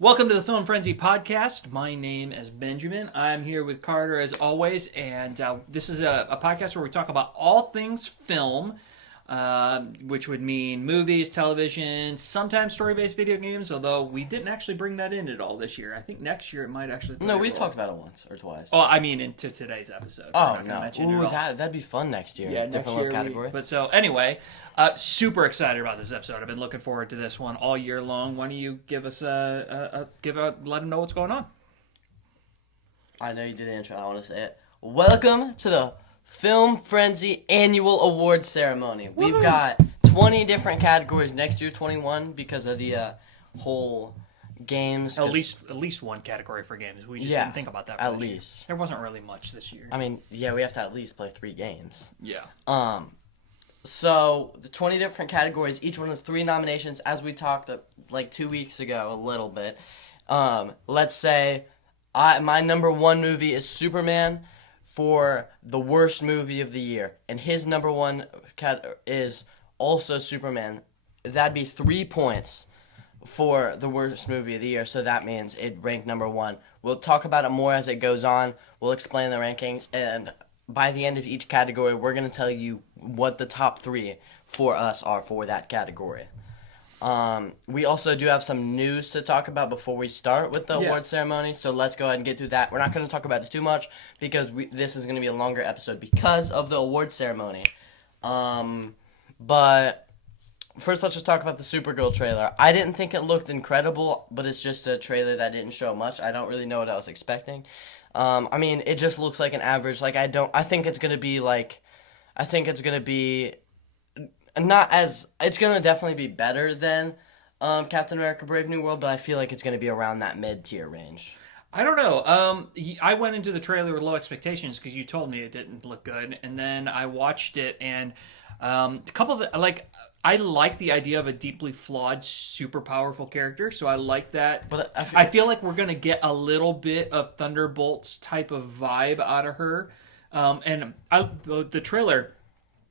Welcome to the Film Frenzy podcast. My name is Benjamin. I'm here with Carter as always, and this is a podcast where we talk about all things film, which would mean movies, television, sometimes story-based video games, although we didn't actually bring that in at all this year. I think next year it might actually play No, a we role. talked about it once or twice. Oh, I mean into today's episode. Oh, We're not gonna no. mention it Ooh, at all. that'd be fun next year. Yeah, Different next little year category. But so anyway, super excited about this episode. I've been looking forward to this one all year long. Why don't you give us let them know what's going on? I know you did the intro. I want to say it. Welcome to the Film Frenzy Annual Award Ceremony. Woo-hoo! We've got 20 different categories. Next year, 21 because of the whole games. At least one category for games. We just Yeah, didn't think about that. For at this year. least. There wasn't really much this year. I mean, yeah, we have to at least play 3 games. Yeah. So the 20 different categories, each one has 3 nominations, as we talked like 2 weeks ago a little bit. Let's say my number 1 movie is Superman for the worst movie of the year, and his number 1 is also Superman. That'd be 3 points for the worst movie of the year, so that means it ranked number 1. We'll talk about it more as it goes on. We'll explain the rankings, and by the end of each category, we're going to tell you what the top 3 for us are for that category. We also do have some news to talk about before we start with the award ceremony, so let's go ahead and get through that. We're not going to talk about it too much because this is going to be a longer episode because of the award ceremony. But first, let's just talk about the Supergirl trailer. I didn't think it looked incredible, but it's just a trailer that didn't show much. I don't really know what I was expecting. I mean, it just looks like an average. I think it's going to be not as, it's going to definitely be better than Captain America Brave New World, but I feel like it's going to be around that mid-tier range. I don't know. I went into the trailer with low expectations because you told me it didn't look good, and then I watched it, and a couple of I like the idea of a deeply flawed, super powerful character, so I like that. But I feel like we're gonna get a little bit of Thunderbolts type of vibe out of her, and the trailer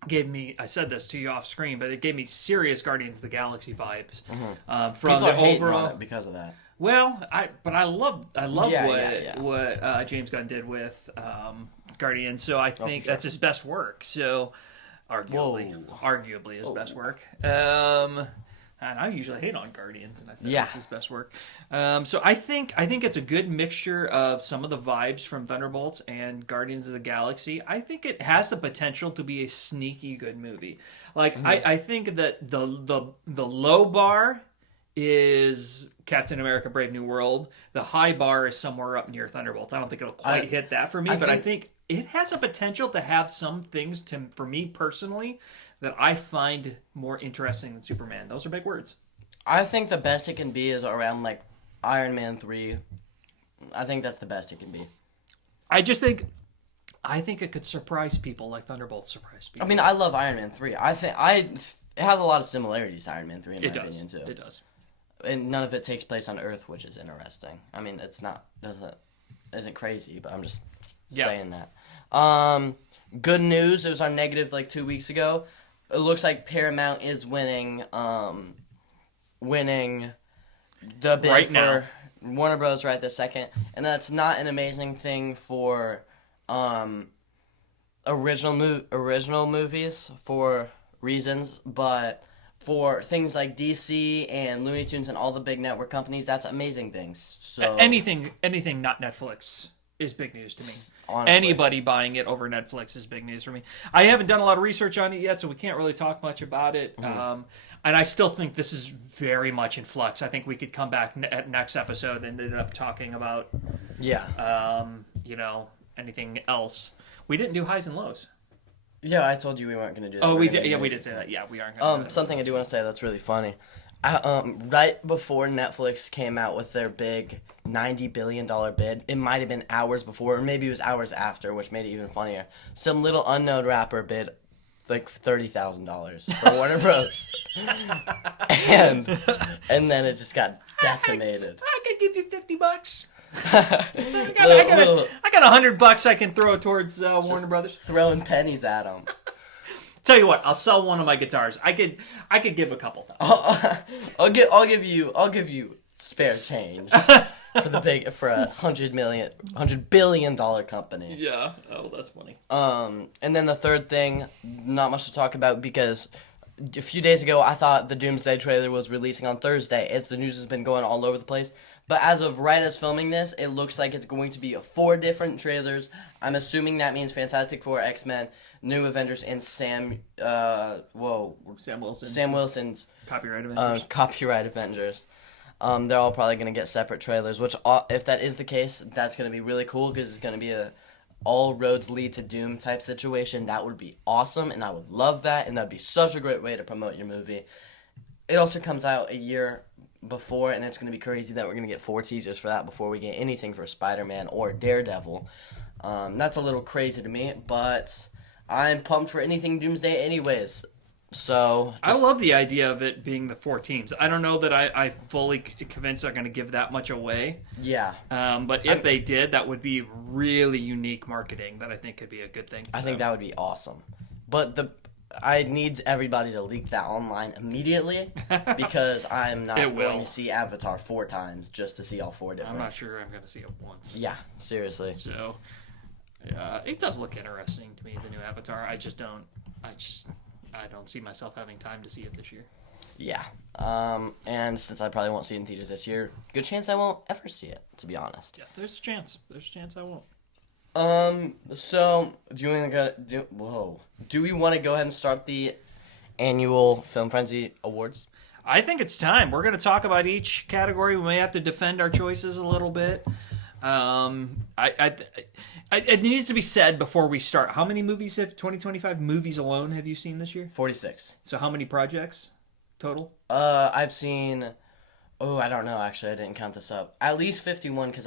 gave me, I said this to you off screen, but it gave me serious Guardians of the Galaxy vibes from People the are hating overall. on it because of that. Well, I love Yeah. what James Gunn did with Guardians, so I think sure. that's his best work. So, arguably his best work. And I usually hate on Guardians, and I said it's his best work. So I think it's a good mixture of some of the vibes from Thunderbolts and Guardians of the Galaxy. I think it has the potential to be a sneaky good movie. Like I think that the low bar is Captain America Brave New World. The high bar is somewhere up near Thunderbolts. I don't think it'll quite hit that for me, but I think it has a potential to have some things for me personally that I find more interesting than Superman. Those are big words. I think the best it can be is around like Iron Man 3. I think that's the best it can be. I think it could surprise people like Thunderbolts surprised people. I mean, I love Iron Man 3. It has a lot of similarities to Iron Man 3 in my opinion too. It does. And none of it takes place on Earth, which is interesting. I mean, isn't crazy, but I'm just saying that. Good news. It was our negative like 2 weeks ago. It looks like Paramount is winning the bid Right for now. Warner Bros. Right this second, and that's not an amazing thing for original movies for reasons, but for things like DC and Looney Tunes and all the big network companies, that's amazing things. So Anything not Netflix is big news to me. Honestly. Anybody buying it over Netflix is big news for me. I haven't done a lot of research on it yet, so we can't really talk much about it. And I still think this is very much in flux. I think we could come back at next episode and end up talking about, anything else. We didn't do highs and lows. Yeah, I told you we weren't going to do that. Oh, We're we gonna did. do Yeah, we it. did say that. Yeah, we aren't. Gonna do that. Something I do want to say that's really funny. Right before Netflix came out with their big $90 billion bid, it might have been hours before, or maybe it was hours after, which made it even funnier. Some little unknown rapper bid like $30,000 for Warner Bros. and then it just got decimated. I could give you $50. I I got $100 I can throw towards Warner Brothers. Throwing pennies at them. Tell you what, I'll sell one of my guitars. I could give a couple thousand. I'll give you spare change for a $100 billion company. Yeah. Oh, that's funny. And then the third thing, not much to talk about because a few days ago I thought the Doomsday trailer was releasing on Thursday. The news has been going all over the place. But as of right as filming this, it looks like it's going to be 4 different trailers. I'm assuming that means Fantastic Four, X-Men, New Avengers, and Sam Wilson's Copyright Avengers. They're all probably going to get separate trailers, which, if that is the case, that's going to be really cool because it's going to be a all roads lead to Doom type situation. That would be awesome, and I would love that, and that would be such a great way to promote your movie. It also comes out a year before, and it's going to be crazy that we're going to get 4 teasers for that before we get anything for Spider-Man or Daredevil. That's a little crazy to me, but I'm pumped for anything Doomsday anyways. So I love the idea of it being the 4 teams. I don't know that I fully convinced they're going to give that much away. Yeah. But if they did, that would be really unique marketing that I think could be a good thing. I think that would be awesome. But I need everybody to leak that online immediately because I'm not going to see Avatar 4 times just to see all 4 different. I'm not sure I'm going to see it once. Yeah, seriously. So, it does look interesting to me, the new Avatar. I don't see myself having time to see it this year. Yeah. And since I probably won't see it in theaters this year, good chance I won't ever see it, to be honest. Yeah, there's a chance. There's a chance I won't. So do we want to go ahead and start the annual Film Frenzy Awards? I think it's time. We're going to talk about each category. We may have to defend our choices a little bit. It needs to be said before we start. How many movies 2025 movies alone have you seen this year? 46. So how many projects total? I've seen, I don't know, actually. I didn't count this up. At least 51 because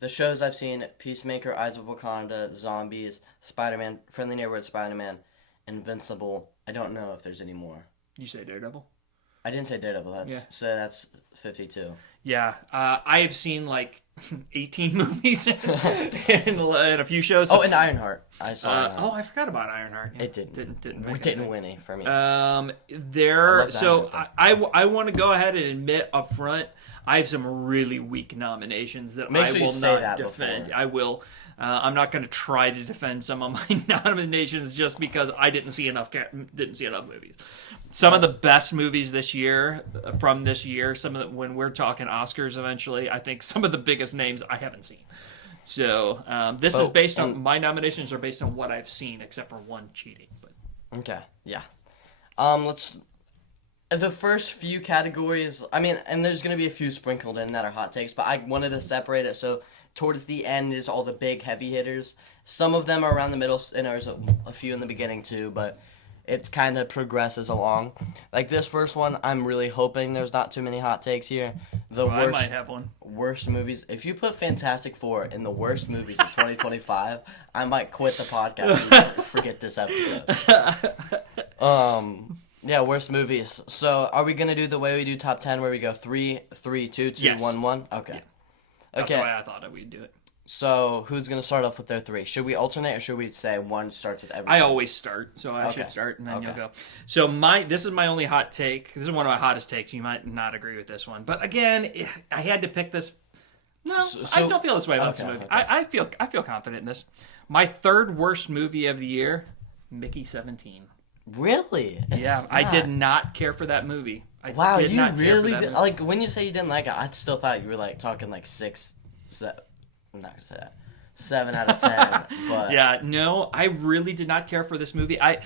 the shows I've seen, Peacemaker, Eyes of Wakanda, Zombies, Spider-Man, Friendly Neighborhood Spider-Man, Invincible. I don't know if there's any more. You say Daredevil? I didn't say Daredevil. So that's 52. Yeah, I have seen like 18 movies and a few shows. Oh, and Ironheart. I saw. I forgot about Ironheart. Yeah, it didn't win any for me. I want to go ahead and admit up front, I have some really weak nominations that I will not defend. I will. I'm not going to try to defend some of my nominations just because I didn't see enough movies. Some of the best movies this year, when we're talking Oscars eventually, I think some of the biggest names I haven't seen. So this is based on, my nominations are based on what I've seen, except for one cheating. But okay, yeah. The first few categories, and there's going to be a few sprinkled in that are hot takes, but I wanted to separate it so towards the end is all the big heavy hitters. Some of them are around the middle, and there's a few in the beginning too, but it kind of along. Like this first one, I'm really hoping there's not too many hot takes here. I might have one. Worst movies. If you put Fantastic Four in the worst movies of 2025, I might quit the podcast and forget this episode. Yeah, worst movies. So are we gonna do the way we do top 10, where we go 3, 3, 2, 2, 1, 1? Okay. Yeah. That's why I thought we'd do it. So, who's going to start off with their 3? Should we alternate, or should we say one starts with everything? I always start, so I should start, and then you'll go. So, this is my only hot take. This is one of my hottest takes. You might not agree with this one. But, again, I had to pick this. No, I still feel this way about this movie. Okay. I feel confident in this. My third worst movie of the year, Mickey 17. Really? I did not care for that movie. Wow, you really did? Like, when you say you didn't like it, I still thought you were, like, talking, like, 6, 7... I'm not gonna say that. 7 out of 10. But yeah, no, I really did not care for this movie. I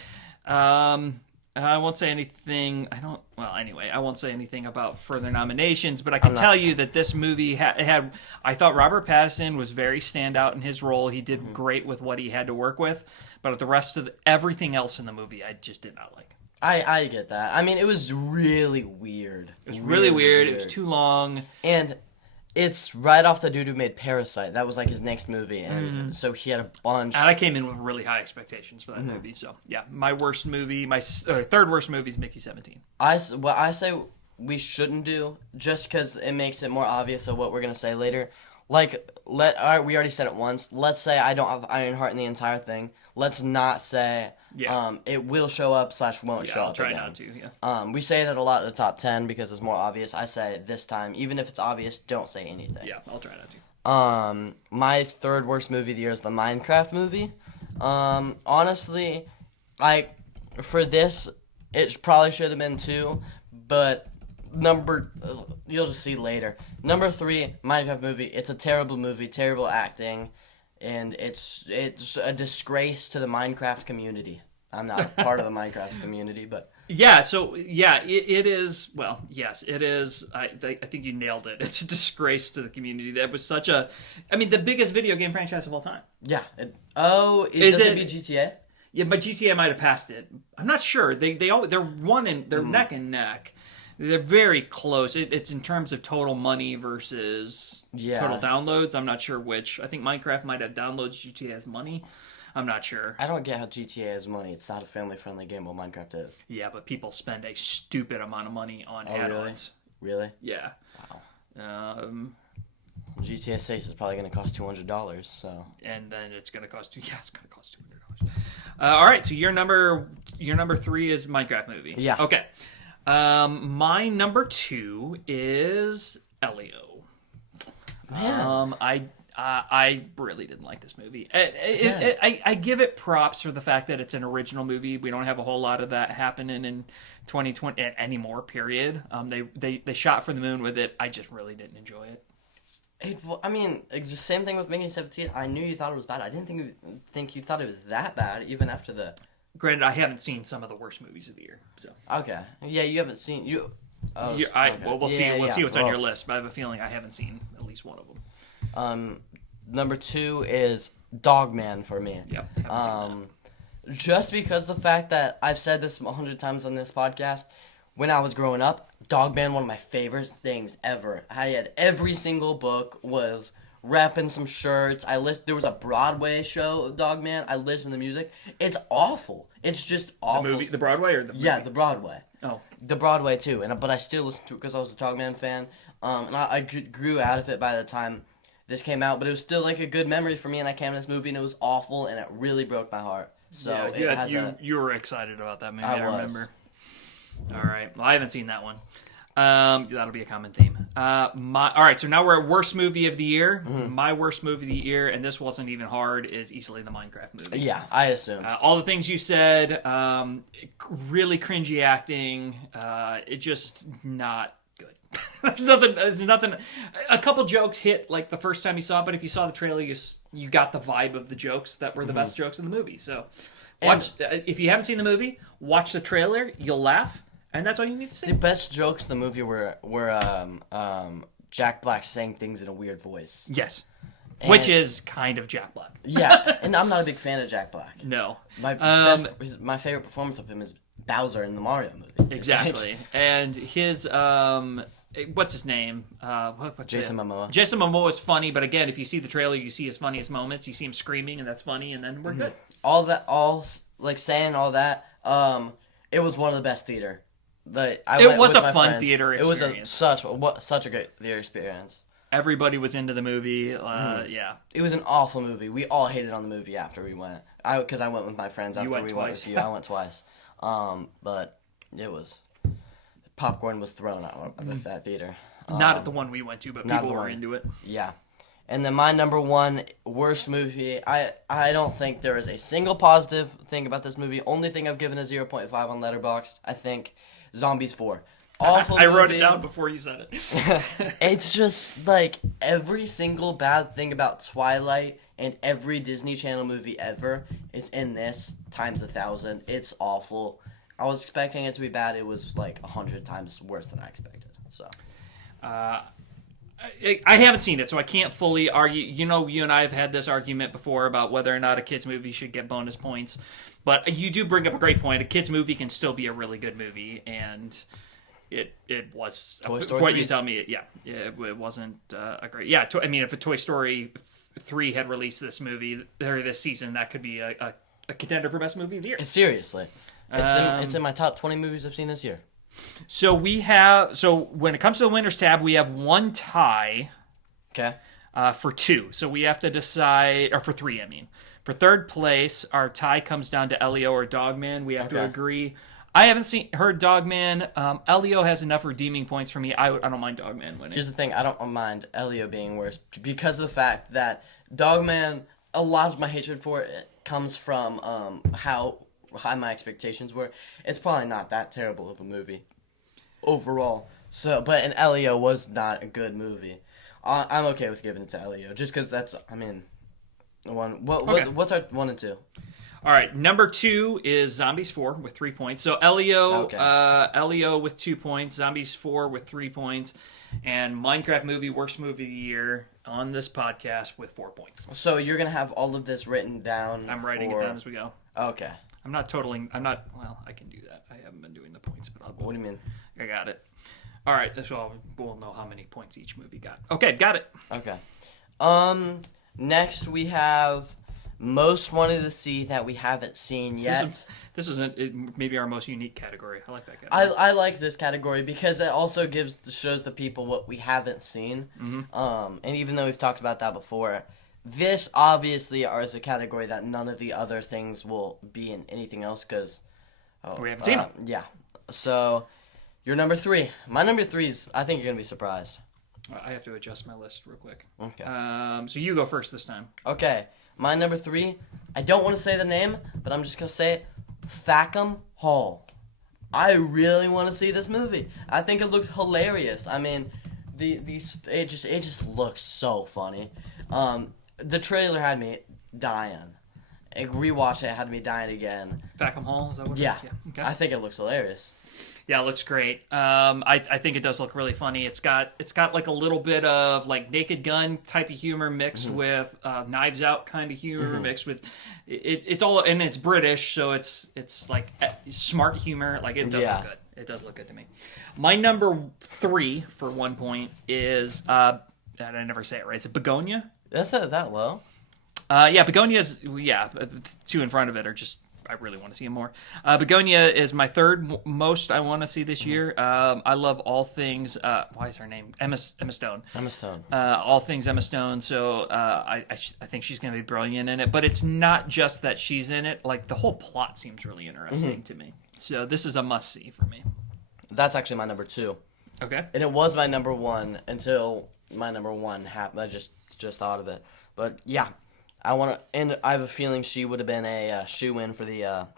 won't say anything. I won't say anything about further nominations. But I can tell you that this movie had. I thought Robert Pattinson was very standout in his role. He did great with what he had to work with. But the rest of everything else in the movie, I just did not like. I get that. It was really weird. It was really weird. It was too long. And it's right off the dude who made Parasite. That was like his next movie, and so he had a bunch. And I came in with really high expectations for that movie. So yeah, my worst movie, my third worst movie is Mickey 17. What I say we shouldn't do, just because it makes it more obvious of what we're gonna say later. Like, all right, we already said it once. Let's say I don't have Ironheart in the entire thing. Let's not say it will show up / won't show up. I'll try again. not to. Yeah. We say that a lot in the top 10 because it's more obvious. I say this time, even if it's obvious, don't say anything. Yeah, I'll try not to. My third worst movie of the year is the Minecraft movie. Honestly, like, for this, it probably should have been 2, but you'll just see later. Number 3, Minecraft movie. It's a terrible movie, terrible acting, and it's a disgrace to the Minecraft community. I'm not a part of the Minecraft community, but yeah. So yeah, it is. Well, yes, it is. I think you nailed it. It's a disgrace to the community. That was such a. I mean, the biggest video game franchise of all time. Yeah. Does it be GTA? Yeah, but GTA might have passed it. I'm not sure. They're neck and neck. They're very close. It's in terms of total money versus total downloads. I'm not sure which. I think Minecraft might have downloads. GTA has money. I'm not sure. I don't get how GTA has money. It's not a family-friendly game. What Minecraft is. Yeah, but people spend a stupid amount of money on add-ons. Really? Yeah. Wow. GTA 6 is probably going to cost $200. So. And then it's going to cost it's going to cost $200. All right. So your number 3 is Minecraft movie. Yeah. Okay. My number 2 is Elio. Man. I really didn't like this movie. I give it props for the fact that it's an original movie. We don't have a whole lot of that happening in 2020 anymore. Period. They shot for the moon with it. I just really didn't enjoy it. I mean, it's the same thing with Mickey 17. I knew you thought it was bad. I didn't think you thought it was that bad, even after the. Granted, I haven't seen some of the worst movies of the year. So. Okay. Yeah, you haven't seen you. Oh, okay. Well, we'll see. We'll see what's on your list. But I have a feeling I haven't seen at least one of them. Number 2 is Dogman for me. Yep. Haven't seen that. Just because the fact that I've said this 100 times on this podcast, when I was growing up, Dogman, one of my favorite things ever. I had every single book, was repping some shirts. There was a Broadway show of Dogman. I listened to the music. It's awful. It's just awful. The movie, the Broadway or the movie? Yeah, the Broadway. Oh. The Broadway too, but I still listened to it because I was a Dogman fan. And I grew out of it by the time this came out, but it was still like a good memory for me. And I came to this movie and it was awful, and it really broke my heart. So you were excited about that movie. I remember. All right. Well, I haven't seen that one. That'll be a common theme. All right, so now we're at worst movie of the year. Mm-hmm. My worst movie of the year, and this wasn't even hard, is easily the Minecraft movie. Yeah, I assume. All the things you said, really cringy acting. It just not good. There's nothing. A couple jokes hit like the first time you saw it, but if you saw the trailer, you got the vibe of the jokes that were the best jokes in the movie. So, if you haven't seen the movie, watch the trailer. You'll laugh. And that's all you need to say. The best jokes in the movie were Jack Black saying things in a weird voice. Yes. Which is kind of Jack Black. Yeah, and I'm not a big fan of Jack Black. No. My favorite performance of him is Bowser in the Mario movie. Exactly. And his, what's his name? Jason Momoa. Jason Momoa is funny, but again, if you see the trailer, you see his funniest moments. You see him screaming, and that's funny, and then we're good. Saying all that, it was one of the best theater. It was a fun theater experience. It was such a great theater experience. Everybody was into the movie. Yeah. It was an awful movie. We all hated on the movie after we went. Because I went with my friends after we went with you. I went twice. But it was... Popcorn was thrown out with that theater. Not at the one we went to, but people were into it. Yeah. And then my number 1 worst movie, I don't think there is a single positive thing about this movie. Only thing I've given a 0.5 on Letterboxd, I think, Zombies 4. Awful I wrote it down before you said it. It's just like every single bad thing about Twilight and every Disney Channel movie ever is in this times 1,000. It's awful. I was expecting it to be bad. It was like 100 times worse than I expected. So, I haven't seen it, so I can't fully argue. You and I have had this argument before about whether or not a kids movie should get bonus points. But you do bring up a great point. A kids movie can still be a really good movie, and it was Toy Story what 3's. You tell me. It wasn't a great. Yeah, I mean, if a Toy Story 3 had released this movie or this season, that could be a contender for best movie of the year. Seriously, it's in my top 20 movies I've seen this year. So when it comes to the winners tab, we have one tie. Okay. for 2. So we have to decide, or for 3, I mean. For third place, our tie comes down to Elio or Dogman. We have to agree. I haven't heard Dogman. Elio has enough redeeming points for me. I don't mind Dogman winning. Here's the thing. I don't mind Elio being worse because of the fact that Dogman, a lot of my hatred for it comes from how high my expectations were. It's probably not that terrible of a movie overall. So, but Elio was not a good movie. I'm okay with giving it to Elio just because that's, I mean... What's our 1 and 2? All right, number 2 is Zombies 4 with 3 points. So Elio, Elio with 2 points, Zombies 4 with 3 points, and Minecraft movie worst movie of the year on this podcast with 4 points. So you're gonna have all of this written down. I'm writing it down as we go. Okay. Well, I can do that. I haven't been doing the points, but What do you mean? I got it. All right, so we'll know how many points each movie got. Okay, got it. Okay. Next, we have most wanted to see that we haven't seen yet. This is maybe our most unique category. I like that category. I like this category because it also shows the people what we haven't seen. Mm-hmm. And even though we've talked about that before, this obviously is a category that none of the other things will be in anything else because... we haven't seen them. Yeah. So, your number 3. My number 3 is, I think you're going to be surprised. I have to adjust my list real quick. Okay. So you go first this time. Okay. My number 3, I don't want to say the name, but I'm just going to say it. Thackham Hall. I really want to see this movie. I think it looks hilarious. I mean, it just looks so funny. The trailer had me dying. Rewatch it had me dying again. Thackham Hall, is that what it is? Yeah. Okay. I think it looks hilarious. Yeah, it looks great. I think it does look really funny. It's got like a little bit of like Naked Gun type of humor mixed with Knives Out kind of humor mixed with it's all, and it's British, so it's like smart humor. Like it does look good. It does look good to me. My number 3 for 1 point is I never say it right. Is it Begonia? That's not that low. Yeah, Begonia's 2 in front of it are just. I really want to see him more. Begonia is my third most I want to see this year. I love all things. Why is her name? Emma Stone. Emma Stone. All things Emma Stone. So I think she's going to be brilliant in it. But it's not just that she's in it. Like the whole plot seems really interesting to me. So this is a must see for me. That's actually my number 2. Okay. And it was my number 1 until my number 1 happened. I just thought of it. But yeah. And I have a feeling she would have been a shoe-in for the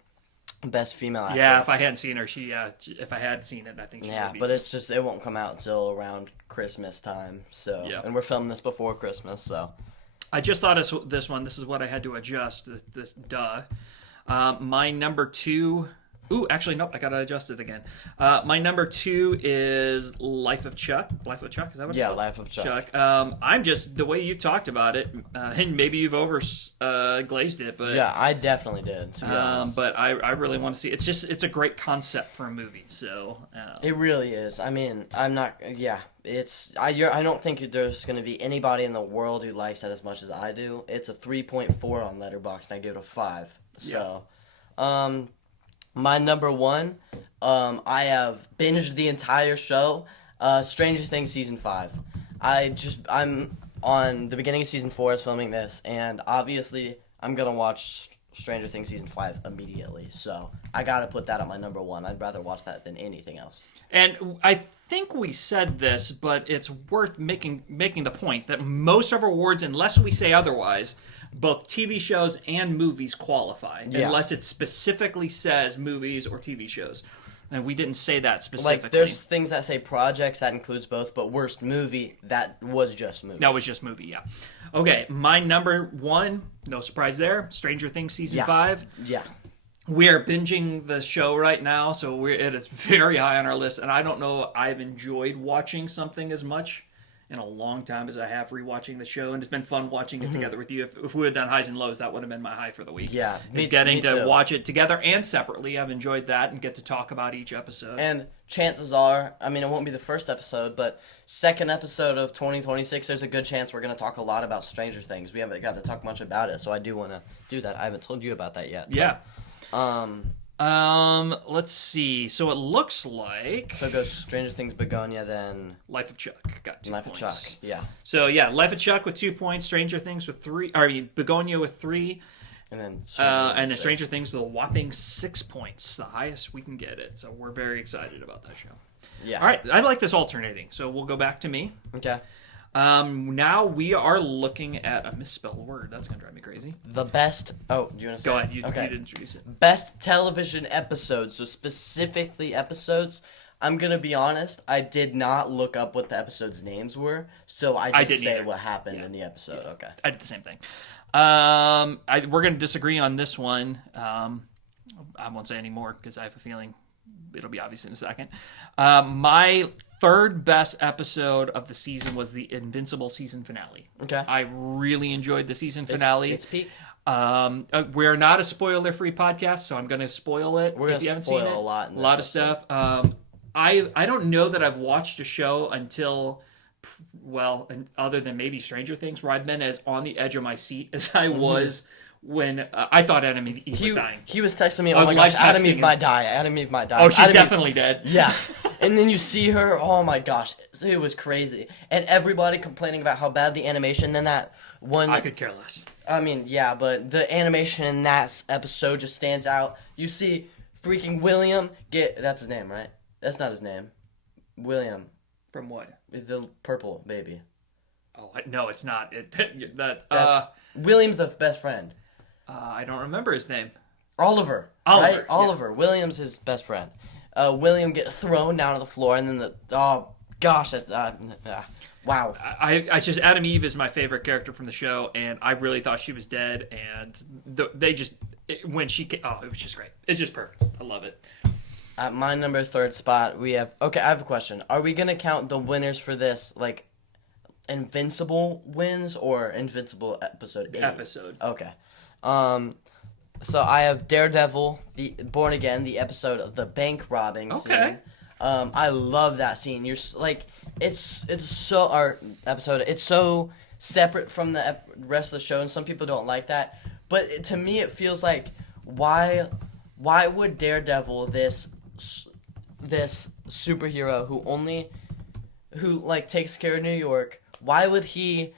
best female actor. Yeah, if I hadn't seen her, if I had seen it, I think she would be. But it's just, it won't come out until around Christmas time. So, and we're filming this before Christmas, so. I just thought of this one. This is what I had to adjust. My number 2. Ooh, actually, nope. I gotta adjust it again. My number 2 is Life of Chuck. Life of Chuck, is that what it's called? Yeah, Life of Chuck. I'm just the way you talked about it, and maybe you've glazed it, but yeah, I definitely did. To be honest. But I really want to see. It's a great concept for a movie. So it really is. I mean, I'm not. Yeah, I don't think there's gonna be anybody in the world who likes that as much as I do. It's a 3.4 on Letterboxd, and I give it a 5. So, my number 1, I have binged the entire show, Stranger Things Season 5. I'm on the beginning of Season 4 is filming this, and obviously I'm going to watch Stranger Things Season 5 immediately, so I got to put that on my number 1. I'd rather watch that than anything else. And I think we said this, but it's worth making the point that most of our awards, unless we say otherwise, both TV shows and movies qualify, unless it specifically says movies or TV shows. And we didn't say that specifically. Like, there's things that say projects, that includes both, but worst movie, that was just movie. That was just movie, yeah. Okay, my number 1, no surprise there, Stranger Things Season 5. Yeah. We are binging the show right now, so it is very high on our list. And I don't know I've enjoyed watching something as much in a long time as I have rewatching the show. And it's been fun watching it together with you. If we had done highs and lows, that would have been my high for the week. Yeah, getting to watch it together and separately. I've enjoyed that and get to talk about each episode. And chances are, I mean, it won't be the first episode, but second episode of 2026, there's a good chance we're going to talk a lot about Stranger Things. We haven't got to talk much about it, so I do want to do that. I haven't told you about that yet. Yeah. Let's see. So it looks like So it goes Stranger Things, Begonia, then Life of Chuck got 2 Life points. of Chuck. Yeah. So yeah, Life of Chuck with 2 points, Stranger Things with 3. I mean, Begonia with 3, And then and then Stranger Things with a whopping 6 points, the highest we can get it. So we're very excited about that show. Yeah. All right, I like this alternating. So we'll go back to me. Okay. Now we are looking at a misspelled word. That's gonna drive me crazy. The best. Oh, do you want to say? Go ahead. You Okay. need to introduce it. Best television episodes. So specifically episodes. I'm gonna be honest. I did not look up what the episodes' names were, so I just didn't say either. what happened in the episode. Yeah. Okay. I did the same thing. We're gonna disagree on this one. I won't say any more because I have a feeling it'll be obvious in a second. My third best episode of the season was the Invincible season finale. Okay. I really enjoyed the season finale. It's peak. We're not a spoiler-free podcast, so I'm going to spoil it. We're if you gonna haven't seen spoil it. a lot. A lot of stuff. I don't know that I've watched a show until, well, other than maybe Stranger Things, where I've been as on the edge of my seat as I was when I thought Adam and Eve was dying. He was texting me, I oh was my gosh, live Adam texting Eve him. might die. Adam Eve might die. Oh, she's Adam Eve- definitely dead. Yeah. And then you see her, oh my gosh, it was crazy. And everybody complaining about how bad the animation, then that one... I could care less. I mean, yeah, but the animation in that episode just stands out. You see freaking William get... That's his name, right? That's not his name. William. From what? The purple baby. Oh, no, it's not. That's William's the best friend. I don't remember his name. Oliver. Oliver, Right? Oliver. William's his best friend. William get thrown down to the floor, and then wow. I just Adam Eve is my favorite character from the show, and I really thought she was dead. And when she it was just great. It's just perfect. I love it. At my number 3rd spot, we have... Okay, I have a question. Are we going to count the winners for this, like, Invincible wins or Invincible episode 8? Episode. Okay. So I have Daredevil, the Born Again, the episode of the bank robbing scene. I love that scene. You're like, it's so our episode. It's so separate from the rest of the show, and some people don't like that. But to me, it feels like why would Daredevil, this superhero who takes care of New York, why would he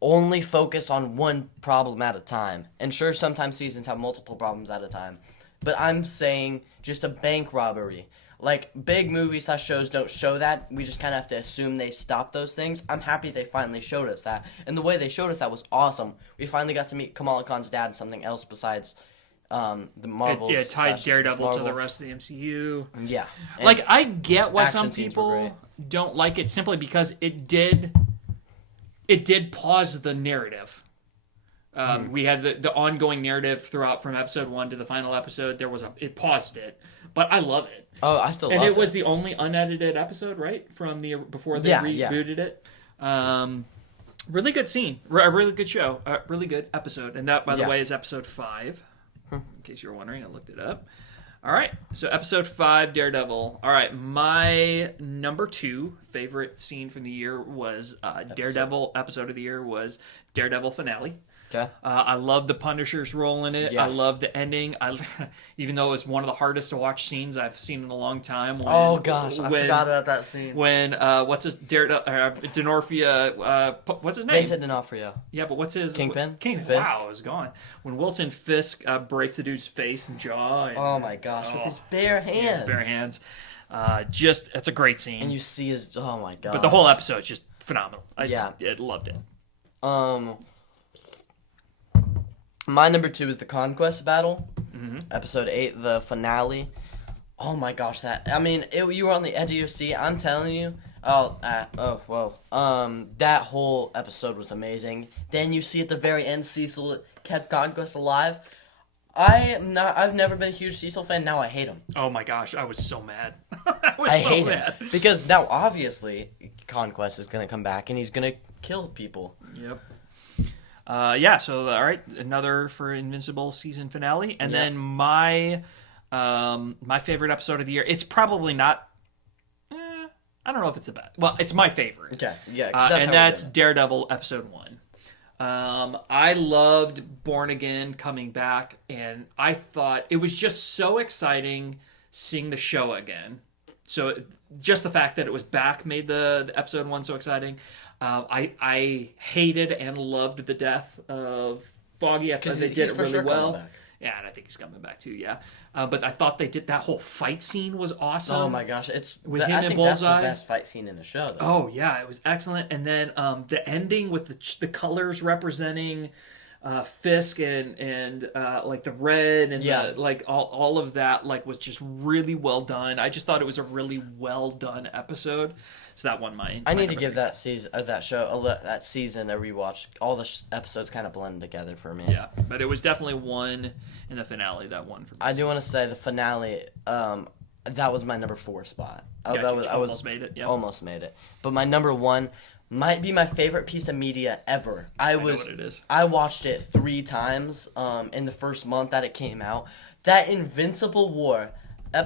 only focus on one problem at a time? And sure, sometimes seasons have multiple problems at a time, but I'm saying just a bank robbery. Like, big movies / shows don't show that. We just kind of have to assume they stop those things. I'm happy they finally showed us that. And the way they showed us that was awesome. We finally got to meet Kamala Khan's dad and something else besides the Marvels. It tied Daredevil to Marvel. the rest of the MCU. Yeah. And Like, I get why action some scenes were people don't like it simply because it did pause the narrative. We had the ongoing narrative throughout from episode 1 to the final episode. It paused it, but I love it. Oh, I still love And it. it was the only unedited episode, right? From before they rebooted it. Really good scene. A really good show. Really good episode. And that, by the way, is episode 5. In case you were wondering, I looked it up. All right. So episode 5, Daredevil. All right. My number 2 favorite scene from the year was Daredevil episode of the year was Daredevil finale. Okay. I love the Punisher's role in it. Yeah. I love the ending. Even though it's one of the hardest to watch scenes I've seen in a long time. I forgot about that scene. When what's his D'Onofrio? What's his name? Vincent D'Onofrio. Yeah, but what's his Kingpin? Fisk. Wow, it was gone. When Wilson Fisk breaks the dude's face and jaw. And, Oh my gosh, with his bare hands. His bare hands. It's a great scene. And you see his. Oh my god. But the whole episode's just phenomenal. I loved it. My number 2 is the Conquest Battle, episode 8, the finale. Oh my gosh, you were on the edge of your seat. I'm telling you. That whole episode was amazing. Then you see at the very end, Cecil kept Conquest alive. I've never been a huge Cecil fan. Now I hate him. Oh my gosh, I was so mad. I hate him because now obviously Conquest is gonna come back and he's gonna kill people. Yep. So all right, another for Invincible season finale, and then my favorite episode of the year. It's probably not. I don't know if it's the best. Well, it's my favorite. Okay, yeah, and that's Daredevil episode 1. I loved Born Again coming back, and I thought it was just so exciting seeing the show again. So just the fact that it was back made the episode 1 so exciting. I hated and loved the death of Foggy. I thought they did it really well. Yeah, and I think he's coming back too. Yeah, but I thought they did that whole fight scene was awesome. Oh my gosh, it's with him and Bullseye. That's the best fight scene in the show. Though. Oh yeah, it was excellent. And then the ending with the colors representing Fisk and like the red and the, like all of that like was just really well done. I just thought it was a really well done episode. So that won my. I need to give that season, that season a rewatch. All the episodes kind of blend together for me. Yeah, but it was definitely one in the finale that won for me. I do want to say the finale. That was my number 4 spot. I almost made it. Yeah, almost made it. But my number 1 might be my favorite piece of media ever. I know what it is. I watched it 3 times. In the first month that it came out. That Invincible War,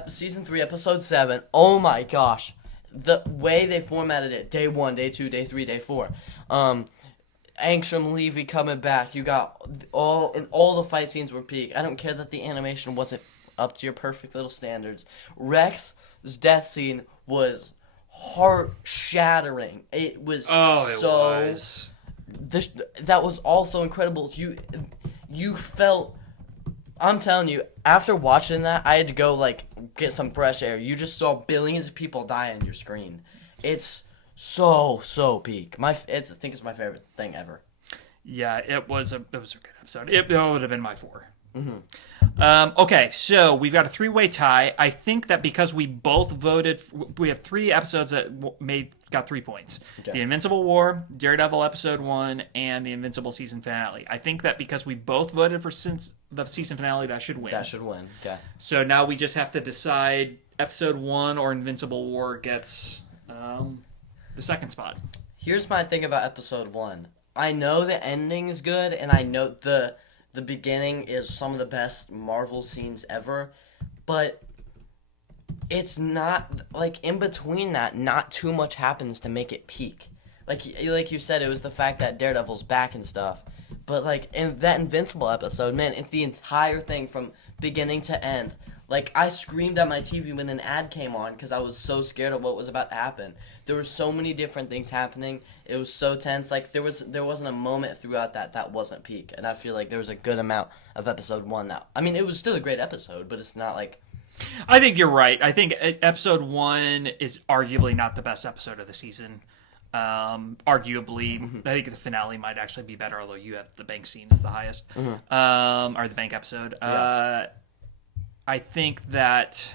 season 3, episode 7. Oh my gosh. The way they formatted it, day 1, day 2, day 3, day 4. Angstrom Levy coming back. You got all the fight scenes were peak. I don't care that the animation wasn't up to your perfect little standards. Rex's death scene was heart-shattering. It was that was also incredible. You felt. I'm telling you, after watching that, I had to go, like, get some fresh air. You just saw billions of people die on your screen. It's so peak. I think it's my favorite thing ever. Yeah, it was a good episode. It would have been my 4. Mm-hmm. Okay, so we've got a 3-way tie. I think that because we both voted, we have 3 episodes that got 3 points. Okay. The Invincible War, Daredevil episode 1, and the Invincible season finale. I think that because we both voted for the season finale, that should win. That should win. Okay. So now we just have to decide episode 1 or Invincible War gets the second spot. Here's my thing about episode 1. I know the ending is good, and I know the beginning is some of the best Marvel scenes ever, but it's not, like, in between that, not too much happens to make it peak. Like you said, it was the fact that Daredevil's back and stuff, but, like, in that Invincible episode, man, it's the entire thing from beginning to end. Like, I screamed at my TV when an ad came on because I was so scared of what was about to happen. There were so many different things happening. It was so tense. Like, there wasn't a moment throughout that wasn't peak. And I feel like there was a good amount of episode 1 that... I mean, it was still a great episode, but it's not like... I think you're right. I think episode 1 is arguably not the best episode of the season. Arguably, I think the finale might actually be better, although you have the bank scene as the highest. Or the bank episode. Yeah. I think that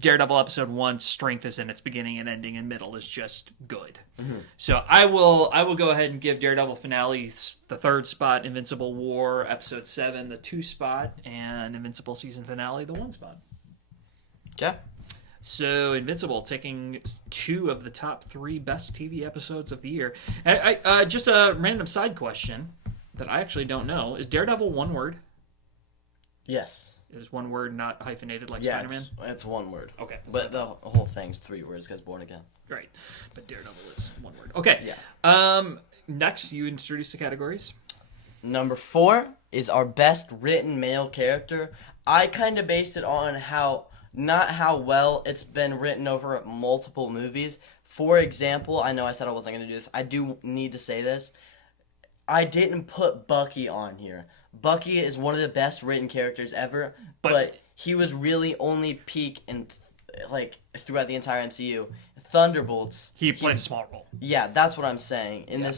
Daredevil episode 1's strength is in its beginning and ending and middle is just good. So I will go ahead and give Daredevil finale the 3rd spot, Invincible War episode 7 the 2 spot, and Invincible season finale the 1 spot. Okay. So Invincible taking 2 of the top 3 best TV episodes of the year. Just a random side question that I actually don't know: is Daredevil one word? Yes. It is one word, not hyphenated like Spider-Man? It's one word. Okay. But the whole thing's 3 words because Born Again. Right. But Daredevil is one word. Okay. Yeah. Next, you introduce the categories. Number 4 is our best written male character. I kind of based it on not how well it's been written over multiple movies. For example, I know I said I wasn't going to do this. I do need to say this. I didn't put Bucky on here. Bucky is one of the best written characters ever, but he was really only peak in, like, throughout the entire MCU. Thunderbolts. He played a small role. Yeah, that's what I'm saying. In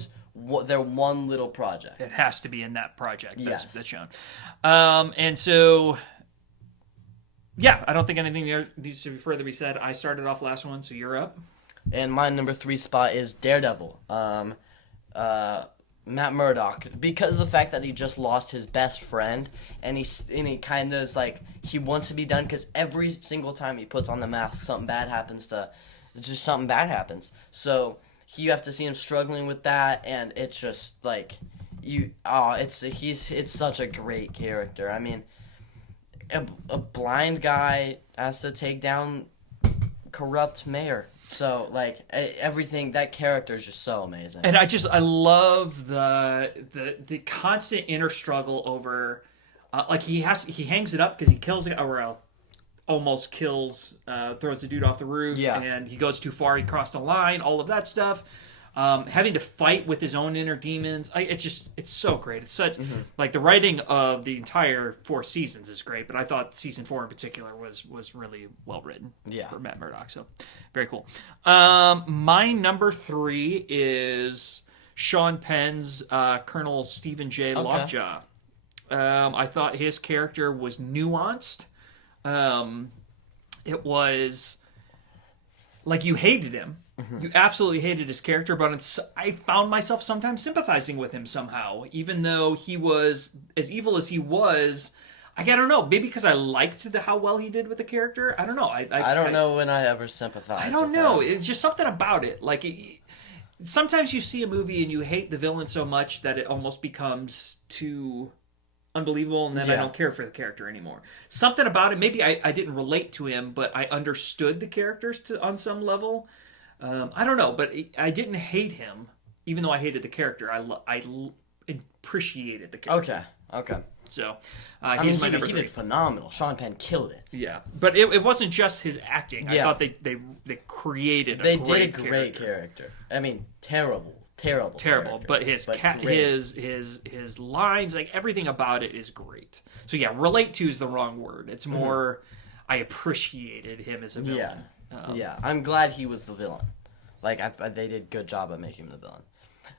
their one little project. It has to be in that project that's shown. And so, yeah, I don't think anything needs to further be said. I started off last one, so you're up. And my number 3 spot is Daredevil. Matt Murdock, because of the fact that he just lost his best friend, and he kind of is like, he wants to be done because every single time he puts on the mask, something bad happens. So you have to see him struggling with that, and it's just like it's such a great character. I mean, a blind guy has to take down corrupt mayor. So like everything, that character is just so amazing. And I love the constant inner struggle over, like he hangs it up because he kills it, or almost kills, throws the dude off the roof, and he goes too far, he crossed the line, all of that stuff. Having to fight with his own inner demons, it's so great. It's such like the writing of the entire 4 seasons is great, but I thought season 4 in particular was really well written for Matt Murdock. So very cool. My number 3 is Sean Penn's Colonel Stephen J. Lockjaw. I thought his character was nuanced. It was like you hated him. You absolutely hated his character, but I found myself sometimes sympathizing with him somehow, even though he was as evil as he was. I don't know, maybe because I liked how well he did with the character. I don't know. I don't know when I ever sympathized. I don't know. It's just something about it. Like sometimes you see a movie and you hate the villain so much that it almost becomes too unbelievable, and then I don't care for the character anymore. Something about it. Maybe I didn't relate to him, but I understood the characters on some level. I don't know, but I didn't hate him, even though I hated the character. I appreciated the character. Okay. So, he's my number 3. He did phenomenal. Sean Penn killed it. Yeah, but it wasn't just his acting. I thought they created a great character. I mean, terrible. But his lines, like everything about it is great. So yeah, relate to is the wrong word. It's more I appreciated him as a villain. I'm glad he was the villain. Like they did a good job of making him the villain.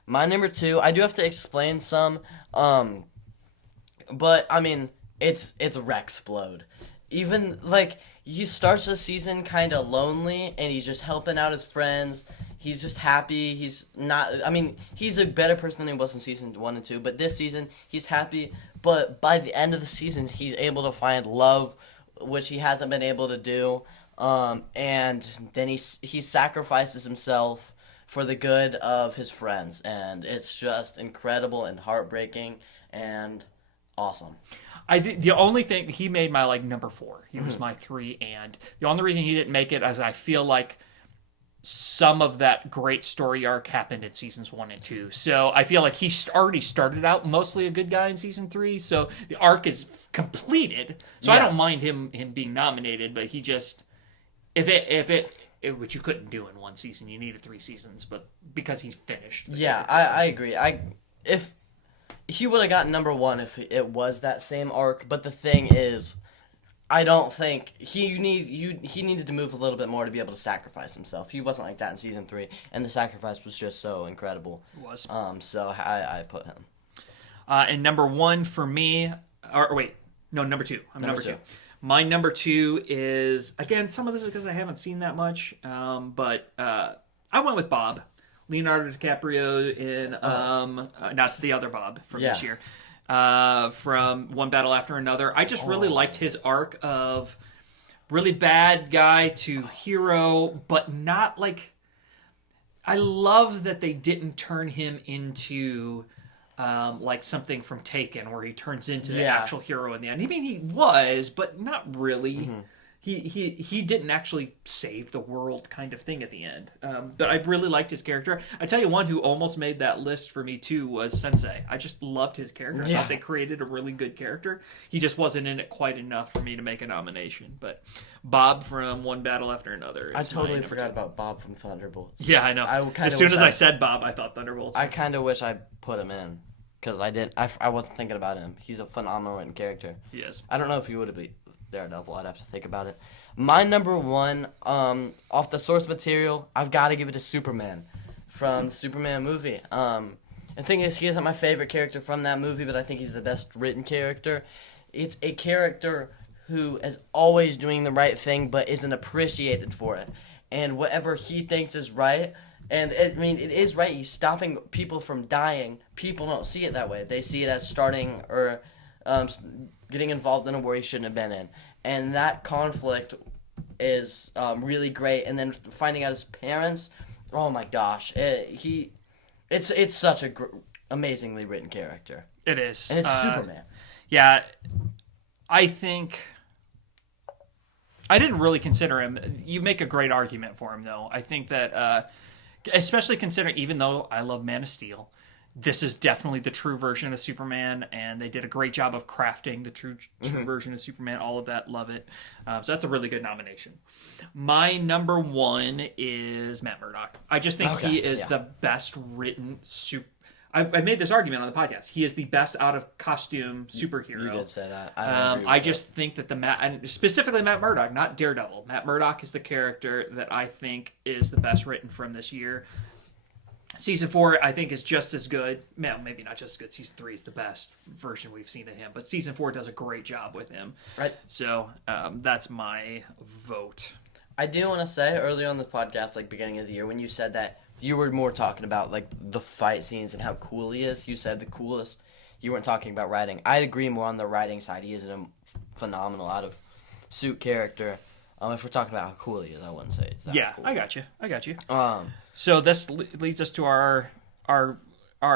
My number 2, I do have to explain some, but I mean it's Rexplode. Even like he starts the season kind of lonely, and he's just helping out his friends. He's just happy. He's not. I mean, he's a better person than he was in season 1 and 2. But this season, he's happy. But by the end of the season, he's able to find love, which he hasn't been able to do. And then he sacrifices himself for the good of his friends, and it's just incredible and heartbreaking and awesome. I think the only thing he made my number 4. He was my 3, and the only reason he didn't make it is I feel like some of that great story arc happened in seasons 1 and 2. So I feel like he already started out mostly a good guy in season 3. So the arc is completed. So I don't mind him being nominated, but he just which you couldn't do in 1 season. You needed 3 seasons, but because he's finished. I agree. If he would have gotten number 1 if it was that same arc, but the thing is, I don't think he needed to move a little bit more to be able to sacrifice himself. He wasn't like that in season 3, and the sacrifice was just so incredible. It was. So I put him. And number 1 for me, number 2. I'm number 2. My number 2 is, again, some of this is because I haven't seen that much, but I went with Bob. Leonardo DiCaprio in, that's the other Bob from this year. From One Battle After Another. I just really liked his arc of really bad guy to hero, but not like... I love that they didn't turn him into like something from Taken, where he turns into the actual hero in the end. I mean, he was, but not really. Mm-hmm. He didn't actually save the world kind of thing at the end. But I really liked his character. I tell you, one who almost made that list for me too was Sensei. I just loved his character. I thought they created a really good character. He just wasn't in it quite enough for me to make a nomination. But Bob from One Battle After Another. I totally forgot about Bob from Thunderbolts. Yeah, I know. As soon as I said Bob, I thought Thunderbolts. I kind of wish I put him in. Because I wasn't thinking about him. He's a phenomenal written character. He is. I don't know if he would have been Daredevil. I'd have to think about it. My number 1, off the source material, I've got to give it to Superman from the Superman movie. The thing is, he isn't my favorite character from that movie, but I think he's the best written character. It's a character who is always doing the right thing, but isn't appreciated for it. And whatever he thinks is right, and it is right. He's stopping people from dying. People don't see it that way. They see it as starting or getting involved in a war he shouldn't have been in. And that conflict is really great. And then finding out his parents, oh my gosh, it's such a amazingly written character. It is, and it's Superman. Yeah, I think I didn't really consider him. You make a great argument for him, though. I think that, especially considering, even though I love Man of Steel, this is definitely the true version of Superman, and they did a great job of crafting the true version of Superman. All of that, love it. So that's a really good nomination. My number one is Matt Murdock. I just think he is the best written I made this argument on the podcast. He is the best out of costume superhero. You did say that. I just think that and specifically Matt Murdock, not Daredevil. Matt Murdock is the character that I think is the best written from this year. Season 4, I think, is just as good. Well, maybe not just as good. Season 3 is the best version we've seen of him. But Season 4 does a great job with him. Right. So that's my vote. I do want to say, earlier on the podcast, like beginning of the year, when you said that you were more talking about like the fight scenes and how cool he is, you said the coolest. You weren't talking about writing. I'd agree more on the writing side. He is a phenomenal out-of-suit character. If we're talking about how cool he is, I wouldn't say it's that cool. I got you. So this leads us to our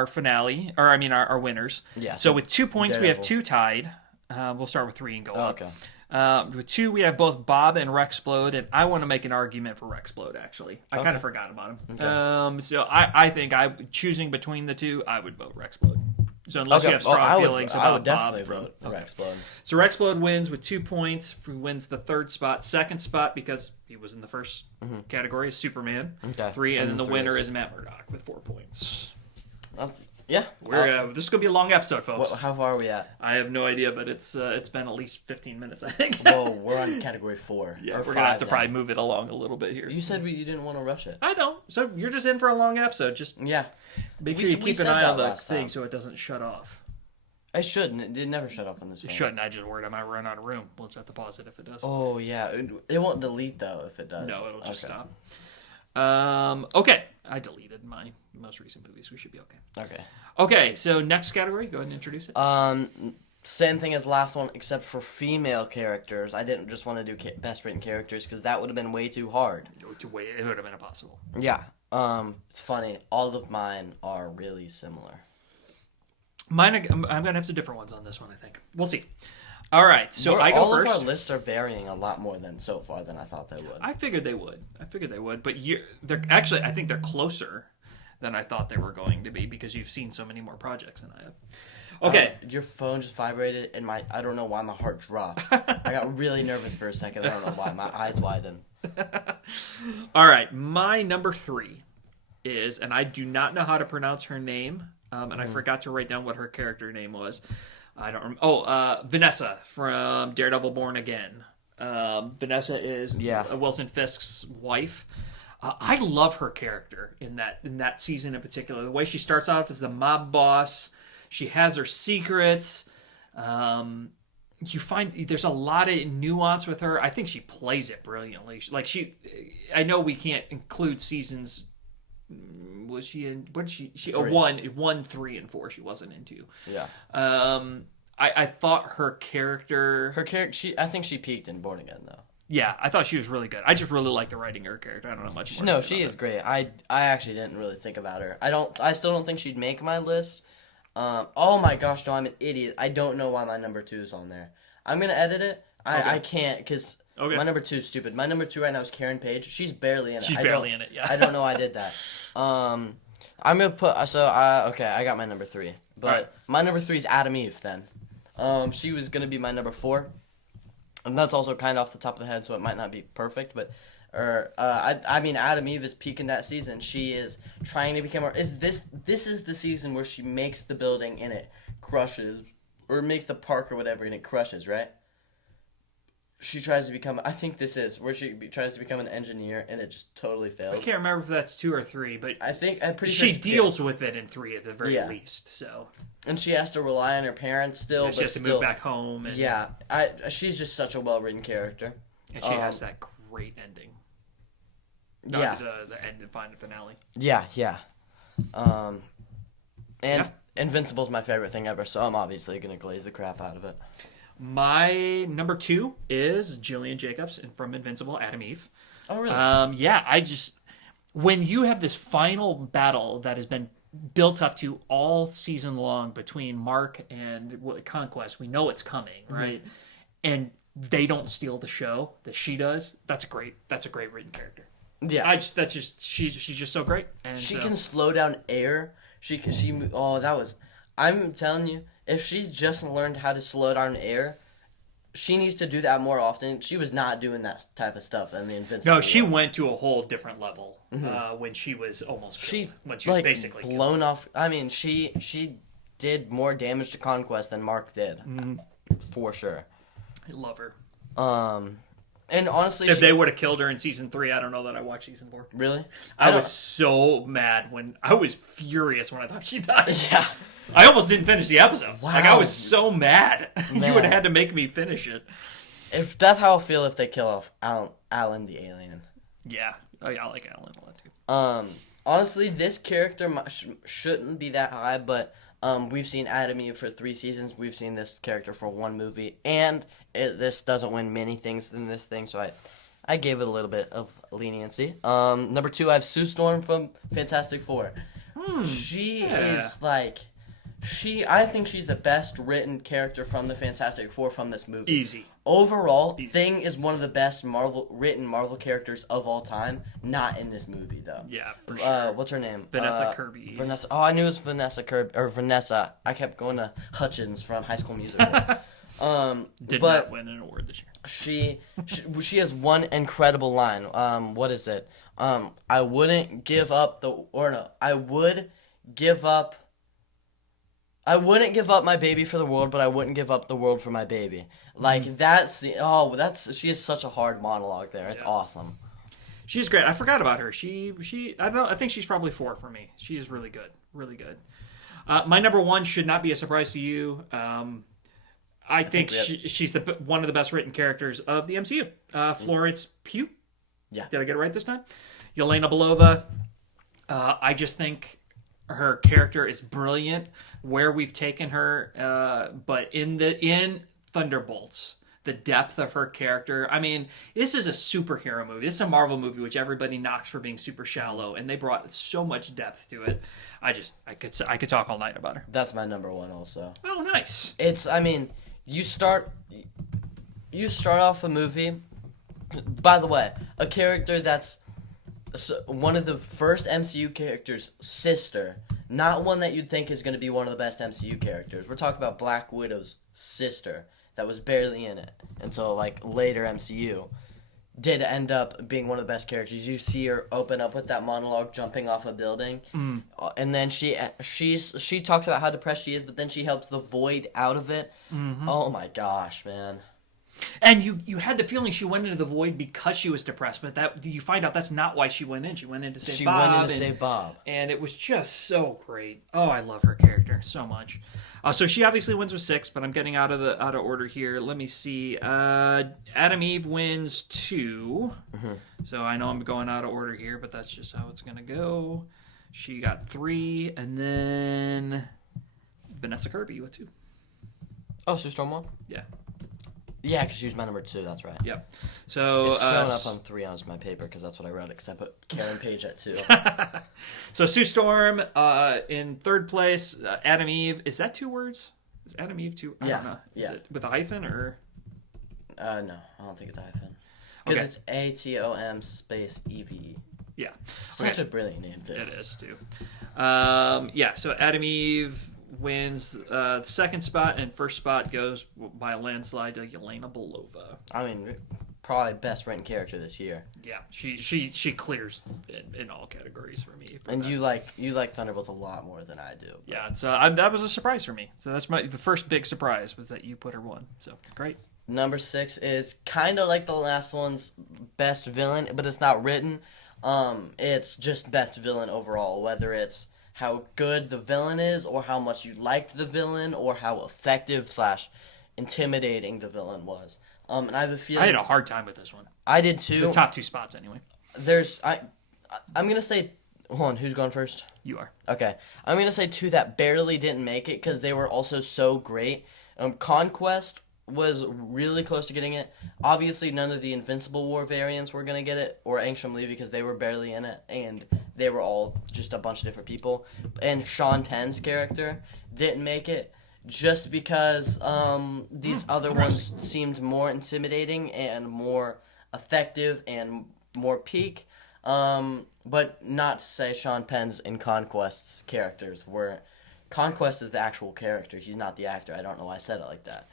finale, or I mean our winners. Yeah. So with 2 points, we have 2 tied. We'll start with 3 and go up. Okay. With 2, we have both Bob and Rexplode, and I want to make an argument for Rexplode, actually. I kind of forgot about him. Okay. So I think choosing between the 2, I would vote Rexplode. So unless you have strong feelings about Bob. I would definitely vote Rexplode. So Rexplode wins with 2 points. He wins the 3rd spot. 2nd spot, because he was in the first category, is Superman. Okay. 3, and then the winner is Matt Murdock with 4 points. Yeah. This is going to be a long episode, folks. How far are we at? I have no idea, but it's been at least 15 minutes, I think. Whoa, we're on category 4. Yeah, we're going to have to probably move it along a little bit here. You said you didn't want to rush it. I know. So you're just in for a long episode. Just make sure you keep an eye on the thing so it doesn't shut off. I shouldn't. It never shut off on this one. It shouldn't. I just worried I might run out of room. We'll just have to pause it if it does. Oh, yeah. It won't delete, though, if it does. No, it'll just stop. Okay. I deleted my most recent movies. We should be okay. Okay, so next category. Go ahead and introduce it. Same thing as last one, except for female characters. I didn't just want to do best written characters because that would have been way too hard. It would have been impossible. Yeah. It's funny. All of mine are really similar. Mine, I'm going to have some different ones on this one, I think. We'll see. All right, so I go first. All of our lists are varying a lot more than so far than I thought they would. I figured they would. But they're actually, I think they're closer than I thought they were going to be because you've seen so many more projects than I have. Okay. Your phone just vibrated, and I don't know why my heart dropped. I got really nervous for a second. I don't know why. My eyes widened. All right, my number 3 is, and I do not know how to pronounce her name, and I forgot to write down what her character name was. I don't remember. Vanessa from Daredevil Born Again. Vanessa is Wilson Fisk's wife. I love her character in that season in particular. The way she starts off as the mob boss. She has her secrets. You find there's a lot of nuance with her. I think she plays it brilliantly. I know we can't include seasons. Was she in? What did she? She 1, 3, and 4. She wasn't into. Yeah. I thought her character. I think she peaked in Born Again though. Yeah, I thought she was really good. I just really like the writing of her character. I don't know much more. No, she is great. I actually didn't really think about her. I still don't think she'd make my list. Oh my gosh, no, I'm an idiot. I don't know why my number 2 is on there. I'm gonna edit it. I can't because my number 2 is stupid. My number 2 right now is Karen Page. She's barely in it. She's barely in it. Yeah. I don't know why I did that. I'm gonna put okay. I got my number 3, but my number 3 is Adam Eve. Then, she was gonna be my number 4, and that's also kind of off the top of the head, so it might not be perfect, but. I mean, Adam Eve is peaking that season. She is trying to become. This is the season where she makes the building and it crushes, or makes the park or whatever and it crushes, right? She tries to become. I think this is where she tries to become an engineer and it just totally fails. I can't remember if that's 2 or 3, but I'm pretty sure she deals with it in 3 at the very least. So. And she has to rely on her parents still. She has to move back home. And, she's just such a well-written character. And she has that great ending. The end and final finale. Yeah. Invincible's my favorite thing ever, so I'm obviously gonna glaze the crap out of it. My number 2 is Jillian Jacobs from Invincible, Adam Eve. Oh really? I just when you have this final battle that has been built up to all season long between Mark and Conquest, we know it's coming, right? And they don't steal the show that she does. That's a great written character. Yeah, she's just so great. And she can slow down air. I'm telling you, if she just learned how to slow down air, she needs to do that more often. She was not doing that type of stuff in the Invincible. No, she went to a whole different level when she was almost killed. When she was basically blown off. I mean, she did more damage to Conquest than Mark did, for sure. I love her. And honestly, if they would have killed her in season 3, I don't know that I watched season 4. Really? I was so mad I was furious when I thought she died. Yeah. I almost didn't finish the episode. Wow. Like, I was so mad. You would have had to make me finish it. If that's how I feel if they kill off Alan the alien. Yeah. Oh, yeah, I like Alan a lot, too. Honestly, this character shouldn't be that high, but we've seen Adam Eve for 3 seasons. We've seen this character for 1 movie, and this doesn't win many things in this thing, so I gave it a little bit of leniency. Number 2, I have Sue Storm from Fantastic Four. She is like... I think she's the best written character from the Fantastic Four from this movie. Easy. Overall, Thing is one of the best written Marvel characters of all time. Not in this movie, though. Yeah, for sure. What's her name? Vanessa Kirby. Vanessa. Oh, I knew it was Vanessa Kirby or Vanessa. I kept going to Hutchins from High School Musical. Did not win an award this year. She has one incredible line. What is it? I wouldn't give up I would give up. I wouldn't give up my baby for the world, but I wouldn't give up the world for my baby. Like she has such a hard monologue there. It's awesome. She's great. I forgot about her. I think she's probably 4 for me. She is really good. Really good. My number 1 should not be a surprise to you. I think she's one of the best written characters of the MCU. Florence Pugh. Yeah. Did I get it right this time? Yelena Belova. I just think her character is brilliant where we've taken her, but in Thunderbolts, the depth of her character. I mean, this is a superhero movie. This is a Marvel movie, which everybody knocks for being super shallow, and they brought so much depth to it. I could talk all night about her. That's my number 1 also. Oh, nice. You start off a movie. By the way, a character that's one of the first MCU characters' sister, not one that you'd think is going to be one of the best MCU characters. We're talking about Black Widow's sister that was barely in it until like later MCU. Did end up being one of the best characters. You see her open up with that monologue jumping off a building, and then she talks about how depressed she is, but then she helps the Void out of it. Mm-hmm. Oh my gosh, man. And you had the feeling she went into the Void because she was depressed, but that you find out that's not why she went in. She went in to save Bob. Save Bob. And it was just so great. Oh, I love her character so much. So she obviously wins with 6, but I'm getting out of order here. Let me see. Adam Eve wins 2. Mm-hmm. So I know I'm going out of order here, but that's just how it's going to go. She got 3, and then Vanessa Kirby with 2. Oh, Sue Storm won? Yeah. Yeah, because she was my number 2. That's right. Yep. So it's showing up on 3 on my paper because that's what I wrote. Except I put Karen Page at 2. So Sue Storm in 3rd place. Adam Eve. Is that 2 words? Is Adam Eve 2? I don't know. Is it with a hyphen or? No, I don't think it's a hyphen. Because it's ATOM space EVE. Yeah. Such a brilliant name too. It is too. So Adam Eve wins the 2nd spot, and 1st spot goes by a landslide to Yelena Belova. I mean, probably best written character this year. Yeah, she clears in all categories for me. And that. you like Thunderbolts a lot more than I do. But. Yeah, so that was a surprise for me. So that's the first big surprise was that you put her 1. So great. Number 6 is kind of like the last one's best villain, but it's not written. It's just best villain overall, whether it's how good the villain is, or how much you liked the villain, or how effective / intimidating the villain was. And I have a feeling I had a hard time with this one. I did too. The top 2 spots, anyway. I'm gonna say, hold on, who's going first? You are. Okay, I'm gonna say 2 that barely didn't make it because they were also so great. Conquest was really close to getting it. Obviously, none of the Invincible War variants were going to get it, or Angstrom Levy, because they were barely in it, and they were all just a bunch of different people. And Sean Penn's character didn't make it. just because these other ones seemed more intimidating and more effective and more peak. But not to say Sean Penn's and Conquest's characters were. Conquest is the actual character. He's not the actor. I don't know why I said it like that.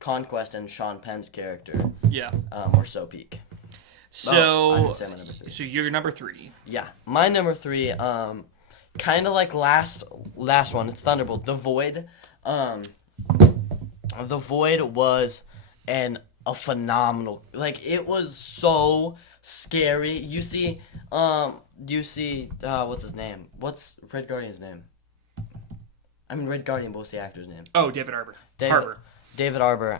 Conquest and Sean Penn's character were so peak. So, I didn't say my number 3. So you're number 3. Yeah, my number 3, kind of like last one. It's Thunderbolt. The Void. The Void was a phenomenal. Like, it was so scary. You see, what's his name? What's Red Guardian's name? I mean, Red Guardian, but what's the actor's name? Oh, David Harbour. David Harbour.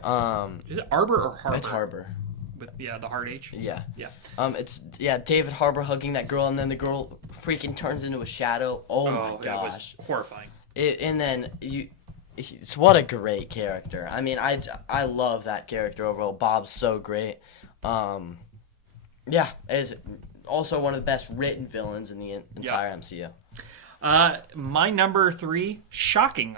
Is it Arbor or Harbour? It's Harbour. With the hard H. Yeah. Yeah. It's David Harbour hugging that girl, and then the girl freaking turns into a shadow. Oh my gosh. It was horrifying. And then it's what a great character. I mean, I love that character overall. Bob's so great. Is also one of the best written villains in the entire MCU. My number 3, shocking.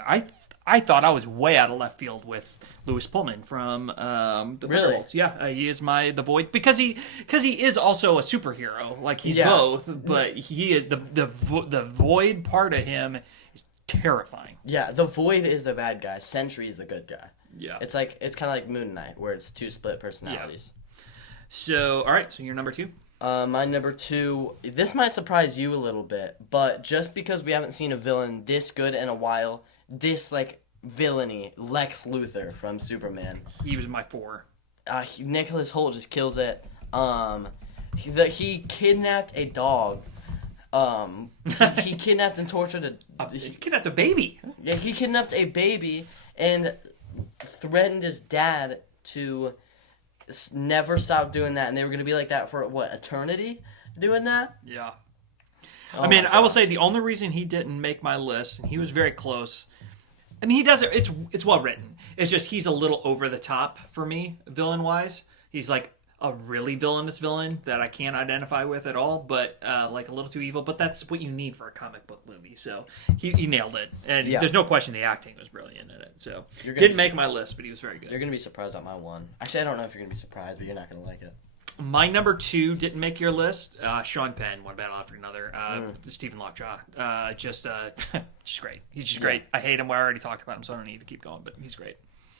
I thought I was way out of left field with Lewis Pullman from the Thunderbolts. Yeah, he is the Void because he is also a superhero. Like he's both, but he is the Void part of him is terrifying. Yeah, the Void is the bad guy. Sentry is the good guy. Yeah, it's kind of like Moon Knight, where it's 2 split personalities. Yeah. So all right, so you're number 2. My number 2, this might surprise you a little bit, but just because we haven't seen a villain this good in a while, this, like, villainy, Lex Luthor from Superman. He was my 4. Nicholas Hoult just kills it. He kidnapped a dog. He kidnapped and tortured he kidnapped a baby. Yeah, he kidnapped a baby and threatened his dad to never stop doing that, and they were going to be like that for, eternity? Doing that? Yeah. I mean, I will say the only reason he didn't make my list, and he was very close. I mean, he does it. It's well written. It's just he's a little over the top for me, villain wise. He's like a really villainous villain that I can't identify with at all, but like a little too evil. But that's what you need for a comic book movie. So he nailed it, and there's no question the acting was brilliant in it. So didn't make my list, but he was very good. You're gonna be surprised at my 1. Actually, I don't know if you're gonna be surprised, but you're not gonna like it. My number 2 didn't make your list. Sean Penn, One Battle After Another. Stephen Lockjaw. Just great. He's just great. I hate him. I already talked about him, so I don't need to keep going, but he's great.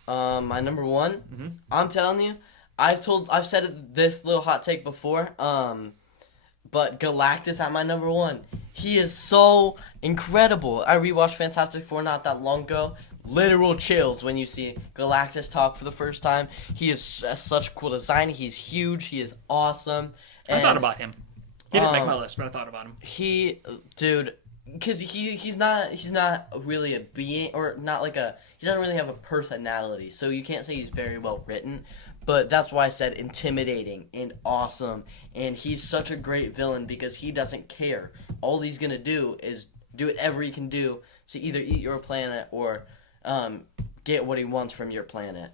My number 1, I'm telling you, I've said this little hot take before, but Galactus at my number 1. He is so incredible. I rewatched Fantastic Four not that long ago. Literal chills when you see Galactus talk for the first time. He is such a cool design. He's huge. He is awesome. I thought about him. He didn't make my list, but I thought about him. Because he's not really a being, or not like he doesn't really have a personality, so you can't say he's very well written, but that's why I said intimidating and awesome, and he's such a great villain because he doesn't care. All he's gonna do is do whatever he can do to either eat your planet or get what he wants from your planet,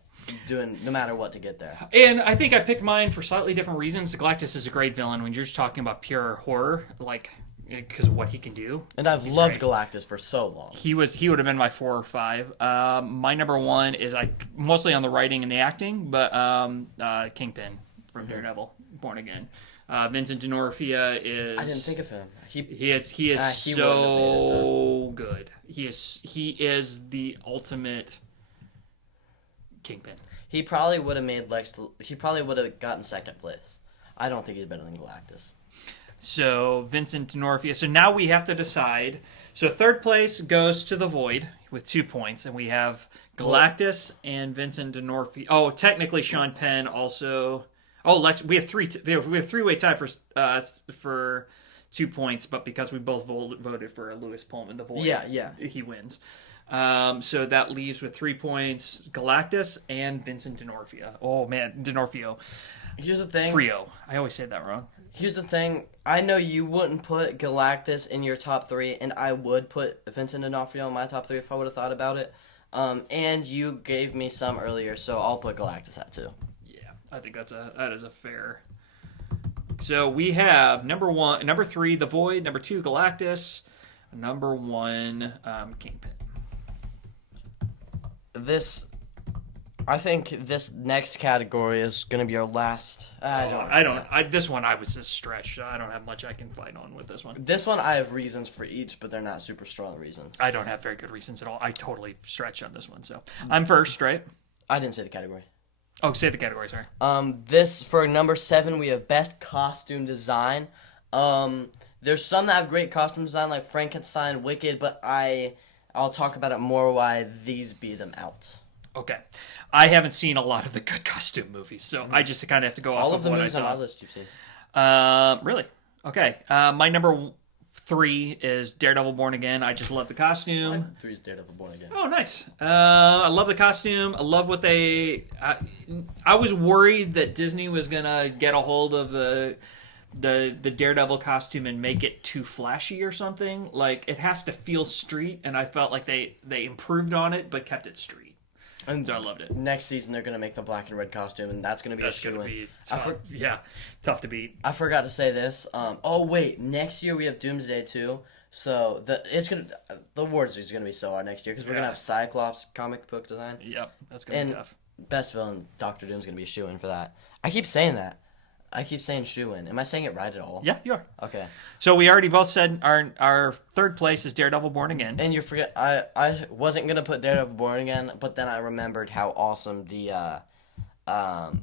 doing no matter what to get there. And I think I picked mine for slightly different reasons. Galactus is a great villain when you're just talking about pure horror, like because of what he can do. And I've loved Galactus for so long. He would have been my 4 or 5. My number 1 is mostly on the writing and the acting, but Kingpin from Daredevil, Born Again. Vincent D'Onofrio is. I didn't think of him. He is so good. He is the ultimate Kingpin. He probably would have made He probably would have gotten second place. I don't think he's better than Galactus. So Vincent D'Onofrio. So now we have to decide. So third place goes to the Void with 2 points, and we have Galactus and Vincent D'Onofrio. Oh, technically Sean Penn also. Oh, we have three-way tie for 2 points, but because we both voted for Lewis Pullman, the Void, he wins. So that leaves with 3 points Galactus and Vincent D'Onofrio. Oh man, D'Onofrio. Here's the thing. Frio. I always say that wrong. Here's the thing. I know you wouldn't put Galactus in your top 3, and I would put Vincent D'Onofrio in my top 3 if I would have thought about it. And you gave me some earlier, so I'll put Galactus at 2. I think that is a fair. So we have number 3, The Void. Number 2, Galactus. Number 1, Kingpin. I think this next category is gonna be our last. This one I was just stretched. I don't have much I can fight on with this one. This one I have reasons for each, but they're not super strong reasons. I don't have very good reasons at all. I totally stretched on this one. So I'm first, right? I didn't say the category. Oh, say the category, sorry. This for number 7 we have best costume design. There's some that have great costume design like Frankenstein, Wicked, but I'll talk about it more why these beat them out. Okay. I haven't seen a lot of the good costume movies, so I just kind of have to go off all of the what movies I saw. on my list you've seen. Really? Okay. My number 3 is Daredevil Born Again. I just love the costume. 3 is Daredevil Born Again. Oh, nice. I love the costume. I love what they... I was worried that Disney was going to get a hold of the Daredevil costume and make it too flashy or something. Like, it has to feel street, and I felt like they improved on it, but kept it street. And so I loved it. Next season, they're going to make the black and red costume, and that's going to be a shoe-in. Tough to beat. I forgot to say this. Next year we have Doomsday too. So the awards is gonna be so hard next year because we're gonna have Cyclops comic book design. Yep, that's gonna be tough. Best villain, Doctor Doom's gonna be a shoe-in for that. I keep saying that. I keep saying shoe-in. Am I saying it right at all? Yeah, you are. Okay. So we already both said our third place is Daredevil Born Again. And you forget I wasn't gonna put Daredevil Born Again, but then I remembered how awesome the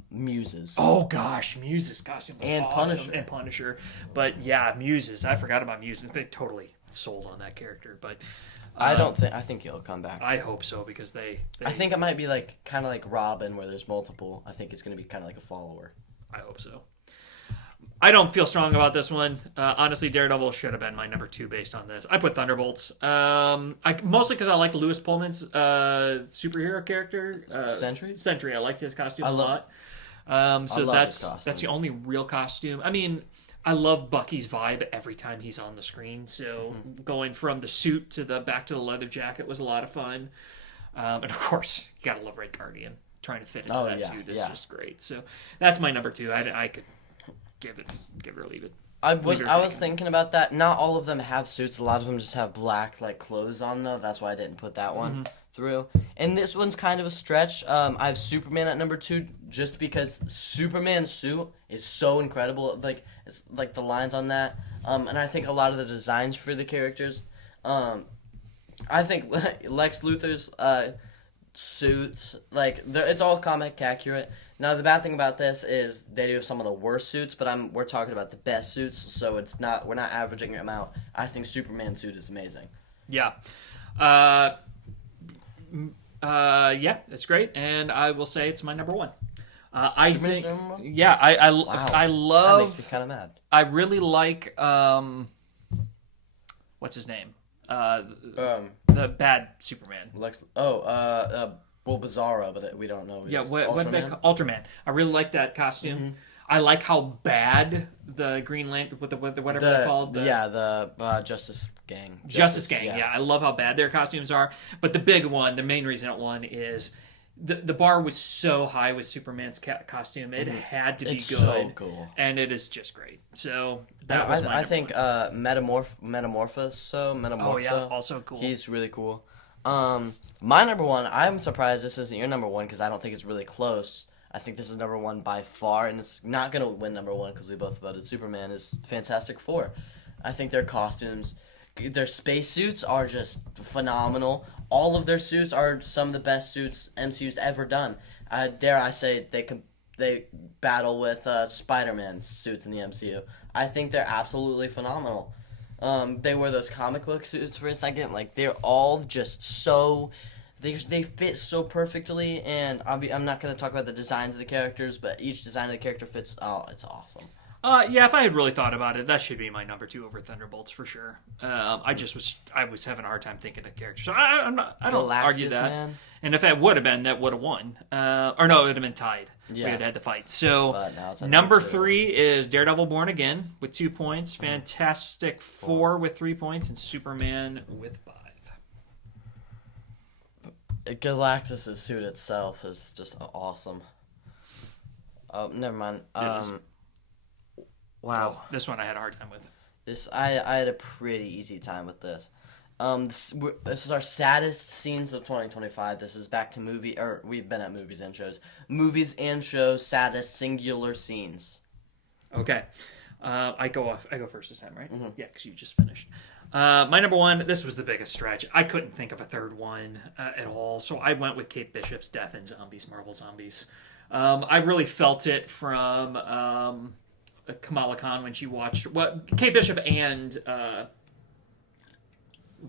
Muses. Oh gosh, Muses costume was and awesome. Punisher. And Punisher. But yeah, Muses. I forgot about Muses. They totally sold on that character. But I think he'll come back. I hope so because they I think it might be like kind of like Robin where there's multiple. I think it's gonna be kind of like a follower. I hope so. I don't feel strong about this one. Honestly, Daredevil should have been my number 2 based on this. I put Thunderbolts. Mostly because I like Lewis Pullman's superhero character. Sentry. I liked his costume a lot. So that's the only real costume. I mean, I love Bucky's vibe every time he's on the screen. So going from the suit to back to the leather jacket was a lot of fun. And of course, you gotta love Red Guardian. Trying to fit into that suit is just great. So that's my number 2. I could give it or leave it. I was thinking about that. Not all of them have suits. A lot of them just have black like clothes on though. That's why I didn't put that one through. And this one's kind of a stretch. I have Superman at number 2 just because Superman's suit is so incredible. Like it's like the lines on that. And I think a lot of the designs for the characters. I think Lex Luthor's suits like it's all comic accurate. Now the bad thing about this is they do have some of the worst suits, but we're talking about the best suits, so we're not averaging them out. I think Superman's suit is amazing. Yeah. It's great, and I will say it's my number 1. I think I love. That makes me kind of mad. I really like what's his name? The bad Superman. Bizarro, but we don't know. Yeah, Ultraman. I really like that costume. Mm-hmm. I like how bad the Green Lantern, whatever they're called. The Justice Gang. Justice Gang, yeah. I love how bad their costumes are. But the big one, the main reason it won is the bar was so high with Superman's costume. It had to be good. So cool. And it is just great. So that was my I think Metamorpho. Oh, yeah, also cool. He's really cool. My number 1, I'm surprised this isn't your number 1 because I don't think it's really close. I think this is number 1 by far, and it's not going to win number 1 because we both voted Superman is Fantastic Four. I think their costumes, their spacesuits are just phenomenal. All of their suits are some of the best suits MCU's ever done. Dare I say they battle with Spider-Man suits in the MCU. I think they're absolutely phenomenal. They wear those comic book suits for a second. Like they're all just so, they fit so perfectly. And I'm not gonna talk about the designs of the characters, but each design of the character fits. Oh, it's awesome. If I had really thought about it, that should be my number 2 over Thunderbolts for sure. I was having a hard time thinking of characters. So I don't Galactus, argue that. Man. And if that would have been, that would have won. Or no, it would have been tied. Yeah. We would have had to fight. So number 3 is Daredevil Born Again with 2 points, Fantastic Four with 3 points, and Superman with 5. Galactus' suit itself is just awesome. Oh, never mind. Wow. This one I had a hard time with. I had a pretty easy time with this. This is our saddest scenes of 2025. This is back to we've been at movies and shows. Movies and shows, saddest singular scenes. Okay. I go first this time, right? Mm-hmm. Yeah, because you just finished. My number one, this was the biggest stretch. I couldn't think of a third one at all, so I went with Kate Bishop's Death and Zombies, Marvel Zombies. I really felt it from Kamala Khan when she watched Kate Bishop and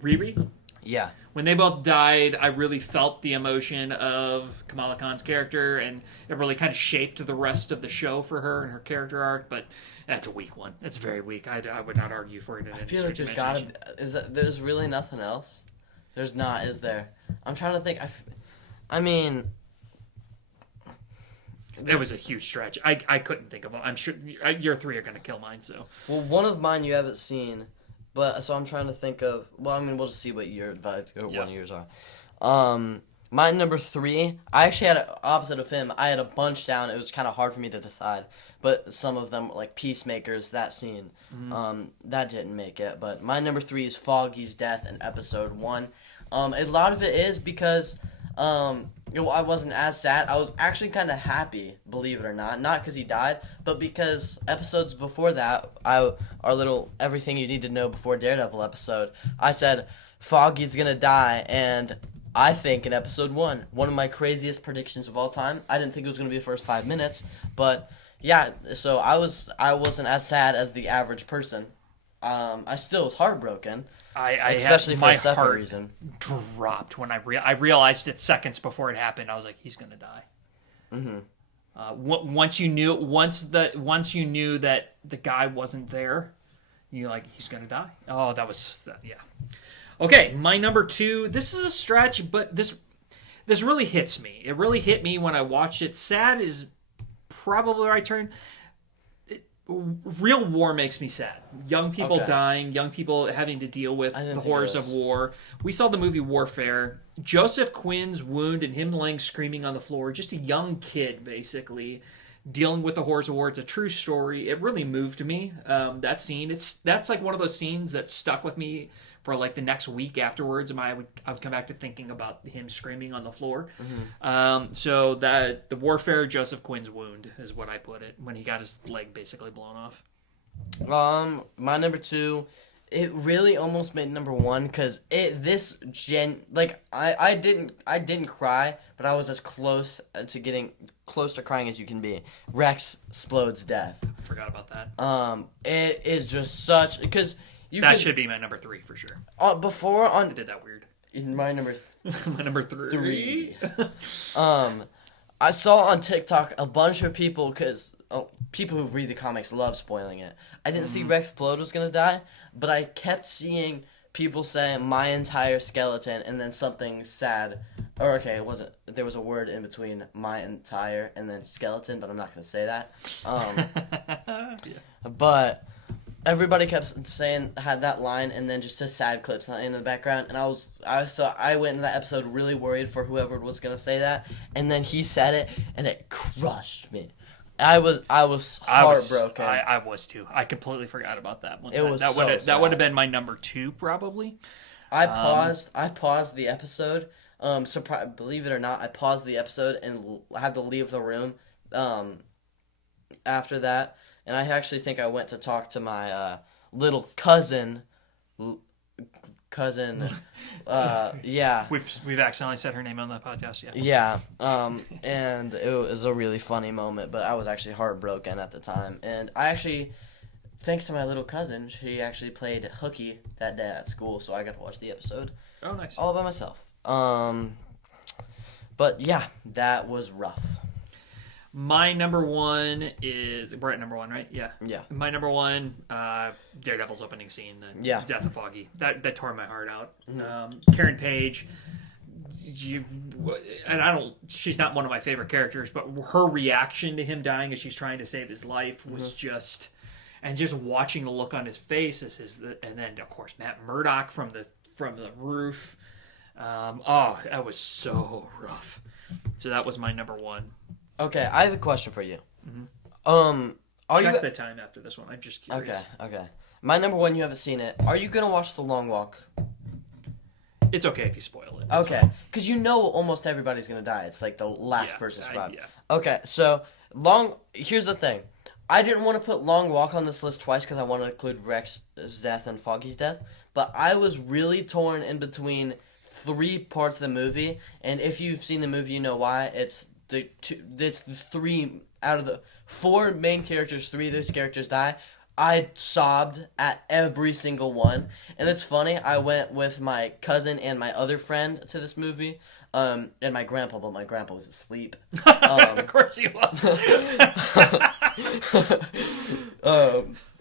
Riri. Yeah. When they both died, I really felt the emotion of Kamala Khan's character, and it really kind of shaped the rest of the show for her and her character arc, but that's a weak one. It's very weak. I would not argue for it in any I feel like there's really nothing else. There's not, is there? I'm trying to think. I mean... It was a huge stretch. I couldn't think of them. I'm sure your three are going to kill mine, so... Well, one of mine you haven't seen... But so I'm trying to think of. Well, I mean, we'll just see what one of yours are. My number 3. I actually had an opposite of him. I had a bunch down. It was kind of hard for me to decide. But some of them, like Peacemakers, that scene, that didn't make it. But my number 3 is Foggy's death in episode 1. A lot of it is because I wasn't as sad. I was actually kind of happy, believe it or not. Not because he died, but because episodes before that, our little Everything You Need to Know Before Daredevil episode, I said Foggy's gonna die, and I think in episode 1, one of my craziest predictions of all time. I didn't think it was gonna be the first 5 minutes, but yeah. So I wasn't as sad as the average person. I still was heartbroken. Especially for a separate reason. Dropped when I realized it seconds before it happened. I was like, he's gonna die. Mm-hmm. Once you knew that the guy wasn't there, you're like, he's gonna die. Oh, that was yeah. Okay, my number 2. This is a stretch, but this really hits me. It really hit me when I watched it. Sad is probably the right term. Real war makes me sad. Young people dying, young people having to deal with the horrors of war. We saw the movie Warfare. Joseph Quinn's wound and him laying screaming on the floor. Just a young kid, basically, dealing with the horrors of war. It's a true story. It really moved me, that scene. That's like one of those scenes that stuck with me for like the next week afterwards. I would come back to thinking about him screaming on the floor. Mm-hmm. So that the Warfare, Joseph Quinn's wound is what I put it, when he got his leg basically blown off. My number 2, it really almost made number 1 because I didn't cry, but I was as close to getting close to crying as you can be. Rex Splode's death. I forgot about that. It is just such because. Should be my number 3 for sure. I did that weird. My number my number 3. I saw on TikTok a bunch of people because people who read the comics love spoiling it. I didn't see Rex Splode was gonna die, but I kept seeing people say my entire skeleton and then something sad. Or okay, it wasn't. There was a word in between my entire and then skeleton, but I'm not gonna say that. But. Everybody kept had that line, and then just a sad clips in the background, and I went into that episode really worried for whoever was gonna say that, and then he said it, and it crushed me. I was heartbroken. I was too. I completely forgot about that one. That would have been my number 2 probably. I paused the episode. Believe it or not, I paused the episode and had to leave the room. After that. And I actually think I went to talk to my little cousin. Yeah. We've accidentally said her name on the podcast, yeah. Yeah. And it was a really funny moment, but I was actually heartbroken at the time. And I actually, thanks to my little cousin, she actually played hooky that day at school, so I got to watch the episode. Oh, nice. All by myself. But yeah, that was rough. My number 1 is... We're at number 1, right? Yeah. Yeah. My number 1, Daredevil's opening scene, the death of Foggy. That tore my heart out. Mm-hmm. Karen Page, she's not one of my favorite characters, but her reaction to him dying as she's trying to save his life was just... And just watching the look on his face, and then, of course, Matt Murdock from the roof. That was so rough. So that was my number 1. Okay, I have a question for you. Mm-hmm. Check the time after this one. I'm just curious. Okay. My number 1, you haven't seen it. Are you gonna watch The Long Walk? It's okay if you spoil it. Okay, because almost everybody's gonna die. It's like the last person to survive. Yeah. Okay, so here's the thing. I didn't want to put Long Walk on this list twice because I want to include Rex's death and Foggy's death. But I was really torn in between 3 parts of the movie, and if you've seen the movie, you know why. It's the 3 out of the 4 main characters. 3 of those characters die. I sobbed at every single one, and it's funny. I went with my cousin and my other friend to this movie, and my grandpa, but my grandpa was asleep. Of course he was.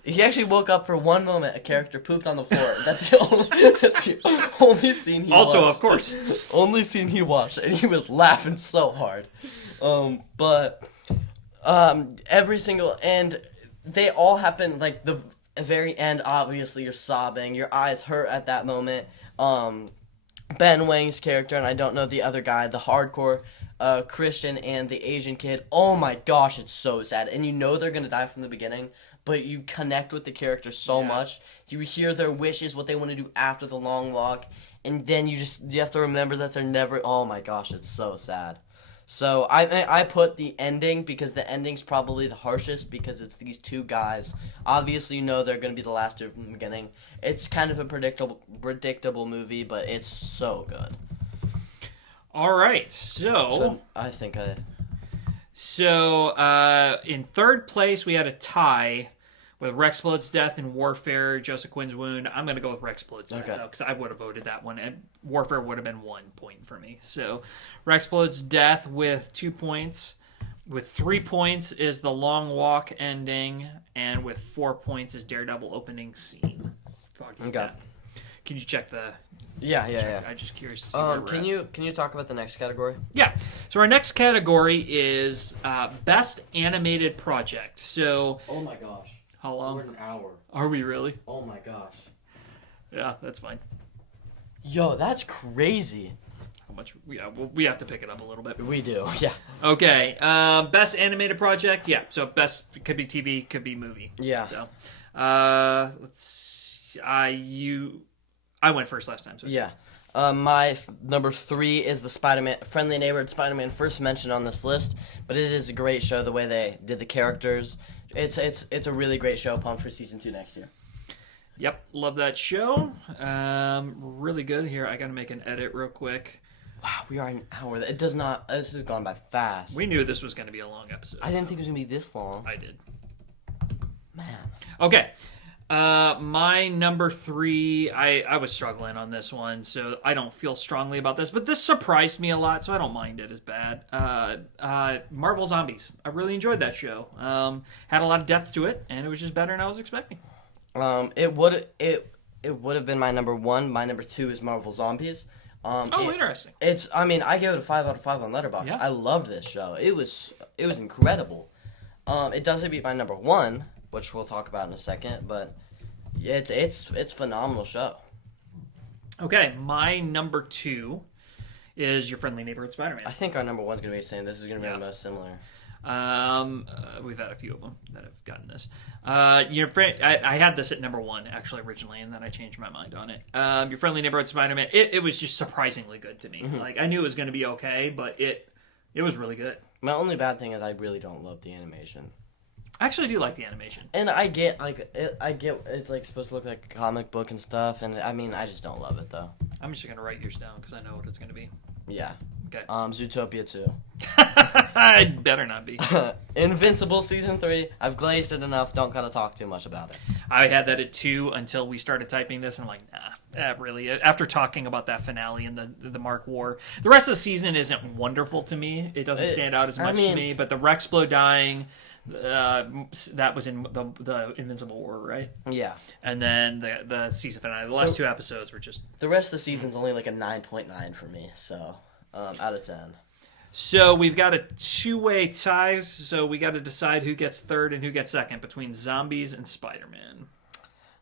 He actually woke up for one moment. A character pooped on the floor. That's the only scene he watched. Also, of course. Only scene he watched, and he was laughing so hard. Every single, and they all happen, like, the very end, obviously, you're sobbing. Your eyes hurt at that moment. Ben Wang's character, and I don't know the other guy, the hardcore Christian and the Asian kid. Oh my gosh, it's so sad. And you know they're going to die from the beginning, but you connect with the characters so much. You hear their wishes, what they want to do after the long walk, and then you have to remember that they're never... Oh my gosh, it's so sad. So I put the ending because the ending's probably the harshest because it's these 2 guys. Obviously, you know they're going to be the last 2 from the beginning. It's kind of a predictable movie, but it's so good. All right, so I think So, in 3rd place, we had a tie with Rexplode's death and Warfare, Joseph Quinn's wound. I'm going to go with Rexplode's death, though, because I would have voted that one. And Warfare would have been 1 point for me. So, Rexplode's death with 2 points. With 3 points is the long walk ending. And with 4 points is Daredevil opening scene. Foggy's death. Can you check the... Yeah. I'm just curious to see where we're Can you talk about the next category? Yeah. So our next category is Best Animated Project. So... Oh my gosh. How long? We're an hour. Are we really? Oh my gosh. Yeah, that's fine. Yo, that's crazy. How much? Yeah, we have to pick it up a little bit. We do, yeah. Okay. Best Animated Project. Yeah. So best could be TV, could be movie. Yeah. So, let's. I went first last time. So yeah. My number 3 is the Spider-Man, Friendly Neighborhood Spider-Man, first mentioned on this list, but it is a great show the way they did the characters. It's a really great show. Pumped for season 2 next year. Yep, love that show. Really good. Here, I gotta make an edit real quick. Wow, we are an hour. It does not. This has gone by fast. We knew this was gonna be a long episode. I didn't think it was gonna be this long. I did. Man. Okay. My number 3, I was struggling on this one, so I don't feel strongly about this, but this surprised me a lot, so I don't mind it as bad. Marvel Zombies. I really enjoyed that show. Had a lot of depth to it, and it was just better than I was expecting. It would have been my number 1. My number 2 is Marvel Zombies. Interesting. I give it a 5 out of 5 on Letterboxd. Yeah. I loved this show. It was incredible. It doesn't beat my number 1, which we'll talk about in a second, but it's a phenomenal show. Okay, my number 2 is Your Friendly Neighborhood Spider-Man. I think our number 1's going to be the same. This is going to be the most similar. We've had a few of them that have gotten this. I had this at number 1 actually originally, and then I changed my mind on it. Your Friendly Neighborhood Spider-Man. It was just surprisingly good to me. Mm-hmm. Like I knew it was going to be okay, but it was really good. My only bad thing is I really don't love the animation. I actually do like the animation, and I get it's like supposed to look like a comic book and stuff, and I just don't love it though. I'm just gonna write yours down because I know what it's gonna be. Yeah. Okay. Zootopia 2. It better not be. Invincible season 3. I've glazed it enough. Don't gotta talk too much about it. I had that at 2 until we started typing this, and I'm like, nah, really. After talking about that finale and the Mark War, the rest of the season isn't wonderful to me. It doesn't stand out as much to me. But the Rexplode dying. That was in the Invincible War, right? Yeah. And then the season finale. The last 2 episodes were just... The rest of the season's only like a 9.9 for me, so out of 10. So we've got a 2-way tie, so we got to decide who gets 3rd and who gets 2nd between Zombies and Spider-Man.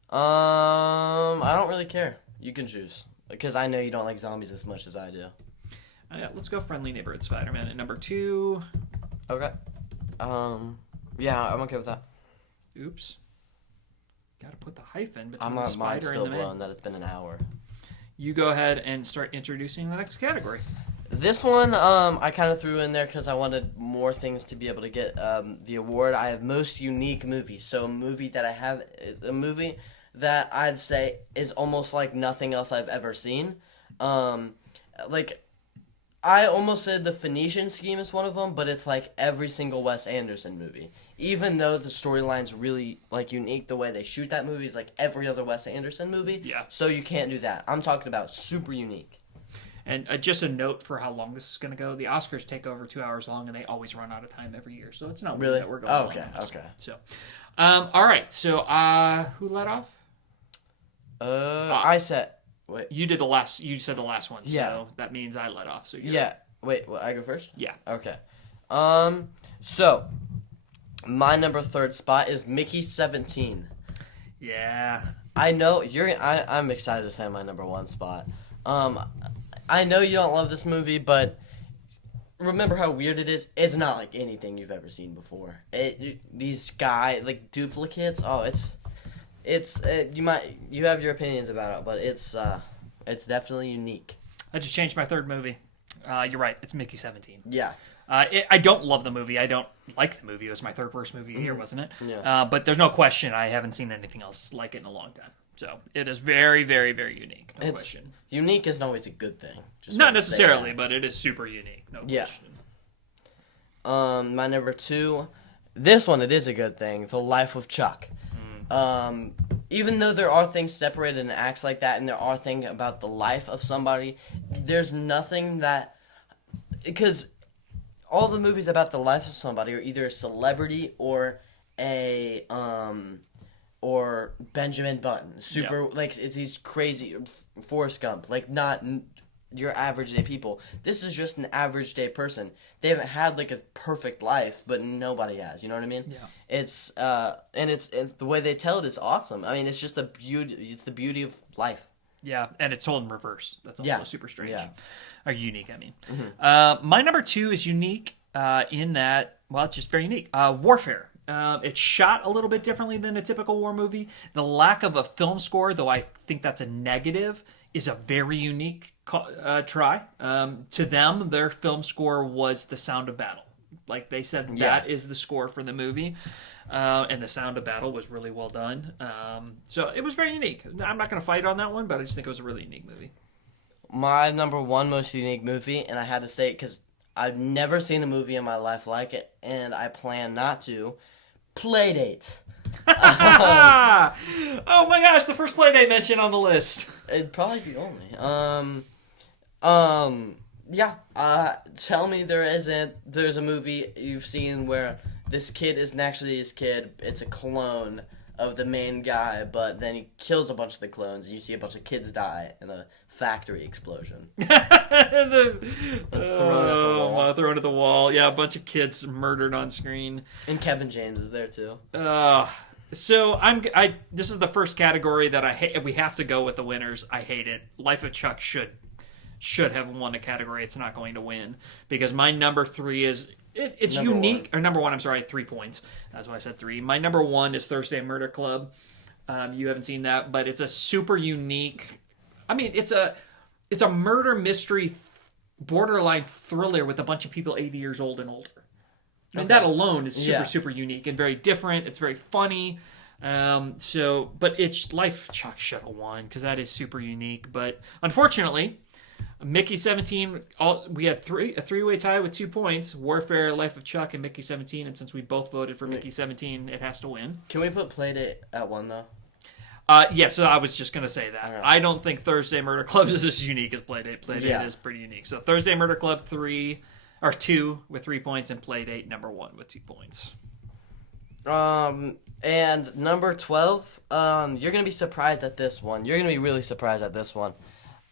I don't really care. You can choose. Because I know you don't like zombies as much as I do. Let's go Friendly Neighborhood Spider-Man at number 2. Okay. Yeah, I'm okay with that. Oops. Got to put the hyphen between I'm the not spider still and the blown man. that it's been an hour. you go ahead and start introducing the next category. This one, I kind of threw in there because I wanted more things to be able to get the award. I have most unique movie. So a movie that I'd say is almost like nothing else I've ever seen. Like, I almost said The Phoenician Scheme is one of them, but it's like every single Wes Anderson movie. Even though the storyline's really like unique, the way they shoot that movie is like every other Wes Anderson movie. Yeah. So you can't do that. I'm talking about super unique. And just a note for how long this is going to go. The Oscars take over 2 hours long, and they always run out of time every year. So it's not Really? weird that we're going Oh, long okay, on this. okay. So, all right. So, who led off? I said... Wait. You did the last. You said the last one. So Yeah. that means I led off. So Yeah. Wait, I go first? Yeah. Okay. So, my number 3rd spot is Mickey 17. Yeah. I know I'm excited to say my number 1 spot. I know you don't love this movie, but remember how weird it is? It's not like anything you've ever seen before. These like duplicates. Oh, you have your opinions about it, but it's definitely unique. I just changed my 3rd movie. You're right. It's Mickey 17. Yeah. I don't love the movie. I don't like the movie. It was my 3rd worst movie of the year, wasn't it? Yeah. But there's no question I haven't seen anything else like it in a long time. So it is very, very, very unique. No question. Unique isn't always a good thing. Just Not want to say necessarily, that. but it is super unique. No Yeah. question. My number 2, this one, it is a good thing. The Life of Chuck. Even though there are things separated in acts like that, and there are things about the life of somebody, there's nothing that, because all the movies about the life of somebody are either a celebrity or or Benjamin Button, like it's these crazy Forrest Gump, like not your average day people. This is just an average day person. They haven't had like a perfect life, but nobody has. You know what I mean? Yeah. It's and the way they tell it is awesome. I mean, it's just the beauty. It's the beauty of life. Yeah, and it's told in reverse. That's also super strange. Yeah. Or unique, I mean. My number 2 is unique in that, well, it's just very unique. Warfare. It's shot a little bit differently than a typical war movie. The lack of a film score, though I think that's a negative, is a very unique try. To them, their film score was The Sound of Battle. Like they said, that is the score for the movie. And The Sound of Battle was really well done. So it was very unique. I'm not going to fight on that one, but I just think it was a really unique movie. My number 1 most unique movie, and I had to say it because I've never seen a movie in my life like it, and I plan not to. Playdate. Oh my gosh, the first Playdate mention on the list. It'd probably be only. Yeah. Tell me there's a movie you've seen where this kid isn't actually his kid. It's a clone of the main guy, but then he kills a bunch of the clones, and you see a bunch of kids die in a factory explosion. Thrown Thrown at the wall. Yeah, a bunch of kids murdered on screen. And Kevin James is there too. So this is the first category that I hate. We have to go with the winners. I hate it. Life of Chuck should have won a category. It's not going to win because my number 3 is it's Number unique. 1. Or number 1, I'm sorry, 3 points. That's why I said 3. My number 1 is Thursday Murder Club. You haven't seen that, but it's a super unique. I mean, it's a murder mystery, borderline thriller with a bunch of people 80 years old and older. I mean, that alone is super unique and very different. It's very funny. But it's Life Chuck should have won because that is super unique. But unfortunately, Mickey 17. We had a 3-way tie with 2 points: Warfare, Life of Chuck, and Mickey 17. And since we both voted for Mickey 17, it has to win. Can we put Playdate at 1 though? Yeah, so I was just going to say that. Okay. I don't think Thursday Murder Club is as unique as Playdate. Playdate is pretty unique. So Thursday Murder Club 2 with 3 points, and Playdate number 1 with 2 points. And number 12, you're going to be surprised at this one. You're going to be really surprised at this one.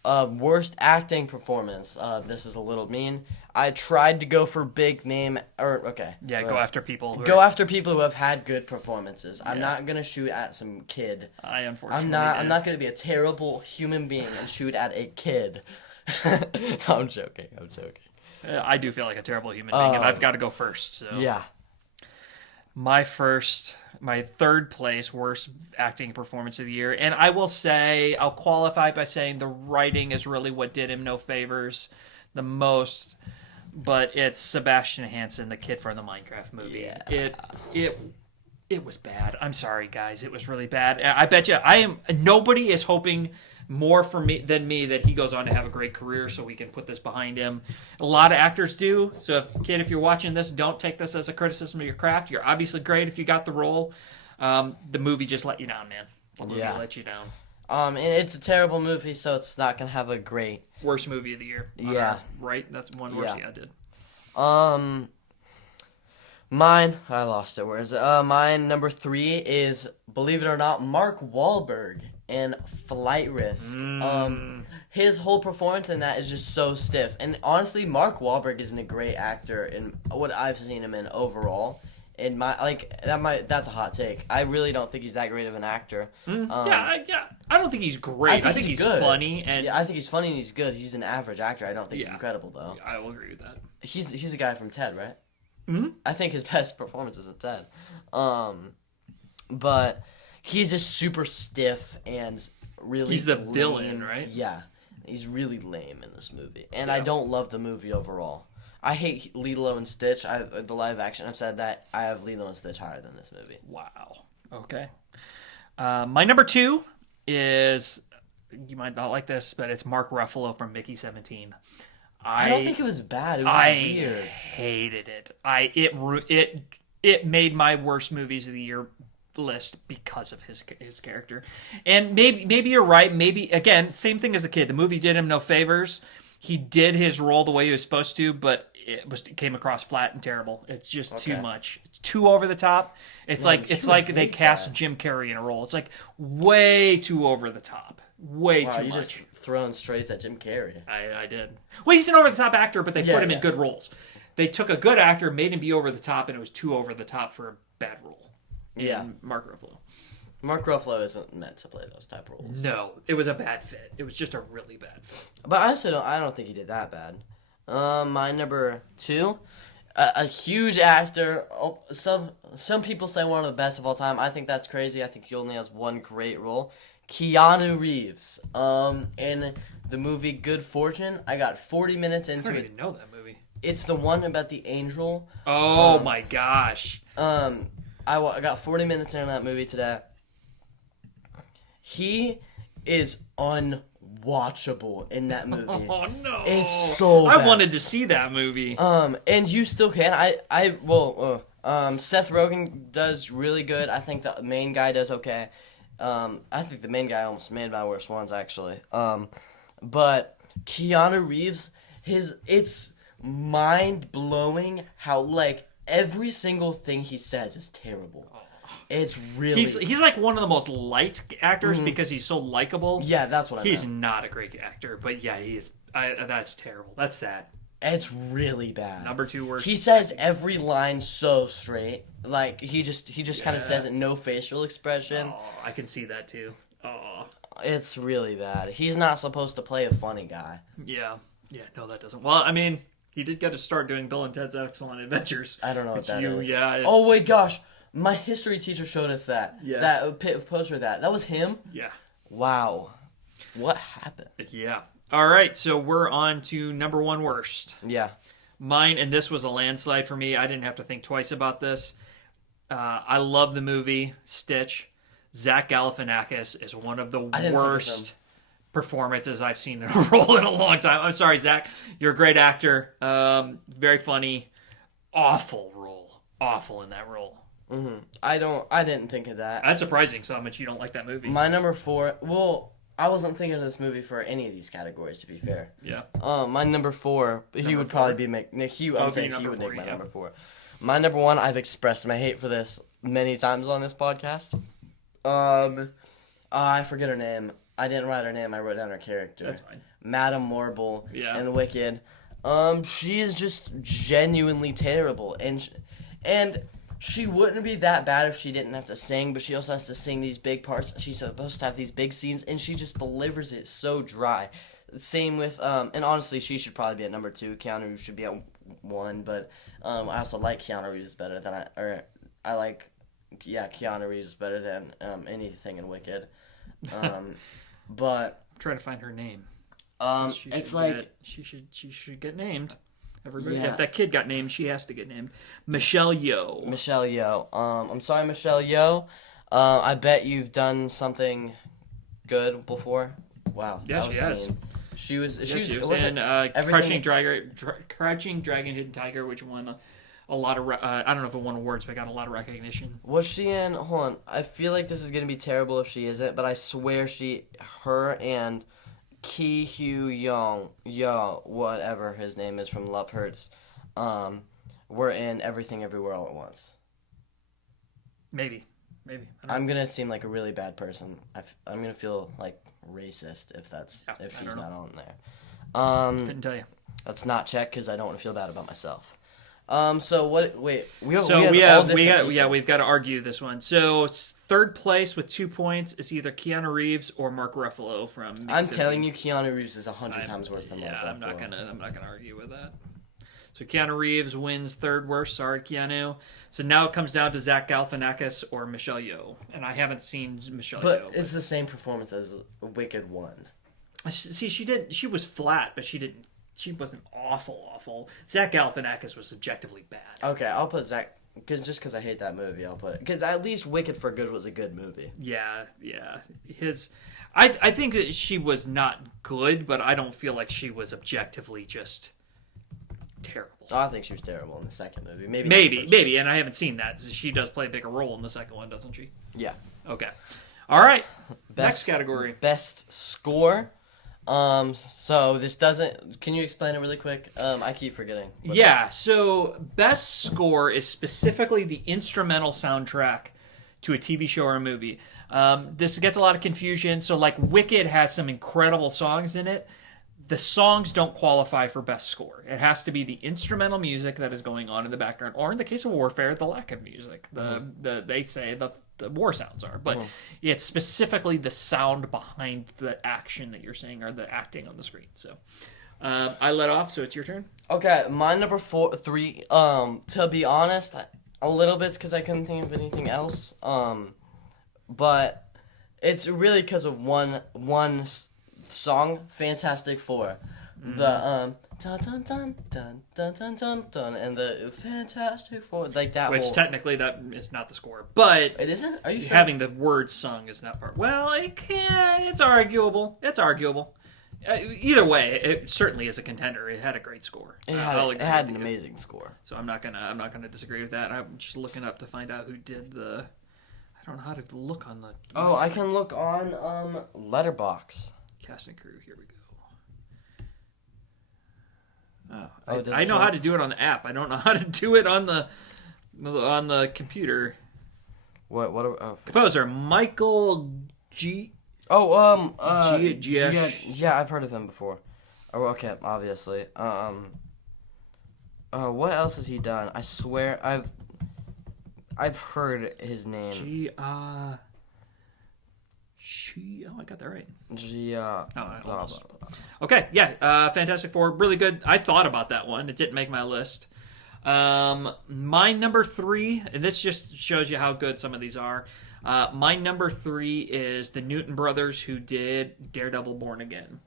Worst acting performance. This is a little mean. I tried to go for big name, Yeah, go after people. After people who have had good performances. I'm not gonna shoot at some kid. Unfortunately. I'm not gonna be a terrible human being and shoot at a kid. I'm joking. I do feel like a terrible human being, and I've got to go first. So. Yeah. my third place worst acting performance of the year. And I will say, I'll qualify by saying the writing is really what did him no favors the most. But it's Sebastian Hansen, the kid from the Minecraft movie. Yeah. It was bad. I'm sorry, guys. It was really bad. I bet you nobody is hoping more for me than me that he goes on to have a great career so we can put this behind him. A lot of actors do. So if you're watching this, don't take this as a criticism of your craft. You're obviously great if you got the role. The movie just let you down, man. The movie let you down. And it's a terrible movie, so it's not gonna have a great worst movie of the year. Yeah. Right? That's one worst. Yeah, I did. Mine, I lost it. Where is it? Mine number 3 is, believe it or not, Mark Wahlberg in Flight Risk. His whole performance in that is just so stiff. And honestly, Mark Wahlberg isn't a great actor in what I've seen him in overall. That's a hot take. I really don't think he's that great of an actor. I don't think he's great. I think he's good. Funny, and I think he's funny and he's good. He's an average actor. I don't think he's incredible though. I will agree with that. He's a guy from Ted, right? Mm-hmm. I think his best performance is at Ted. But he's just super stiff and really. He's the lame. villain, right? Yeah, he's really lame in this movie, and I don't love the movie overall. I hate Lilo and Stitch. The live action. I've said that. I have Lilo and Stitch higher than this movie. Wow. Okay. My number 2 is, you might not like this, but it's Mark Ruffalo from Mickey 17. I don't think it was bad. It was weird. I hated it. It made my worst movies of the year list because of his character. And maybe you're right. Maybe again, same thing as the kid. The movie did him no favors. He did his role the way he was supposed to, but it came across flat and terrible. It's just too much. It's too over the top. It's like they cast Jim Carrey in a role. It's like way too over the top. Way too much. You just throwing strays at Jim Carrey. I did. Well, he's an over the top actor, but they put him in good roles. They took a good actor, made him be over the top, and it was too over the top for a bad role. Mark Ruffalo. Mark Ruffalo isn't meant to play those type of roles. No, it was a bad fit. It was just a really bad fit. But I don't think he did that bad. My number 2, a huge actor. Oh, some people say one of the best of all time. I think that's crazy. I think he only has one great role. Keanu Reeves. In the movie Good Fortune, I got 40 minutes into it. I don't even know that movie. It's the one about the angel. Oh my gosh. I got 40 minutes into that movie today. He is unwatchable in that movie. Oh no! It's so bad. I wanted to see that movie. And you still can. Seth Rogen does really good. I think the main guy does okay. I think the main guy almost made my worst ones actually. But Keanu Reeves, it's mind blowing how every single thing he says is terrible. It's really he's like one of the most liked actors because he's so likable. Yeah, that's what I meant. He's not a great actor, but yeah, he is. That's terrible. That's sad. It's really bad. Number 2 worst. He says every line so straight. He just kind of says it, no facial expression. Oh, I can see that too. Oh, it's really bad. He's not supposed to play a funny guy. Yeah. No, that doesn't. Well, I mean, he did get to start doing Bill and Ted's Excellent Adventures. I don't know what that is. Yeah. Oh wait, gosh. My history teacher showed us that. Yeah. That poster of that. That was him? Yeah. Wow. What happened? Yeah. All right, so we're on to number 1 worst. Yeah. Mine, and this was a landslide for me. I didn't have to think twice about this. I love the movie Stitch. Zach Galifianakis is one of the worst performances I've seen in a role in a long time. I'm sorry, Zach. You're a great actor. Very funny. Awful role. Awful in that role. Mm-hmm. I didn't think of that. That's surprising so much you don't like that movie. My number 4, well, I wasn't thinking of this movie for any of these categories, to be fair. Yeah. My number 4, he would probably be I'm saying he would make my number 4. My number 1, I've expressed my hate for this many times on this podcast. I forget her name. I didn't write her name. I wrote down her character. That's fine. Madame Morble in Wicked. She is just genuinely terrible, and she wouldn't be that bad if she didn't have to sing, but she also has to sing these big parts. She's supposed to have these big scenes, and she just delivers it so dry. Same with, and honestly, she should probably be at number 2. Keanu Reeves should be at 1, but I also like Keanu Reeves better than Keanu Reeves better than anything in Wicked. But I'm trying to find her name. It's like she should get named. Everybody, Yeah. if that kid got named, she has to get named. Michelle Yeoh. Michelle Yeoh. I'm sorry, Michelle Yeoh. I bet you've done something good before. Wow. Yeah, that was she has. mean. She was was in Crouching Dragon, Hidden Tiger, which won a lot of. I don't know if it won awards, but got a lot of recognition. Was she in? Hold on. I feel like this is gonna be terrible if she isn't, but I swear her and Ki Hugh Young, whatever his name is from Love Hurts, were in Everything Everywhere All at Once. Maybe. I'm gonna seem like a really bad person. I'm gonna feel like racist if she's not on there. Couldn't tell you. Let's not check because I don't want to feel bad about myself. So what? Wait, we've got to argue this one. So third place with 2 points is either Keanu Reeves or Mark Ruffalo from. I'm telling you, Keanu Reeves is 100 times worse than Mark Ruffalo. I'm not gonna argue with that. So Keanu Reeves wins third worst. Sorry, Keanu. So now it comes down to Zach Galifianakis or Michelle Yeoh, and I haven't seen Michelle Yeoh. But it's the same performance as Wicked 1. See, she was flat, but she didn't. She wasn't awful. Zach Galifianakis was subjectively bad. Okay, I'll put Zach because I hate that movie. Because at least Wicked for Good was a good movie. Yeah. I think that she was not good, but I don't feel like she was objectively just terrible. Oh, I think she was terrible in the second movie. Maybe, and I haven't seen that. She does play a bigger role in the second one, doesn't she? Yeah. Okay. All right. Next category. Best score. So this doesn't. Can you explain it really quick? I keep forgetting. Yeah. So best score is specifically the instrumental soundtrack to a TV show or a movie. This gets a lot of confusion. So like Wicked has some incredible songs in it. The songs don't qualify for best score. It has to be the instrumental music that is going on in the background, or in the case of Warfare, the lack of music. They say the war sounds are, but it's specifically the sound behind the action that you're seeing or the acting on the screen. So I let off, so it's your turn. Okay, my number 3. To be honest, a little bit because I couldn't think of anything else. But it's really because of one song, Fantastic Four. The dun dun dun dun dun dun dun dun and the Fantastic Four, like that. Which technically that is not the score, but it isn't. Are you sure? Having the words sung is not part. Well, it's arguable. Either way, it certainly is a contender. It had a great score. It had an amazing score. So I'm not gonna disagree with that. I'm just looking up to find out who did the. I don't know how to look on the. Oh, I can look on Letterboxd. Cast and crew. Here we go. I know how to do it on the app. I don't know how to do it on the computer. What? Composer Michael G. Yeah, I've heard of him before. Oh, okay, obviously. What else has he done? I swear I've heard his name. I got that right. Blah. Okay, yeah, Fantastic Four, really good. I thought about that one. It didn't make my list. My number 3, and this just shows you how good some of these are. My number 3 is the Newton Brothers, who did Daredevil Born Again.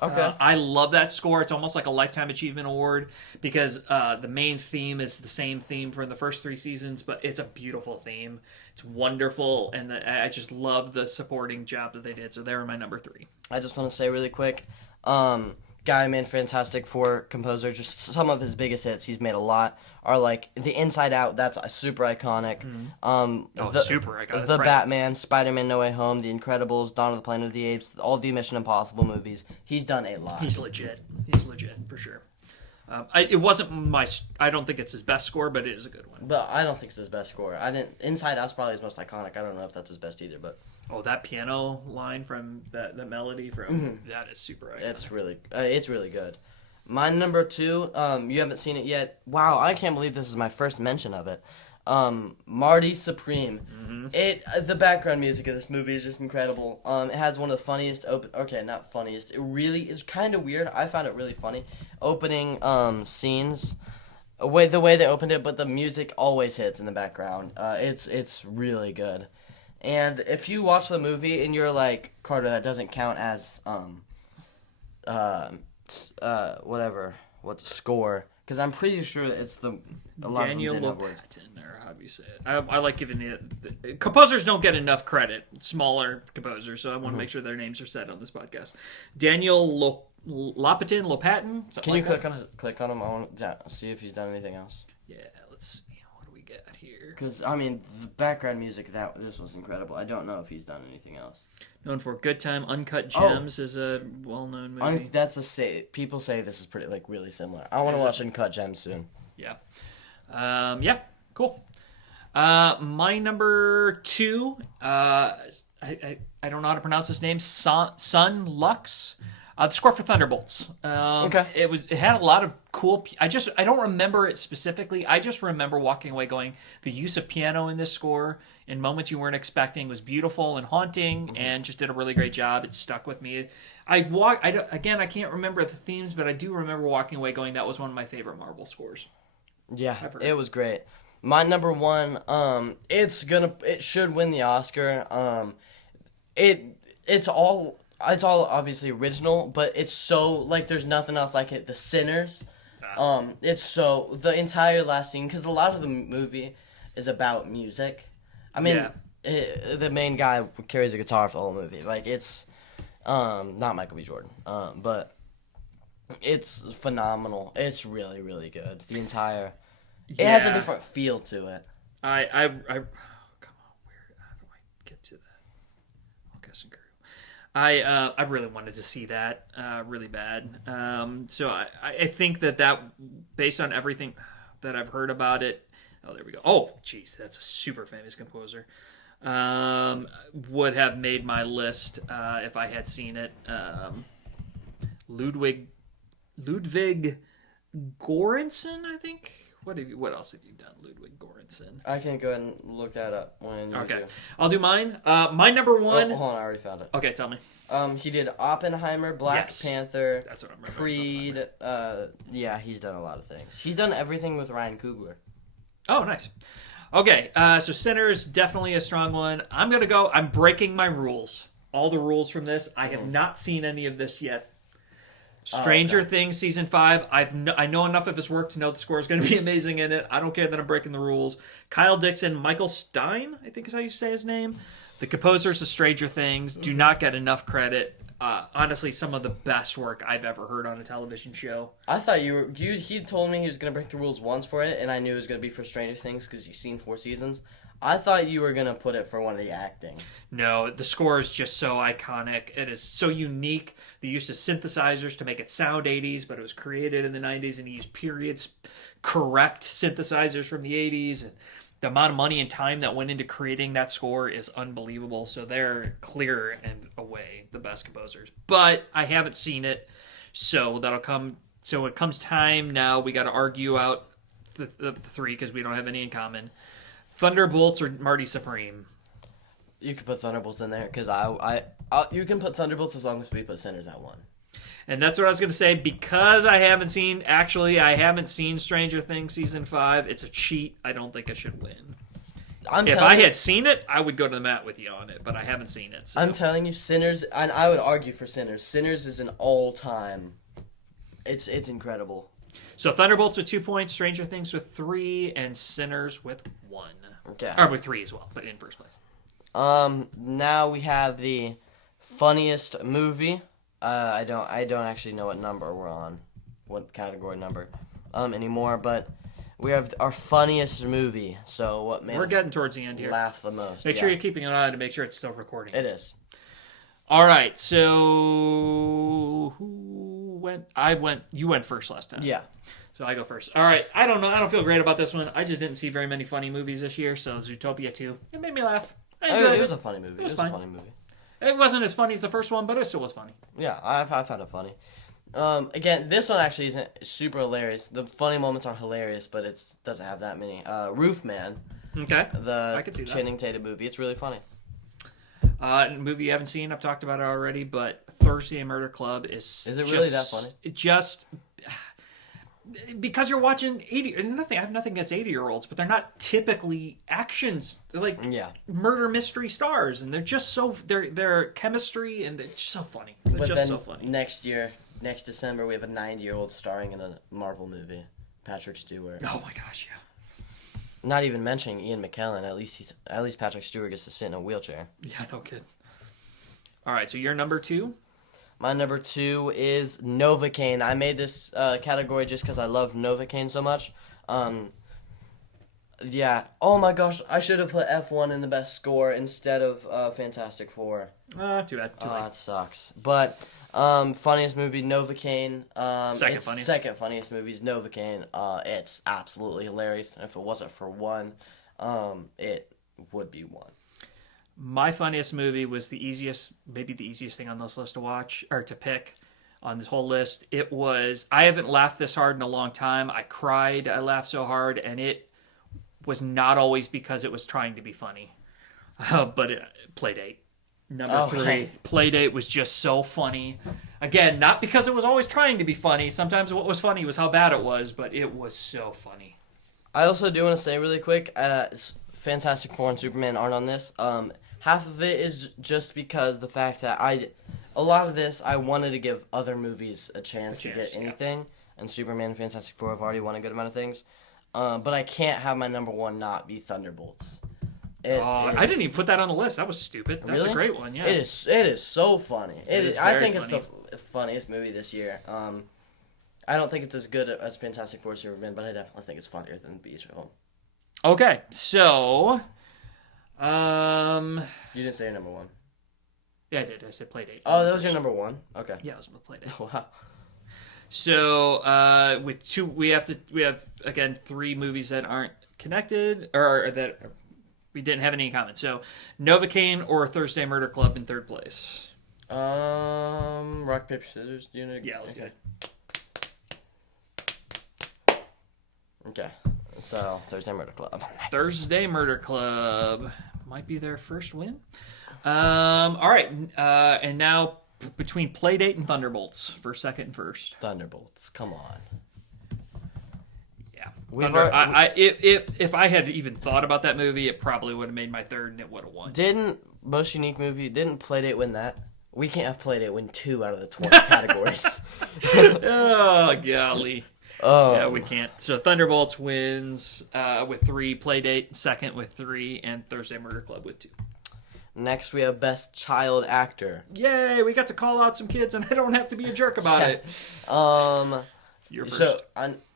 Okay. I love that score. It's almost like a Lifetime Achievement Award because the main theme is the same theme for the first 3 seasons, but it's a beautiful theme. It's wonderful, and I just love the supporting job that they did. So they're my number 3. I just want to say really quick, guy made Fantastic Four composer. Just some of his biggest hits, he's made a lot, are like The Inside Out. That's super iconic. Super iconic. The Batman, Spider-Man: No Way Home, The Incredibles, Dawn of the Planet of the Apes, all the Mission Impossible movies. He's done a lot. He's legit for sure. It wasn't I don't think it's his best score, but it is a good one. But I don't think it's his best score. Inside Out's probably his most iconic. I don't know if that's his best either, but. Oh, that piano line from the melody from that is super iconic. It's really good. My number 2, you haven't seen it yet. Wow, I can't believe this is my first mention of it. Marty Supreme. The background music of this movie is just incredible. It has one of the funniest not funniest. It really is kind of weird. I found it really funny. Opening scenes the way they opened it, but the music always hits in the background. It's really good. And if you watch the movie and you're like, Carter, that doesn't count as whatever, what's score? Because I'm pretty sure it's a lot Daniel of them didn't have words. Lopatin, or how do you say it? I like giving the composers don't get enough credit. Smaller composers, so I want to make sure their names are said on this podcast. Daniel Lopatin. Can you click on him? I want to see if he's done anything else. Yeah, let's see. What do we get here? Because I mean, the background music this was incredible. I don't know if he's done anything else. Known for Good Time, Uncut Gems is a well-known movie. People say this is pretty really similar. I want to watch Uncut Gems soon. Yeah. Yeah. Cool. My number 2. I don't know how to pronounce his name. Sun Lux. The score for Thunderbolts. Okay. It had a lot of cool. I don't remember it specifically. I just remember walking away going, the use of piano in this score in moments you weren't expecting was beautiful and haunting, and just did a really great job. It stuck with me. I can't remember the themes, but I do remember walking away going, that was one of my favorite Marvel scores. Yeah, it was great. My number 1, it should win the Oscar. It's all obviously original, but it's so like there's nothing else like it. The Sinners, it's so the entire last scene, because a lot of the movie is about music. I mean, the main guy carries a guitar for the whole movie. Like it's not Michael B. Jordan, but it's phenomenal. It's really, really good. The entire it has a different feel to it. Come on, how do I get to that? I'll guess and I really wanted to see that really bad. So I think that based on everything that I've heard about it. Oh, there we go. Oh, geez, that's a super famous composer. Would have made my list if I had seen it. Ludwig Göransson, I think. What else have you done, Ludwig Göransson? I can go ahead and look that up when you do. I'll do mine. My number 1. Oh, hold on, I already found it. Okay, tell me. He did Oppenheimer, Black Panther, that's what I'm remembering. Creed. Yeah, he's done a lot of things. He's done everything with Ryan Coogler. Oh, nice. Okay, so Sinners, definitely a strong one. I'm breaking my rules. All the rules from this. I have not seen any of this yet. Stranger Things Season 5. I know enough of his work to know the score is going to be amazing in it. I don't care that I'm breaking the rules. Kyle Dixon, Michael Stein, I think is how you say his name. The composers of Stranger Things do not get enough credit. Honestly, some of the best work I've ever heard on a television show. I thought he told me he was going to break the rules once for it, and I knew it was going to be for Stranger Things because he's seen 4 seasons. I thought you were going to put it for one of the acting. No, the score is just so iconic. It is so unique. The use of synthesizers to make it sound 80s, but it was created in the 90s, and he used periods correct synthesizers from the 80s. And the amount of money and time that went into creating that score is unbelievable. So they're clear and away the best composers. But I haven't seen it, so that'll come. So when it comes time now, we got to argue out the 3 because we don't have any in common. Thunderbolts or Marty Supreme? You can put Thunderbolts in there because you can put Thunderbolts as long as we put Sinners at 1. And that's what I was going to say. Because I haven't seen Stranger Things Season 5, it's a cheat. I don't think I should win. If I had seen it, I would go to the mat with you on it, but I haven't seen it. So. I'm telling you, Sinners, and I would argue for Sinners. Sinners is an all-time. It's incredible. So Thunderbolts with 2 points, Stranger Things with 3, and Sinners with 1. Okay. Or with 3 as well, but in first place. Now we have the funniest movie. I don't actually know what number we're on, what category number, anymore. But we have our funniest movie. So what made We're getting towards the end here. Laugh the most? Make sure you're keeping an eye to make sure it's still recording. It is. All right. So who went? I went. You went first last time. Yeah. So I go first. All right. I don't know. I don't feel great about this one. I just didn't see very many funny movies this year. So Zootopia 2. It made me laugh. I enjoyed it. It was a funny movie. It was a funny movie. It wasn't as funny as the first one, but it still was funny. Yeah, I found it funny. Again, this one actually isn't super hilarious. The funny moments are hilarious, but it doesn't have that many. Roof Man. Okay. The Channing Tatum movie. It's really funny. Movie you haven't seen. I've talked about it already, but Thursday Murder Club is. Is it really that funny? It just. because you're watching 80. And I have nothing against 80-year-olds, but they're not typically actions. They're like murder mystery stars, and they're just so their chemistry and they're just so funny. They're but just then so funny. Next December, we have a 90-year-old starring in a Marvel movie, Patrick Stewart. Oh my gosh, yeah. Not even mentioning Ian McKellen. At least Patrick Stewart gets to sit in a wheelchair. Yeah, no kid. All right, so your number 2. My number 2 is Novocaine. I made this category just because I love Novocaine so much. Yeah. Oh my gosh, I should have put F1 in the best score instead of Fantastic Four. Too bad. Too late. That sucks. But funniest movie, Novocaine. Second funniest movie is Novocaine. It's absolutely hilarious. And if it wasn't for one, it would be one. My funniest movie was maybe the easiest thing on this list to watch or to pick on this whole list. It was, I haven't laughed this hard in a long time. I cried. I laughed so hard, and it was not always because it was trying to be funny. But Playdate. Number 3. Playdate was just so funny. Again, not because it was always trying to be funny. Sometimes what was funny was how bad it was, but it was so funny. I also do want to say really quick, Fantastic Four and Superman aren't on this. Half of it is just because the fact that a lot of this, I wanted to give other movies a chance to get anything, and Superman and Fantastic Four have already won a good amount of things. But I can't have my number 1 not be Thunderbolts. I didn't even put that on the list. That was stupid. That's really? A great one, yeah. It is so funny. I think funny. It's the funniest movie this year. I don't think it's as good as Fantastic Four Superman, but I definitely think it's funnier than Beast at Home. Okay, so... You didn't say your number 1. Yeah, I did. I said Playdate. Oh, that was your number 1? Okay. Yeah, it was with Playdate. Wow. So, with 2, we have again 3 movies that aren't connected, or that we didn't have any in common. So, Novocaine or Thursday Murder Club in third place. Rock, paper, scissors. Do you know? Yeah, let's do it. Okay. So, Thursday Murder Club. Nice. Thursday Murder Club might be their first win. All right, and now between Playdate and Thunderbolts for second and first. Thunderbolts, come on. Yeah, if I had even thought about that movie, it probably would have made my third, and it would have won. Didn't Playdate win that? We can't have Playdate win 2 out of the 20 categories. Oh golly. Yeah, we can't. So Thunderbolts wins with 3, Playdate second with 3, and Thursday Murder Club with 2. Next, we have Best Child Actor. Yay, we got to call out some kids, and I don't have to be a jerk about it. You're first. So,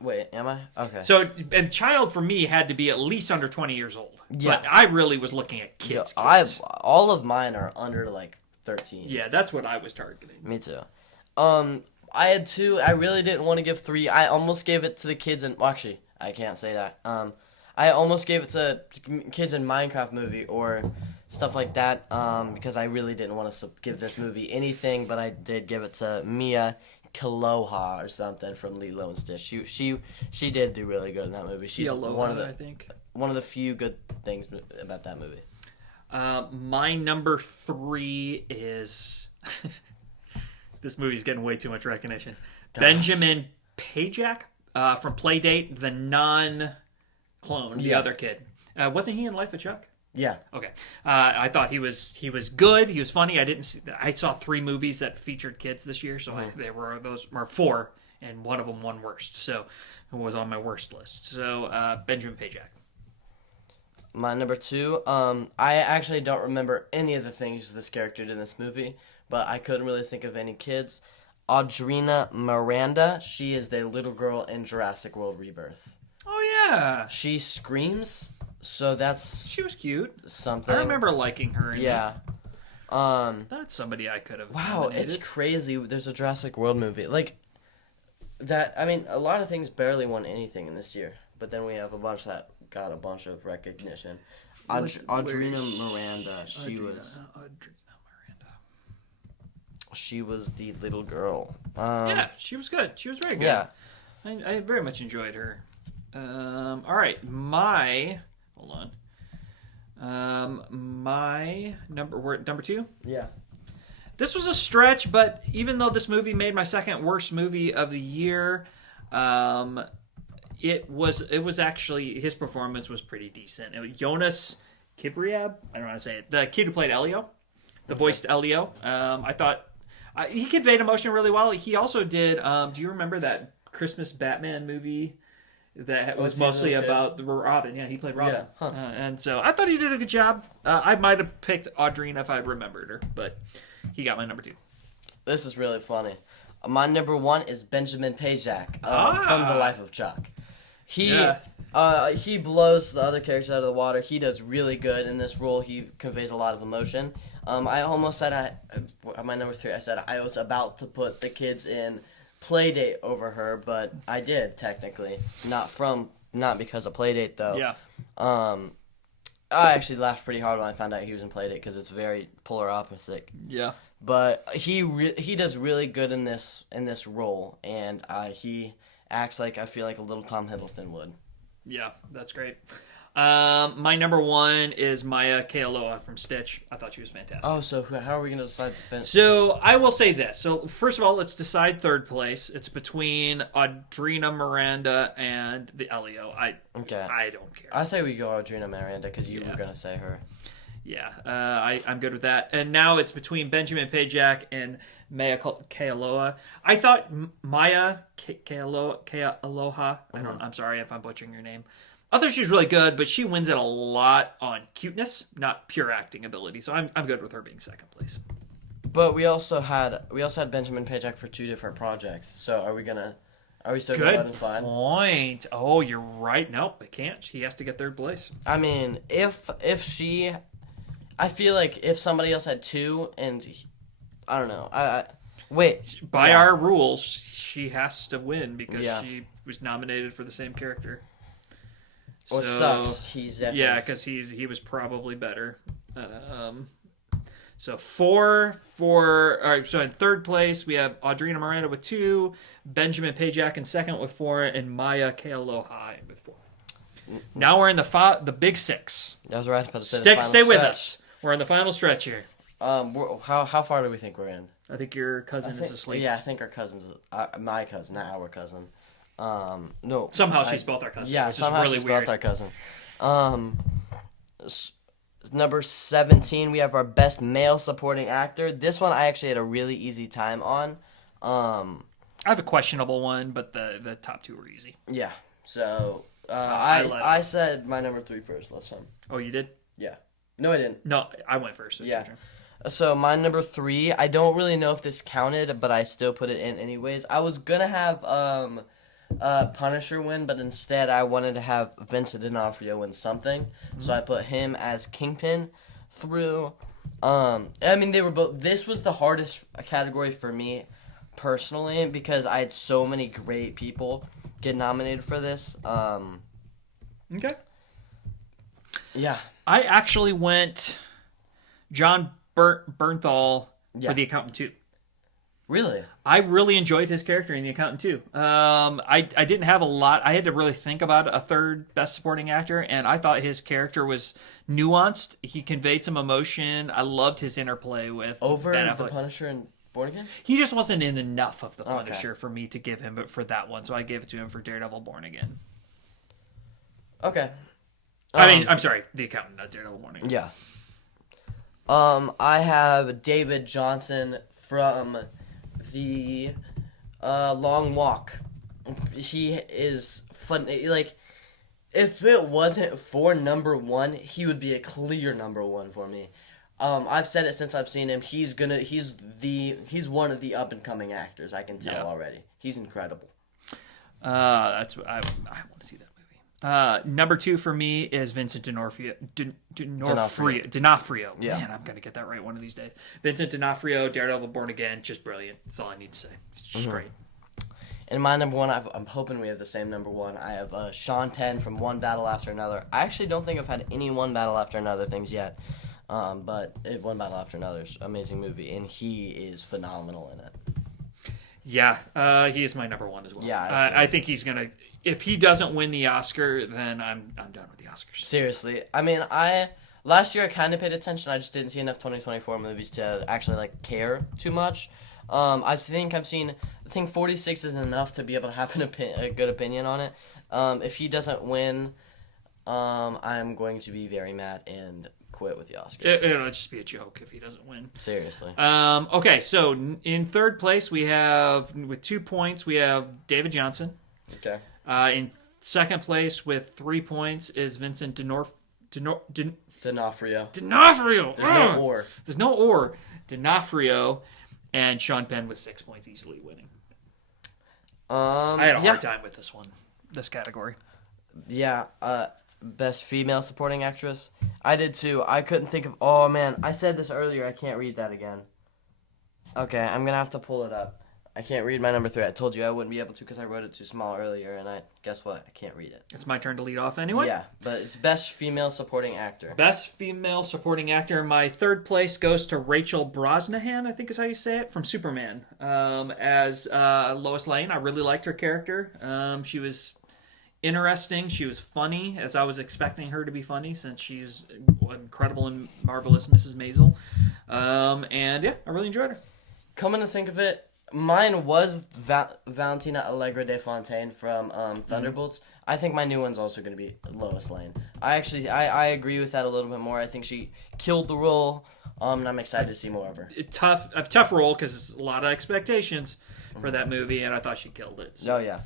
wait, am I? Okay. So, and child for me had to be at least under 20 years old. Yeah. But I really was looking at kids. All of mine are under, 13. Yeah, that's what I was targeting. Me too. I had 2. I really didn't want to give 3. I almost gave it to the kids in... Well, actually, I can't say that. I almost gave it to kids in Minecraft movie or stuff like that because I really didn't want to give this movie anything, but I did give it to Mia Khalifa or something from Lilo and Stitch. She did do really good in that movie. She's one of the few good things about that movie. My number 3 is... This movie's getting way too much recognition. Gosh. Benjamin Pajak from Playdate, the non-clone, the other kid. Wasn't he in Life of Chuck? Yeah. Okay. I thought he was good. He was funny. I saw 3 movies that featured kids this year, so there were 4, and one of them won worst. So it was on my worst list. So Benjamin Pajak. My number 2. I actually don't remember any of the things this character did in this movie, but I couldn't really think of any kids. Audrina Miranda. She is the little girl in Jurassic World Rebirth. Oh yeah. She screams. So she was cute. Something. I remember liking her. Yeah. That's somebody I could have. Wow, nominated. It's crazy. There's a Jurassic World movie like that. I mean, a lot of things barely won anything in this year, but then we have a bunch that got a bunch of recognition. Audrina Miranda. She was the little girl. Yeah, she was good. She was very good. Yeah. I very much enjoyed her. All right, hold on. My number 2? Yeah. This was a stretch, but even though this movie made my second worst movie of the year, It was actually, his performance was pretty decent. It was Jonas Kibriab, I don't know how to say it, the kid who played Elio, the voiced Elio. I thought he conveyed emotion really well. He also did. Do you remember that Christmas Batman movie that was mostly about Robin? Yeah, he played Robin. Yeah. Huh. And so I thought he did a good job. I might have picked Audrina if I remembered her, but he got my number 2. This is really funny. My number 1 is Benjamin Pajak from The Life of Chuck. He blows the other characters out of the water. He does really good in this role. He conveys a lot of emotion. I almost said my number 3. I said I was about to put the kids in Playdate over her, but I did technically not because of Playdate though. Yeah. I actually laughed pretty hard when I found out he was in Playdate because it's very polar opposite. Yeah. But he does really good in this role, and he acts like, I feel like, a little Tom Hiddleston would. Yeah, that's great. My number 1 is Maya Kealoha from Stitch. I thought she was fantastic. Oh, so how are we going to decide? So I will say this. So first of all, let's decide third place. It's between Audrina Miranda and the Elio. I don't care. I say we go Audrina Miranda because you were going to say her. Yeah, I'm good with that. And now it's between Benjamin Pajak and Maya Kealoha. I thought Maya Kealoha. I'm sorry if I'm butchering your name. I thought she was really good, but she wins it a lot on cuteness, not pure acting ability. So I'm good with her being second place. But we also had Benjamin Pajak for 2 different projects. So are we still going to let him slide? Good point. Oh, you're right. Nope, it can't. He has to get third place. I mean, I feel like if somebody else had 2 and I don't know. Wait. By our rules, she has to win because she was nominated for the same character. Which sucks. He's definitely... Yeah, because he was probably better. So 4 for... All right, so in third place, we have Audrina Miranda with 2, Benjamin Pajak in second with 4, and Maya Kealoha with 4. Now we're in the big 6. I was right about to say the final Stay with stretch. us. We're in the final stretch here. How far do we think we're in? I think your cousin is asleep. Yeah, I think our cousin's my cousin, not our cousin. No. Somehow she's both our cousins. Yeah, which somehow is really she's weird. both our cousin. Number 17, we have our best male supporting actor. This one I actually had a really easy time on. I have a questionable one, but the top 2 were easy. Yeah. So I said my number 3 first last time. Oh, you did? Yeah. No, I didn't. No, I went first. So yeah. So my number 3, I don't really know if this counted, but I still put it in anyways. I was gonna have Punisher win, but instead I wanted to have Vincent D'Onofrio win something. Mm-hmm. So I put him as Kingpin through. I mean, they were both. This was the hardest category for me personally because I had so many great people get nominated for this. Okay. Yeah. I actually went John Bernthal for The Accountant 2. Really? I really enjoyed his character in The Accountant 2. I didn't have a lot. I had to really think about a third best supporting actor, and I thought his character was nuanced. He conveyed some emotion. I loved his interplay with over Ben the Affleck. Punisher and Born Again? He just wasn't in enough of the Punisher for me to give him for that one, so I gave it to him for Daredevil Born Again. Okay. I'm sorry, The Accountant, not Daredevil Born Again. Yeah. I have David Johnson from The Long Walk. He is fun. Like, if it wasn't for number 1, he would be a clear number 1 for me. I've said it since I've seen him. He's one of the up and coming actors. I can tell already. He's incredible. I want to see that movie. Number 2 for me is Vincent D'Onofrio. D'Onofrio. Yeah. Man, I'm gonna get that right one of these days. Vincent D'Onofrio, Daredevil Born Again, just brilliant. That's all I need to say. It's just great. And my number 1, I'm hoping we have the same number 1. I have Sean Penn from One Battle After Another. I actually don't think I've had any One Battle After Another things yet. But One Battle After Another's amazing movie, and he is phenomenal in it. Yeah, he is my number 1 as well. Yeah, I think he's gonna. If he doesn't win the Oscar, then I'm done with the Oscars. Seriously, I mean, last year I kind of paid attention. I just didn't see enough 2024 movies to actually care too much. I think 46 is enough to be able to have a good opinion on it. If he doesn't win, I'm going to be very mad and quit with the Oscars. It'll just be a joke if he doesn't win. Seriously. Okay, so in third place we have, with 2 points, we have David Johnson. Okay. In second place with 3 points is Vincent D'Onofrio. There's no or. There's no or. D'Onofrio, and Sean Penn with 6 points, easily winning. I had a hard time with this category. Yeah. Best female supporting actress. I did too. I couldn't think of. Oh man, I said this earlier. I can't read that again. Okay, I'm gonna have to pull it up. I can't read my number 3. I told you I wouldn't be able to because I wrote it too small earlier, and guess what? I can't read it. It's my turn to lead off anyway. Yeah, but it's best female supporting actor. Best female supporting actor. My third place goes to Rachel Brosnahan, I think is how you say it, from Superman. As Lois Lane, I really liked her character. She was interesting. She was funny, as I was expecting her to be funny, since she's incredible and marvelous Mrs. Maisel. And yeah, I really enjoyed her. Coming to think of it, mine was Valentina Allegra de Fontaine from Thunderbolts. I think my new one's also going to be Lois Lane. I agree with that a little bit more. I think she killed the role, and I'm excited to see more of her. A tough role because it's a lot of expectations for that movie, and I thought she killed it. So. Oh, yeah.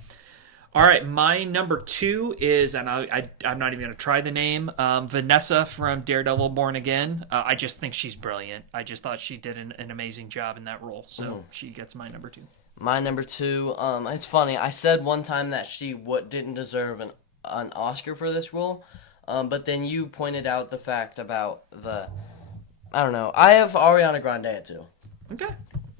All right, my number 2 is, and I'm not even going to try the name, Vanessa from Daredevil Born Again. I just think she's brilliant. I just thought she did an amazing job in that role, so she gets my number 2. My number 2, it's funny. I said one time that she didn't deserve an Oscar for this role, but then you pointed out the fact about I don't know. I have Ariana Grande at 2. Okay.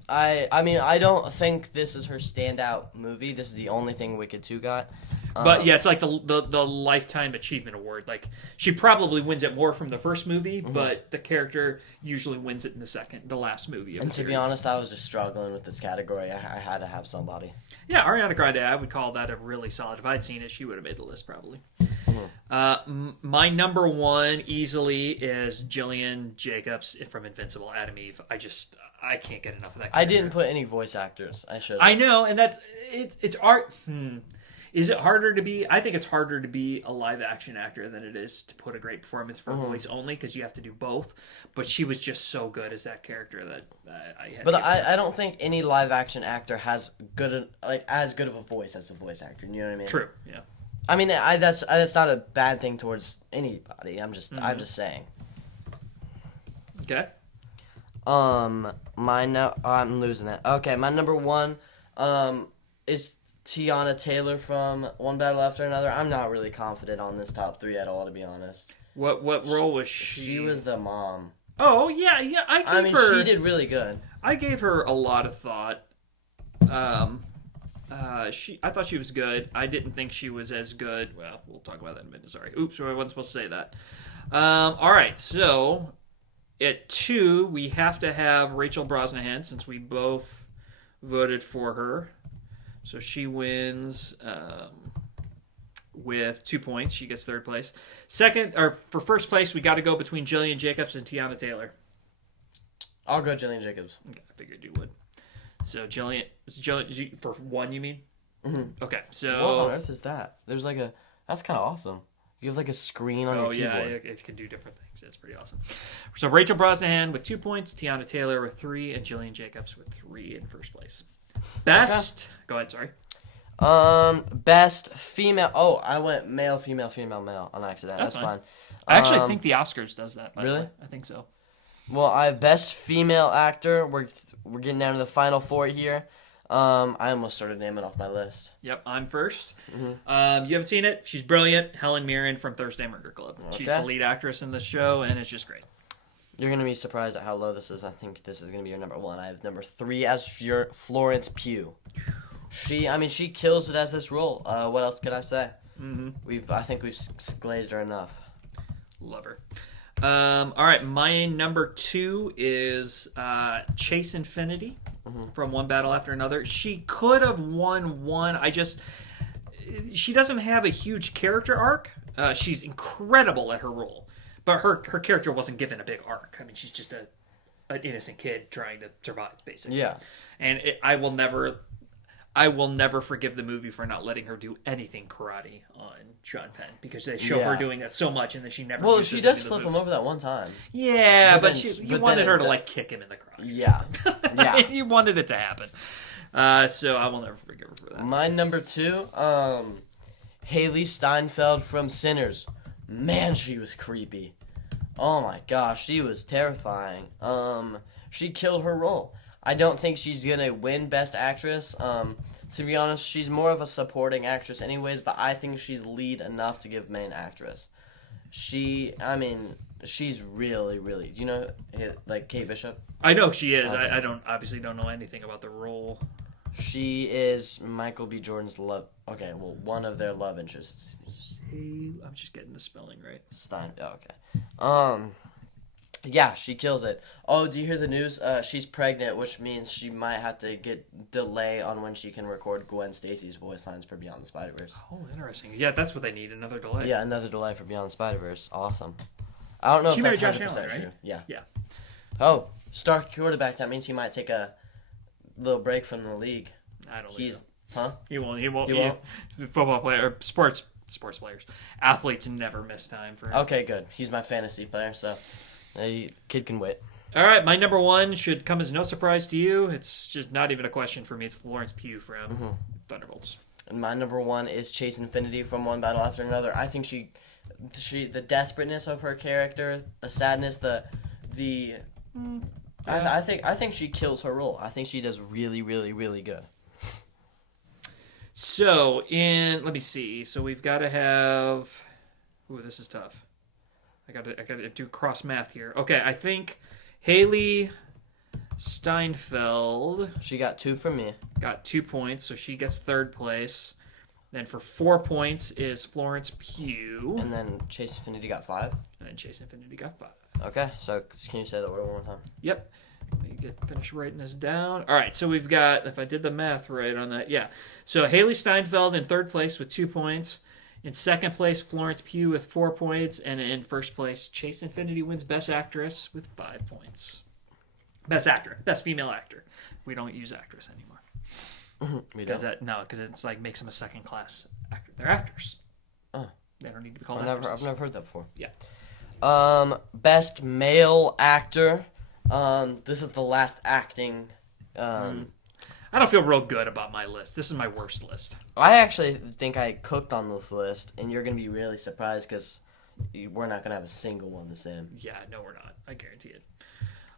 I mean, I don't think this is her standout movie. This is the only thing Wicked 2 got. But yeah, it's like the Lifetime Achievement Award. Like, she probably wins it more from the first movie, but the character usually wins it in the last movie of and the series. To be honest, I was just struggling with this category. I had to have somebody. Yeah, Ariana Grande, I would call that a really solid. If I'd seen it, she would have made the list probably. My number 1 easily is Jillian Jacobs from Invincible, Adam Eve. I can't get enough of that character. I didn't put any voice actors. I should. I know, and it's art. Is it harder to be? I think it's harder to be a live action actor than it is to put a great performance for voice only, because you have to do both. But she was just so good as that character that I had. But I don't think any live action actor has as good of a voice as a voice actor. You know what I mean? True. Yeah. I mean, that's not a bad thing towards anybody. I'm just saying. Okay. I'm losing it. Okay, my number 1, is Tiana Taylor from One Battle After Another. I'm not really confident on this top 3 at all, to be honest. What role was she? She was the mom. Oh yeah. She did really good. I gave her a lot of thought. I thought she was good. I didn't think she was as good. Well, we'll talk about that in a minute. Sorry. Oops, I wasn't supposed to say that. All right, so at 2, we have to have Rachel Brosnahan, since we both voted for her. So she wins with 2 points. She gets third place. For first place, we got to go between Jillian Jacobs and Tiana Taylor. I'll go Jillian Jacobs. Okay, I figured you would. So Jillian for 1, you mean? Mm-hmm. Okay, so what on earth is that? There's that's kind of awesome. You have a screen on your keyboard. Oh yeah, it can do different things. It's pretty awesome. So Rachel Brosnahan with 2 points, Tiana Taylor with 3, and Jillian Jacobs with 3 in first place. Best. Okay. Go ahead. Sorry. Best female. Oh, I went male, female, female, male on accident. That's fine. I actually think the Oscars does that. Really? I think so. Well, I have best female actor. We're getting down to the final 4 here. I almost started naming off my list. Yep, I'm first. Mm-hmm. You haven't seen it? She's brilliant. Helen Mirren from Thursday Murder Club. Okay. She's the lead actress in the show, and it's just great. You're going to be surprised at how low this is. I think this is going to be your number 1. I have number 3 as your Florence Pugh. She kills it as this role. What else can I say? Mm-hmm. I think we've glazed her enough. Love her. All right, my number 2 is Chase Infinity from One Battle After Another. She could have won one. She doesn't have a huge character arc. She's incredible at her role, but her character wasn't given a big arc. I mean, she's just an innocent kid trying to survive, basically. Yeah. And I will never forgive the movie for not letting her do anything karate on Sean Penn, because they show her doing that so much, and then she never. Well, she does flip him over that one time. Yeah, but you wanted her to like kick him in the crotch. Yeah, yeah. You wanted it to happen. So I will never forgive her for that. My number 2, Haley Steinfeld from Sinners. Man, she was creepy. Oh my gosh, she was terrifying. She killed her role. I don't think she's gonna win Best Actress. To be honest, she's more of a supporting actress anyways, but I think she's lead enough to give main actress. She's really, really, you know, like Kate Bishop? I know she is. Okay. I don't know anything about the role. She is Michael B. Jordan's one of their love interests. I'm just getting the spelling right. Okay. Yeah, she kills it. Oh, do you hear the news? She's pregnant, which means she might have to get delay on when she can record Gwen Stacy's voice lines for Beyond the Spider-Verse. Oh, interesting. Yeah, that's what they need, another delay. Yeah, another delay for Beyond the Spider-Verse. Awesome. I don't know if that's 100% Allen, right? True. Yeah. Yeah. Oh, star quarterback. That means he might take a little break from the league. I don't think so. Huh? He won't. Football player, sports players, athletes never miss time for him. Okay, good. He's my fantasy player, so kid can wait. All right, my number 1 should come as no surprise to you. It's just not even a question for me. It's Florence Pugh from Thunderbolts. And my number 1 is Chase Infinity from One Battle After Another. I think she the desperateness of her character, the sadness, I think she kills her role. I think she does really, really, really good. So let me see. So we've got to have. Ooh, this is tough. I got to do cross math here. Okay, I think Haley Steinfeld. She got 2 from me. Got 2 points, so she gets 3rd place. Then for 4 points is Florence Pugh. And then Chase Infinity got 5. And then Chase Infinity got 5. Okay, so can you say the order one more time? Yep. Let me finish writing this down. All right, so we've got, if I did the math right on that, yeah. So Haley Steinfeld in 3rd place with 2 points. In 2nd place, Florence Pugh with 4 points. And in 1st place, Chase Infinity wins Best Actress with 5 points. Best Actor. Best Female Actor. We don't use actress anymore. Because it's like makes them a second-class actor. They're actors. Oh. They don't need to be called actresses. I've never heard that before. Yeah. Best Male Actor. This is the last acting. I don't feel real good about my list. This is my worst list. I actually think I cooked on this list, and you're going to be really surprised because we're not going to have a single one the same. Yeah, no, we're not. I guarantee it.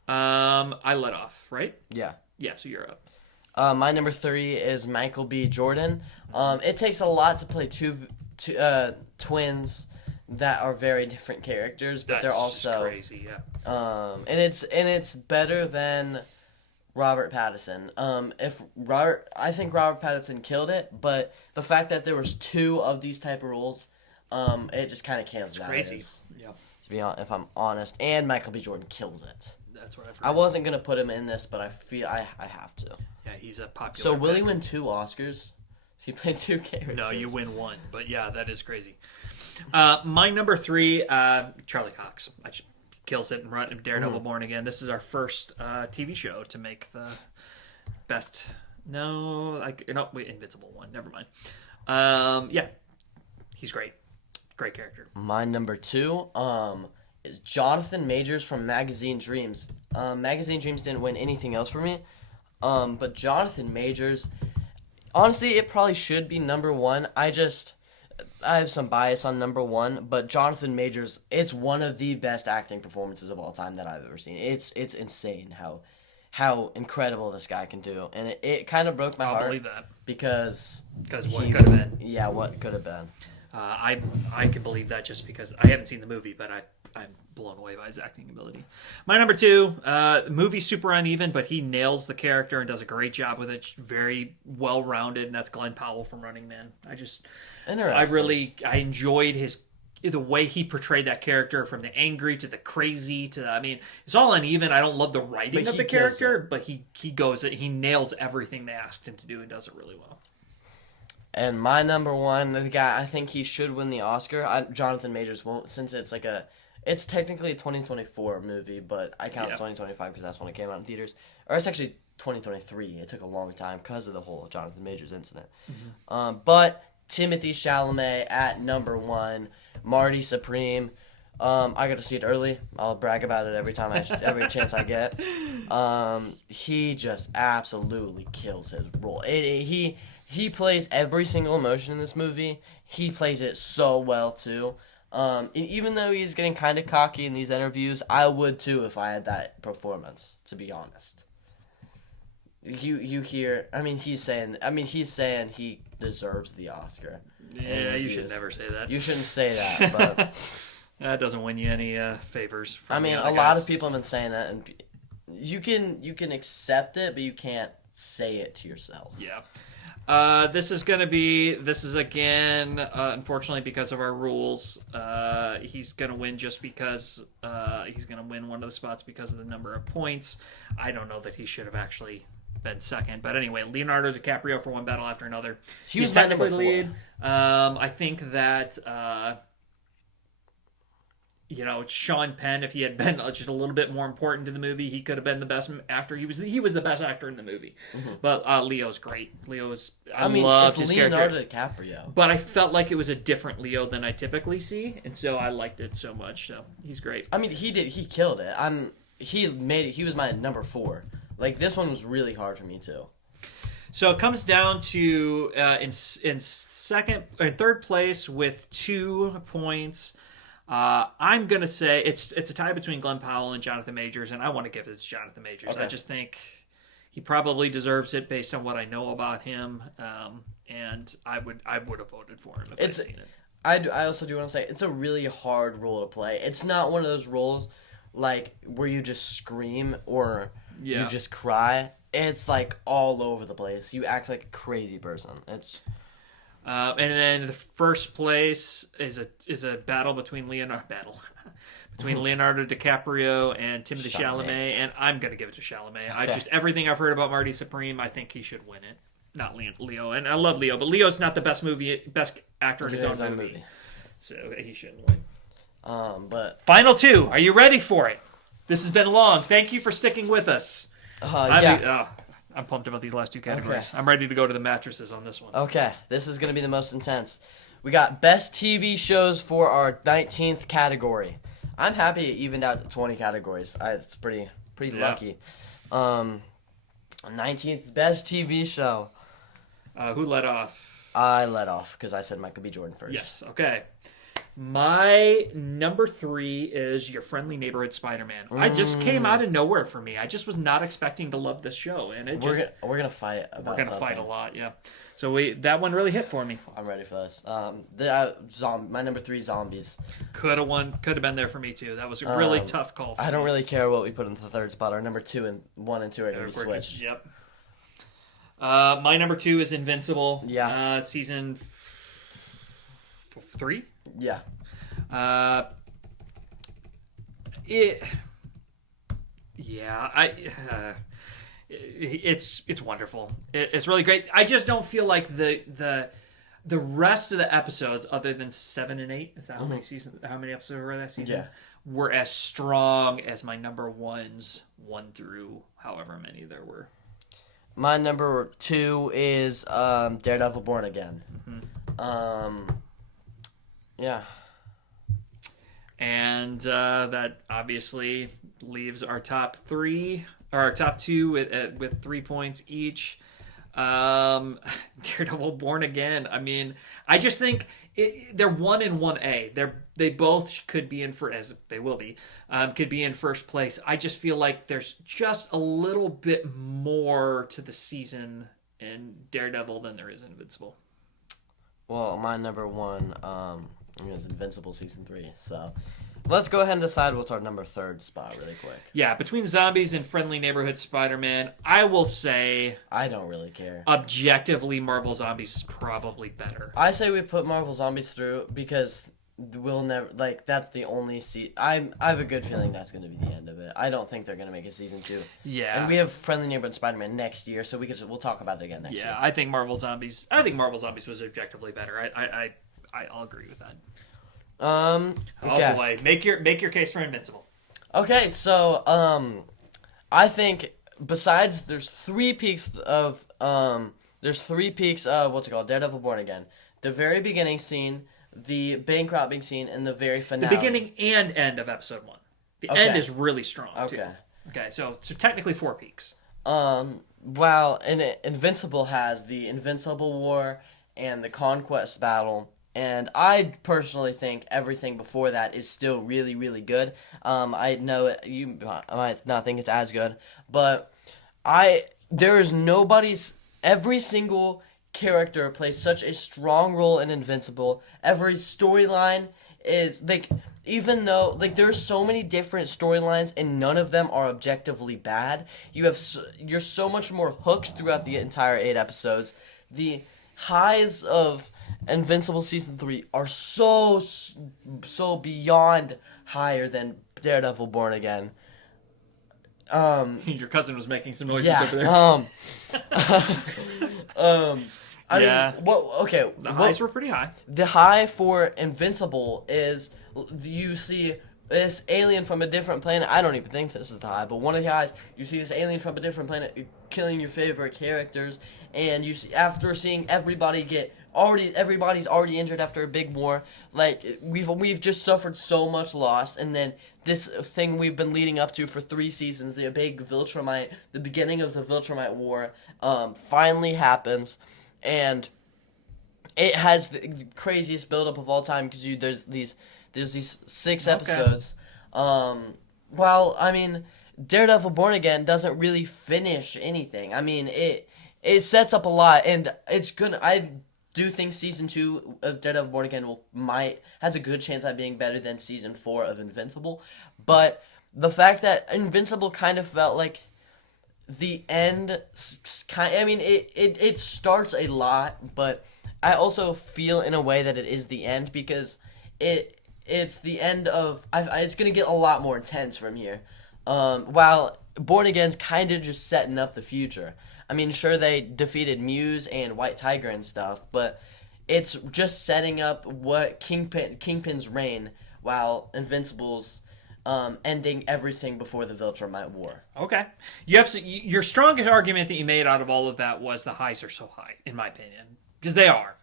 I let off, right? Yeah. Yeah, so you're up. My number 3 is Michael B. Jordan. It takes a lot to play two twins that are very different characters, but they're also crazy. Yeah. And it's better than Robert Pattinson. I think Robert Pattinson killed it, but the fact that there was 2 of these type of roles, it just kind of cancels out. Crazy. Yeah. To be honest, if I'm honest, and Michael B. Jordan kills it. That's what I've heard. I wasn't gonna put him in this, but I feel I have to. Yeah, he's a popular. So will he win 2 Oscars? He played 2 characters. No, you win 1, but yeah, that is crazy. My number 3, Charlie Cox. Kills it in Daredevil Born Again. This is our first TV show to make the best. Invincible one. Never mind. Yeah, he's great. Great character. My number 2 is Jonathan Majors from Magazine Dreams. Magazine Dreams didn't win anything else for me, but Jonathan Majors, honestly, it probably should be number 1. I have some bias on number 1, but Jonathan Majors, it's one of the best acting performances of all time that I've ever seen. It's insane how incredible this guy can do, and it kind of broke my heart. I believe that because what could have been. Yeah, what could have been. I can believe that just because I haven't seen the movie, but I'm blown away by his acting ability. My number 2, the movie's super uneven, but he nails the character and does a great job with it. Very well-rounded, and that's Glenn Powell from Running Man. I enjoyed the way he portrayed that character, from the angry to the crazy to it's all uneven. I don't love the writing of the character, but he nails everything they asked him to do and does it really well. And my number 1, the guy I think he should win the Oscar. Jonathan Majors won't, since it's It's technically a 2024 movie, but I count 2025 because that's when it came out in theaters. Or it's actually 2023. It took a long time because of the whole Jonathan Majors incident. But Timothée Chalamet at number 1, Marty Supreme. I got to see it early. I'll brag about it every chance I get. He just absolutely kills his role. He plays every single emotion in this movie. He plays it so well too. Even though he's getting kind of cocky in these interviews, I would too if I had that performance. To be honest, you hear. He's saying he deserves the Oscar. Yeah, you should never say that. You shouldn't say that, but that doesn't win you any favors. A lot of people have been saying that, and you can accept it, but you can't say it to yourself. Yeah. This is again, unfortunately, because of our rules, he's going to win just because he's going to win one of the spots because of the number of points. I don't know that he should have actually been second. But anyway, Leonardo DiCaprio for One Battle After Another. He's technically lead. I think that... Sean Penn, if he had been just a little bit more important to the movie, he could have been the best actor. He was the best actor in the movie. Mm-hmm. But Leo's great. I love his Leonardo character. DiCaprio. But I felt like it was a different Leo than I typically see, and so I liked it so much. So he's great. He killed it. He made it. He was my number 4. Like, this one was really hard for me too. So it comes down to in third place with 2 points. I'm going to say it's a tie between Glenn Powell and Jonathan Majors, and I want to give it to Jonathan Majors. Okay. I just think he probably deserves it based on what I know about him, and I would have voted for him if I'd seen it. I also do want to say it's a really hard role to play. It's not one of those roles like where you just scream or you just cry. It's like all over the place. You act like a crazy person. And then the first place is a battle between Leonardo DiCaprio and Timothée Chalamet, and I'm gonna give it to Chalamet. Okay. Everything I've heard about Marty Supreme, I think he should win it, not Leo. And I love Leo, but Leo's not the best actor in his own movie, so he shouldn't win. But final 2, are you ready for it? This has been long. Thank you for sticking with us. I'm pumped about these last 2 categories. Okay. I'm ready to go to the mattresses on this one. Okay, this is going to be the most intense. We got best TV shows for our 19th category. I'm happy it evened out to 20 categories. It's pretty lucky. 19th best TV show. Who led off? I led off because I said Michael B. Jordan first. Yes, okay. My number 3 is Your Friendly Neighborhood Spider-Man. I just came out of nowhere for me. I just was not expecting to love this show, and we're gonna fight about We're gonna fight a lot, yeah. So that one really hit for me. I'm ready for this. My number 3, Zombies. Could have been there for me too. That was a really tough call. I don't really care what we put into the third spot. Our number 2 and 1 and 2 are gonna be switched. Yep. My number 2 is Invincible. Yeah. Season 3. Yeah. It's wonderful. It's really great. I just don't feel like the rest of the episodes, other than 7 and 8, is that how many episodes were that season? Yeah. Were as strong as my number 1s, 1 through however many there were. My number 2 is Daredevil Born Again. Mm-hmm. Yeah. And that obviously leaves our top 3, or our top 2 with 3 points each. Daredevil Born Again. I just think they're 1 and 1A. They both could be in as they will be, could be in first place. I just feel like there's just a little bit more to the season in Daredevil than there is in Invincible. Well, my number 1 is Invincible season 3. So let's go ahead and decide what's our number 3rd spot really quick. Yeah, between Zombies and Friendly Neighborhood Spider-Man, I will say... I don't really care. Objectively, Marvel Zombies is probably better. I say we put Marvel Zombies through because we'll never... that's the only... I have a good feeling that's going to be the end of it. I don't think they're going to make a season 2. Yeah. And we have Friendly Neighborhood Spider-Man next year, so we'll talk about it again next year. Yeah, I think Marvel Zombies was objectively better. I'll agree with that. Oh boy, make your case for Invincible. Okay, so I think besides there's three peaks of what's it called, Daredevil Born Again. The very beginning scene, the bank robbing scene, and the very finale. The beginning and end of episode 1. The end is really strong too. Okay, so technically 4 peaks. Well, Invincible has the Invincible War and the Conquest Battle. And I personally think everything before that is still really, really good. I know you might not think it's as good, but every single character plays such a strong role in Invincible. Every storyline is like, even though like there's so many different storylines and none of them are objectively bad, you're so much more hooked throughout the entire 8 episodes. The highs of Invincible Season 3 are so beyond higher than Daredevil Born Again. Your cousin was making some noises over there. I mean, the highs were pretty high. The high for Invincible is you see this alien from a different planet. I don't even think this is the high, but one of the highs, you see this alien from a different planet killing your favorite characters, and you see after seeing everybody's already injured after a big war. Like we've just suffered so much loss, and then this thing we've been leading up to for 3 seasons, the beginning of the Viltrumite War, finally happens, and it has the craziest buildup of all time because there's these 6 episodes. Well, I mean, Daredevil Born Again doesn't really finish anything. I mean, it sets up a lot, and it's gonna. I do think season 2 of Daredevil Born Again has a good chance at being better than season 4 of Invincible, but the fact that Invincible kind of felt like the end. I mean, it starts a lot, but I also feel in a way that it is the end because it's the end of. It's gonna get a lot more intense from here. While Born Again's kind of just setting up the future. I mean, sure, they defeated Muse and White Tiger and stuff, but it's just setting up what Kingpin's reign, while Invincible's ending everything before the Viltrumite War. Okay. Your strongest argument that you made out of all of that was the highs are so high, in my opinion. Because they are.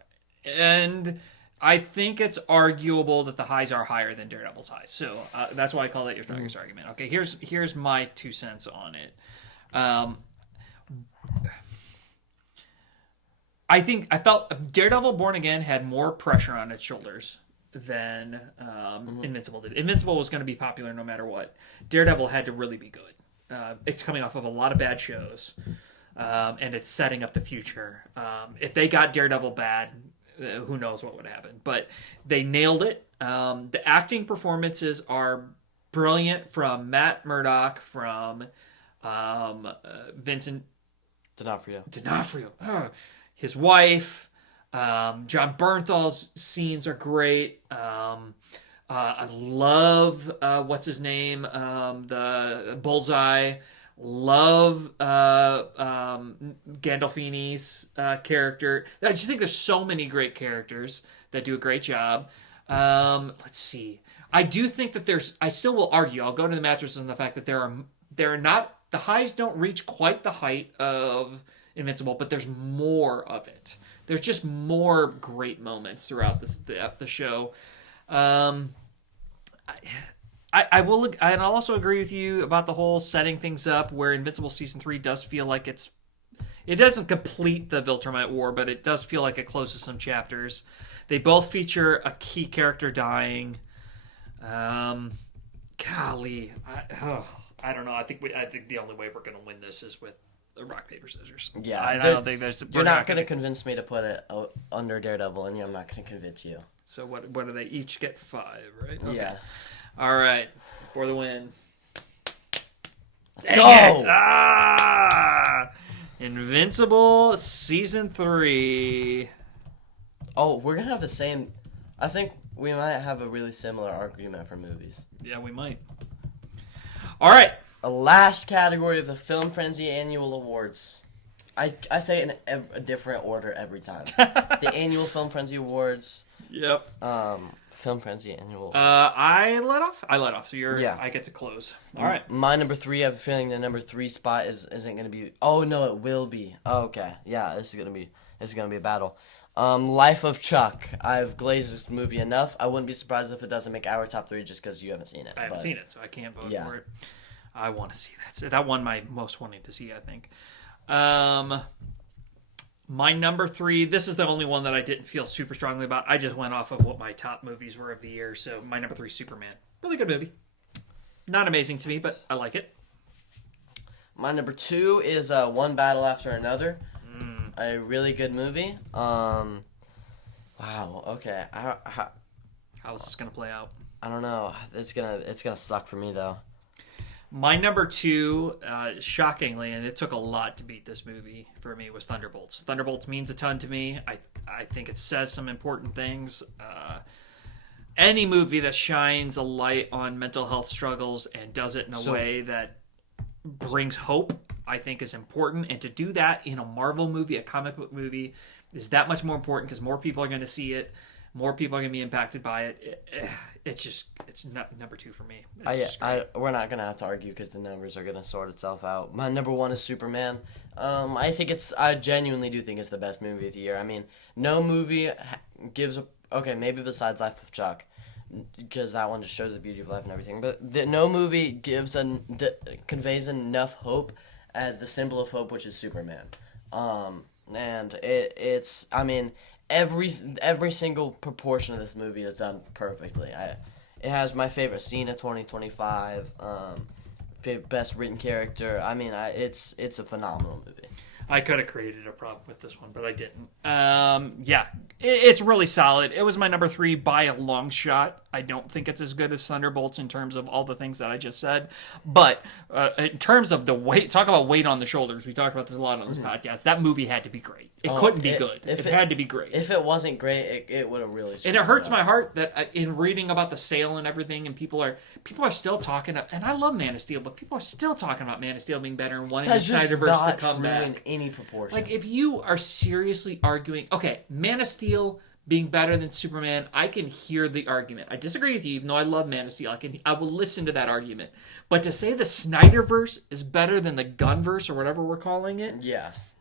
And I think it's arguable that the highs are higher than Daredevil's highs. So that's why I call that your strongest argument. Okay, here's my 2 cents on it. I felt Daredevil Born Again had more pressure on its shoulders than Invincible did. Invincible was going to be popular no matter what. Daredevil had to really be good. It's coming off of a lot of bad shows, and it's setting up the future. If they got Daredevil bad, who knows what would happen. But they nailed it. The acting performances are brilliant from Matt Murdock, from Vincent D'Onofrio. His wife. John Bernthal's scenes are great. I love what's his name? The Bullseye. Love Gandolfini's character. I just think there's so many great characters that do a great job. Let's see. I do think that I still will argue. I'll go to the mattresses and the fact that there are not. The highs don't reach quite the height of Invincible, but there's more of it. There's just more great moments throughout the show. I will, and I'll also agree with you about the whole setting things up where Invincible Season 3 does feel like it doesn't complete the Viltrumite War, but it does feel like it closes some chapters. They both feature a key character dying. Golly, I don't know. I think the only way we're going to win this is with the rock paper scissors. Yeah, I don't think there's. You're not going to convince me to put it under Daredevil, and I'm not going to convince you. So what do they each get? 5, right? Okay. Yeah. All right, for the win. Let's go! Invincible Season 3. Oh, we're gonna have the same. I think we might have a really similar argument for movies. Yeah, we might. All right. A last category of the Film Frenzy Annual Awards. I say in a different order every time. The Annual Film Frenzy Awards. Yep. Film Frenzy annual. I let off. So I get to close. All right. My number 3. I have a feeling the number 3 spot isn't gonna be. Oh no, it will be. Oh, okay. Yeah, this is gonna be a battle. Life of Chuck. I've glazed this movie enough. I wouldn't be surprised if it doesn't make our top 3 just because you haven't seen it. I haven't seen it, so I can't vote for it. I want to see that. So that one my most wanting to see, I think. My number 3, this is the only one that I didn't feel super strongly about. I just went off of what my top movies were of the year. So my number 3, Superman. Really good movie. Not amazing to me, but I like it. My number 2 is One Battle After Another. A really good movie. Wow. Okay. How is this gonna play out? I don't know. It's gonna suck for me though. My number 2, shockingly, and it took a lot to beat this movie for me, was Thunderbolts. Thunderbolts means a ton to me. I think it says some important things. Any movie that shines a light on mental health struggles and does it in a way that brings hope, I think is important. And to do that in a Marvel movie, a comic book movie, is that much more important because more people are going to see it. More people are going to be impacted by it. It's not number 2 for me. We're not going to have to argue because the numbers are going to sort itself out. My number 1 is Superman. I genuinely do think it's the best movie of the year. I mean, no movie gives maybe besides Life of Chuck, because that one just shows the beauty of life and everything. But no movie conveys enough hope as the symbol of hope, which is Superman. And it's every single proportion of this movie is done perfectly. It has my favorite scene of 2025, best written character. It's a phenomenal movie. I could have created a problem with this one, but I didn't. It's really solid. It was my number 3 by a long shot. I don't think it's as good as Thunderbolts in terms of all the things that I just said. But in terms of the weight, talk about weight on the shoulders. We talked about this a lot on this podcast. That movie had to be great. It couldn't be good. It had to be great. If it wasn't great, it would have really. And it hurts my heart that in reading about the sale and everything, and people are still talking. And I love Man of Steel, but people are still talking about Man of Steel being better and wanting the Snyderverse to come back. Any proportion. Like if you are seriously arguing, okay, Man of Steel being better than Superman, I can hear the argument. I disagree with you, even though I love Man of Steel. I will listen to that argument. But to say the Snyderverse is better than the Gunverse or whatever we're calling it,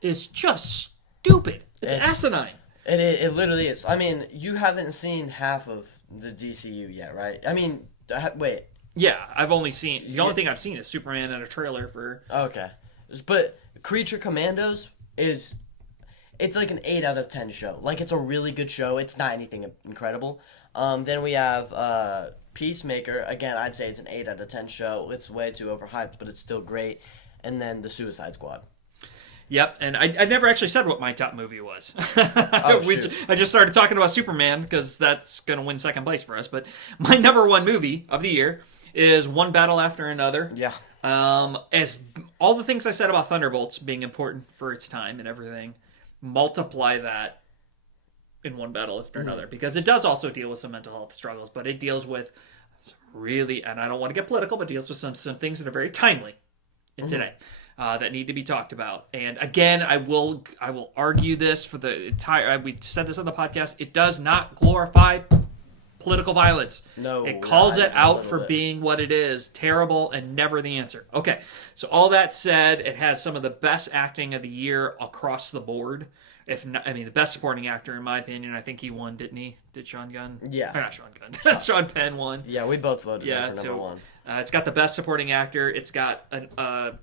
is just stupid. It's asinine. It literally is. I mean, you haven't seen half of the DCU yet, right? I mean, wait. Yeah, I've only seen... The only thing I've seen is Superman and a trailer for... Okay. But Creature Commandos is... It's like an 8 out of 10 show. Like, it's a really good show. It's not anything incredible. Then we have Peacemaker. Again, I'd say it's an 8 out of 10 show. It's way too overhyped, but it's still great. And then The Suicide Squad. Yep, and I never actually said what my top movie was. Shoot. I just started talking about Superman because that's going to win second place for us. But my number 1 movie of the year is One Battle After Another. Yeah. As all the things I said about Thunderbolts being important for its time and everything, multiply that in One Battle After Another, because it does also deal with some mental health struggles, but it deals with really, and I don't want to get political, but deals with some things that are very timely in today that need to be talked about. And again, I will argue this for the entire. We said this on the podcast. It does not glorify political violence. No, it calls it out for being what it is, terrible and never the answer. Okay, so all that said, it has some of the best acting of the year across the board. If not, the best supporting actor in my opinion. I think he won, didn't he? Did Sean Gunn? Yeah, or not Sean Gunn. Sean Penn won. Yeah, we both voted for number 1. It's got the best supporting actor. It's got a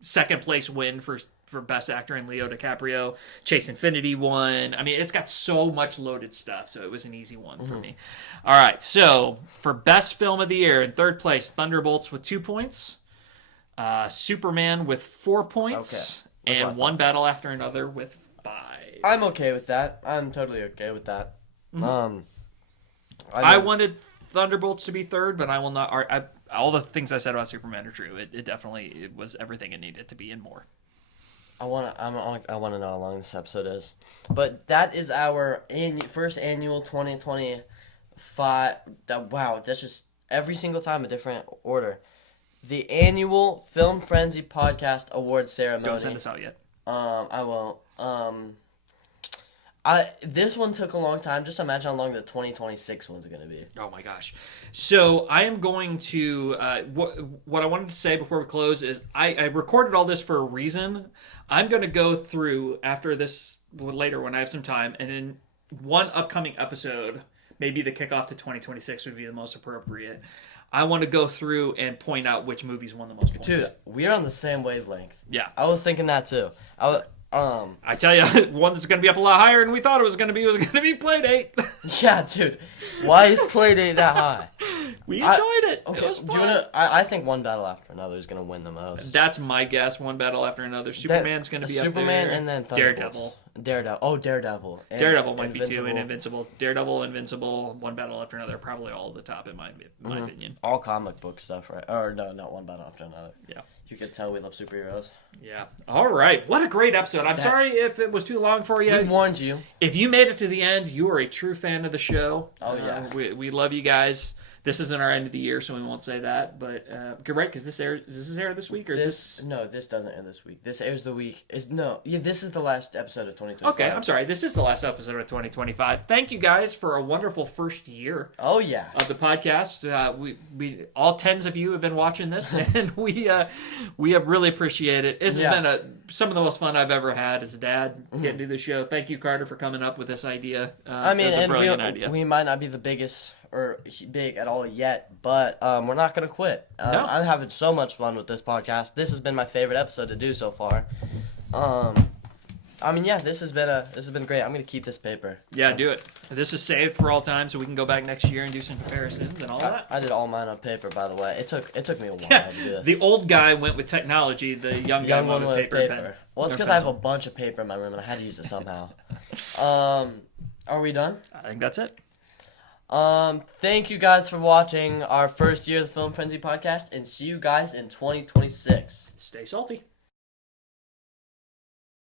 second place win for Best Actor in Leo DiCaprio. Chase Infinity won. It's got so much loaded stuff, so it was an easy one for me. All right, so for Best Film of the Year, in third place, Thunderbolts with 2 points, Superman with 4 points, and One Battle After Another with 5. I'm okay with that. I'm totally okay with that. I wanted Thunderbolts to be third, but I will not... all the things I said about Superman are true. It definitely was everything it needed to be and more. I want to know how long this episode is. But that is our first annual 2025. Wow, that's just every single time a different order. The annual Film Frenzy Podcast Awards ceremony. Don't send us out yet. I won't. This one took a long time. Just imagine how long the 2026 one's going to be. Oh my gosh. So I am going to, what I wanted to say before we close is I recorded all this for a reason. I'm going to go through after this later when I have some time, and in one upcoming episode, maybe the kickoff to 2026 would be the most appropriate. I want to go through and point out which movies won the most points. Dude, we're on the same wavelength. Yeah. I was thinking that too. I tell you, one that's going to be up a lot higher than we thought it was going to be Playdate. Yeah, dude. Why is Playdate that high? We enjoyed it. Okay, It was fun. do you wanna, I think One Battle After Another is going to win the most. That's my guess. One battle after another. Superman's going to be Superman up there. and then Daredevil. Daredevil. Oh, Daredevil. And Daredevil might be two, and Invincible. Invincible. Daredevil, Invincible, One Battle After Another, probably all at the top in my opinion. All comic book stuff, right? Or no, not One Battle After Another. Yeah. You could tell we love superheroes. Yeah. All right. What a great episode. I'm sorry if it was too long for you. We warned you. If you made it to the end, you are a true fan of the show. Oh, yeah. We love you guys. This isn't our end of the year, so we won't say that. But right, because this airs. Does this air this week or is this? No, this doesn't air this week. This airs the week. This is the last episode of 2025. Okay, I'm sorry. This is the last episode of 2025. Thank you guys for a wonderful first year. Oh yeah. Of the podcast, we all tens of you have been watching this, and we have really appreciate it. This has been some of the most fun I've ever had as a dad getting to do the show. Thank you, Carter, for coming up with this idea. I mean, it was a brilliant idea. We might not be the biggest or big at all yet, but we're not gonna quit. No. I'm having so much fun with this podcast. This has been my favorite episode to do so far. I mean, yeah, this has been great. I'm gonna keep this paper. Yeah, do it. This is saved for all time, so we can go back next year and do some comparisons and all that. I did all mine on paper, by the way. It took me a while Yeah, to do this. the old guy went with technology. The young guy went with paper and pen. Well, it's because I have a bunch of paper in my room and I had to use it somehow. Are we done? I think that's it. Thank you guys for watching our first year of the Film Frenzy podcast, and see you guys in 2026. Stay salty.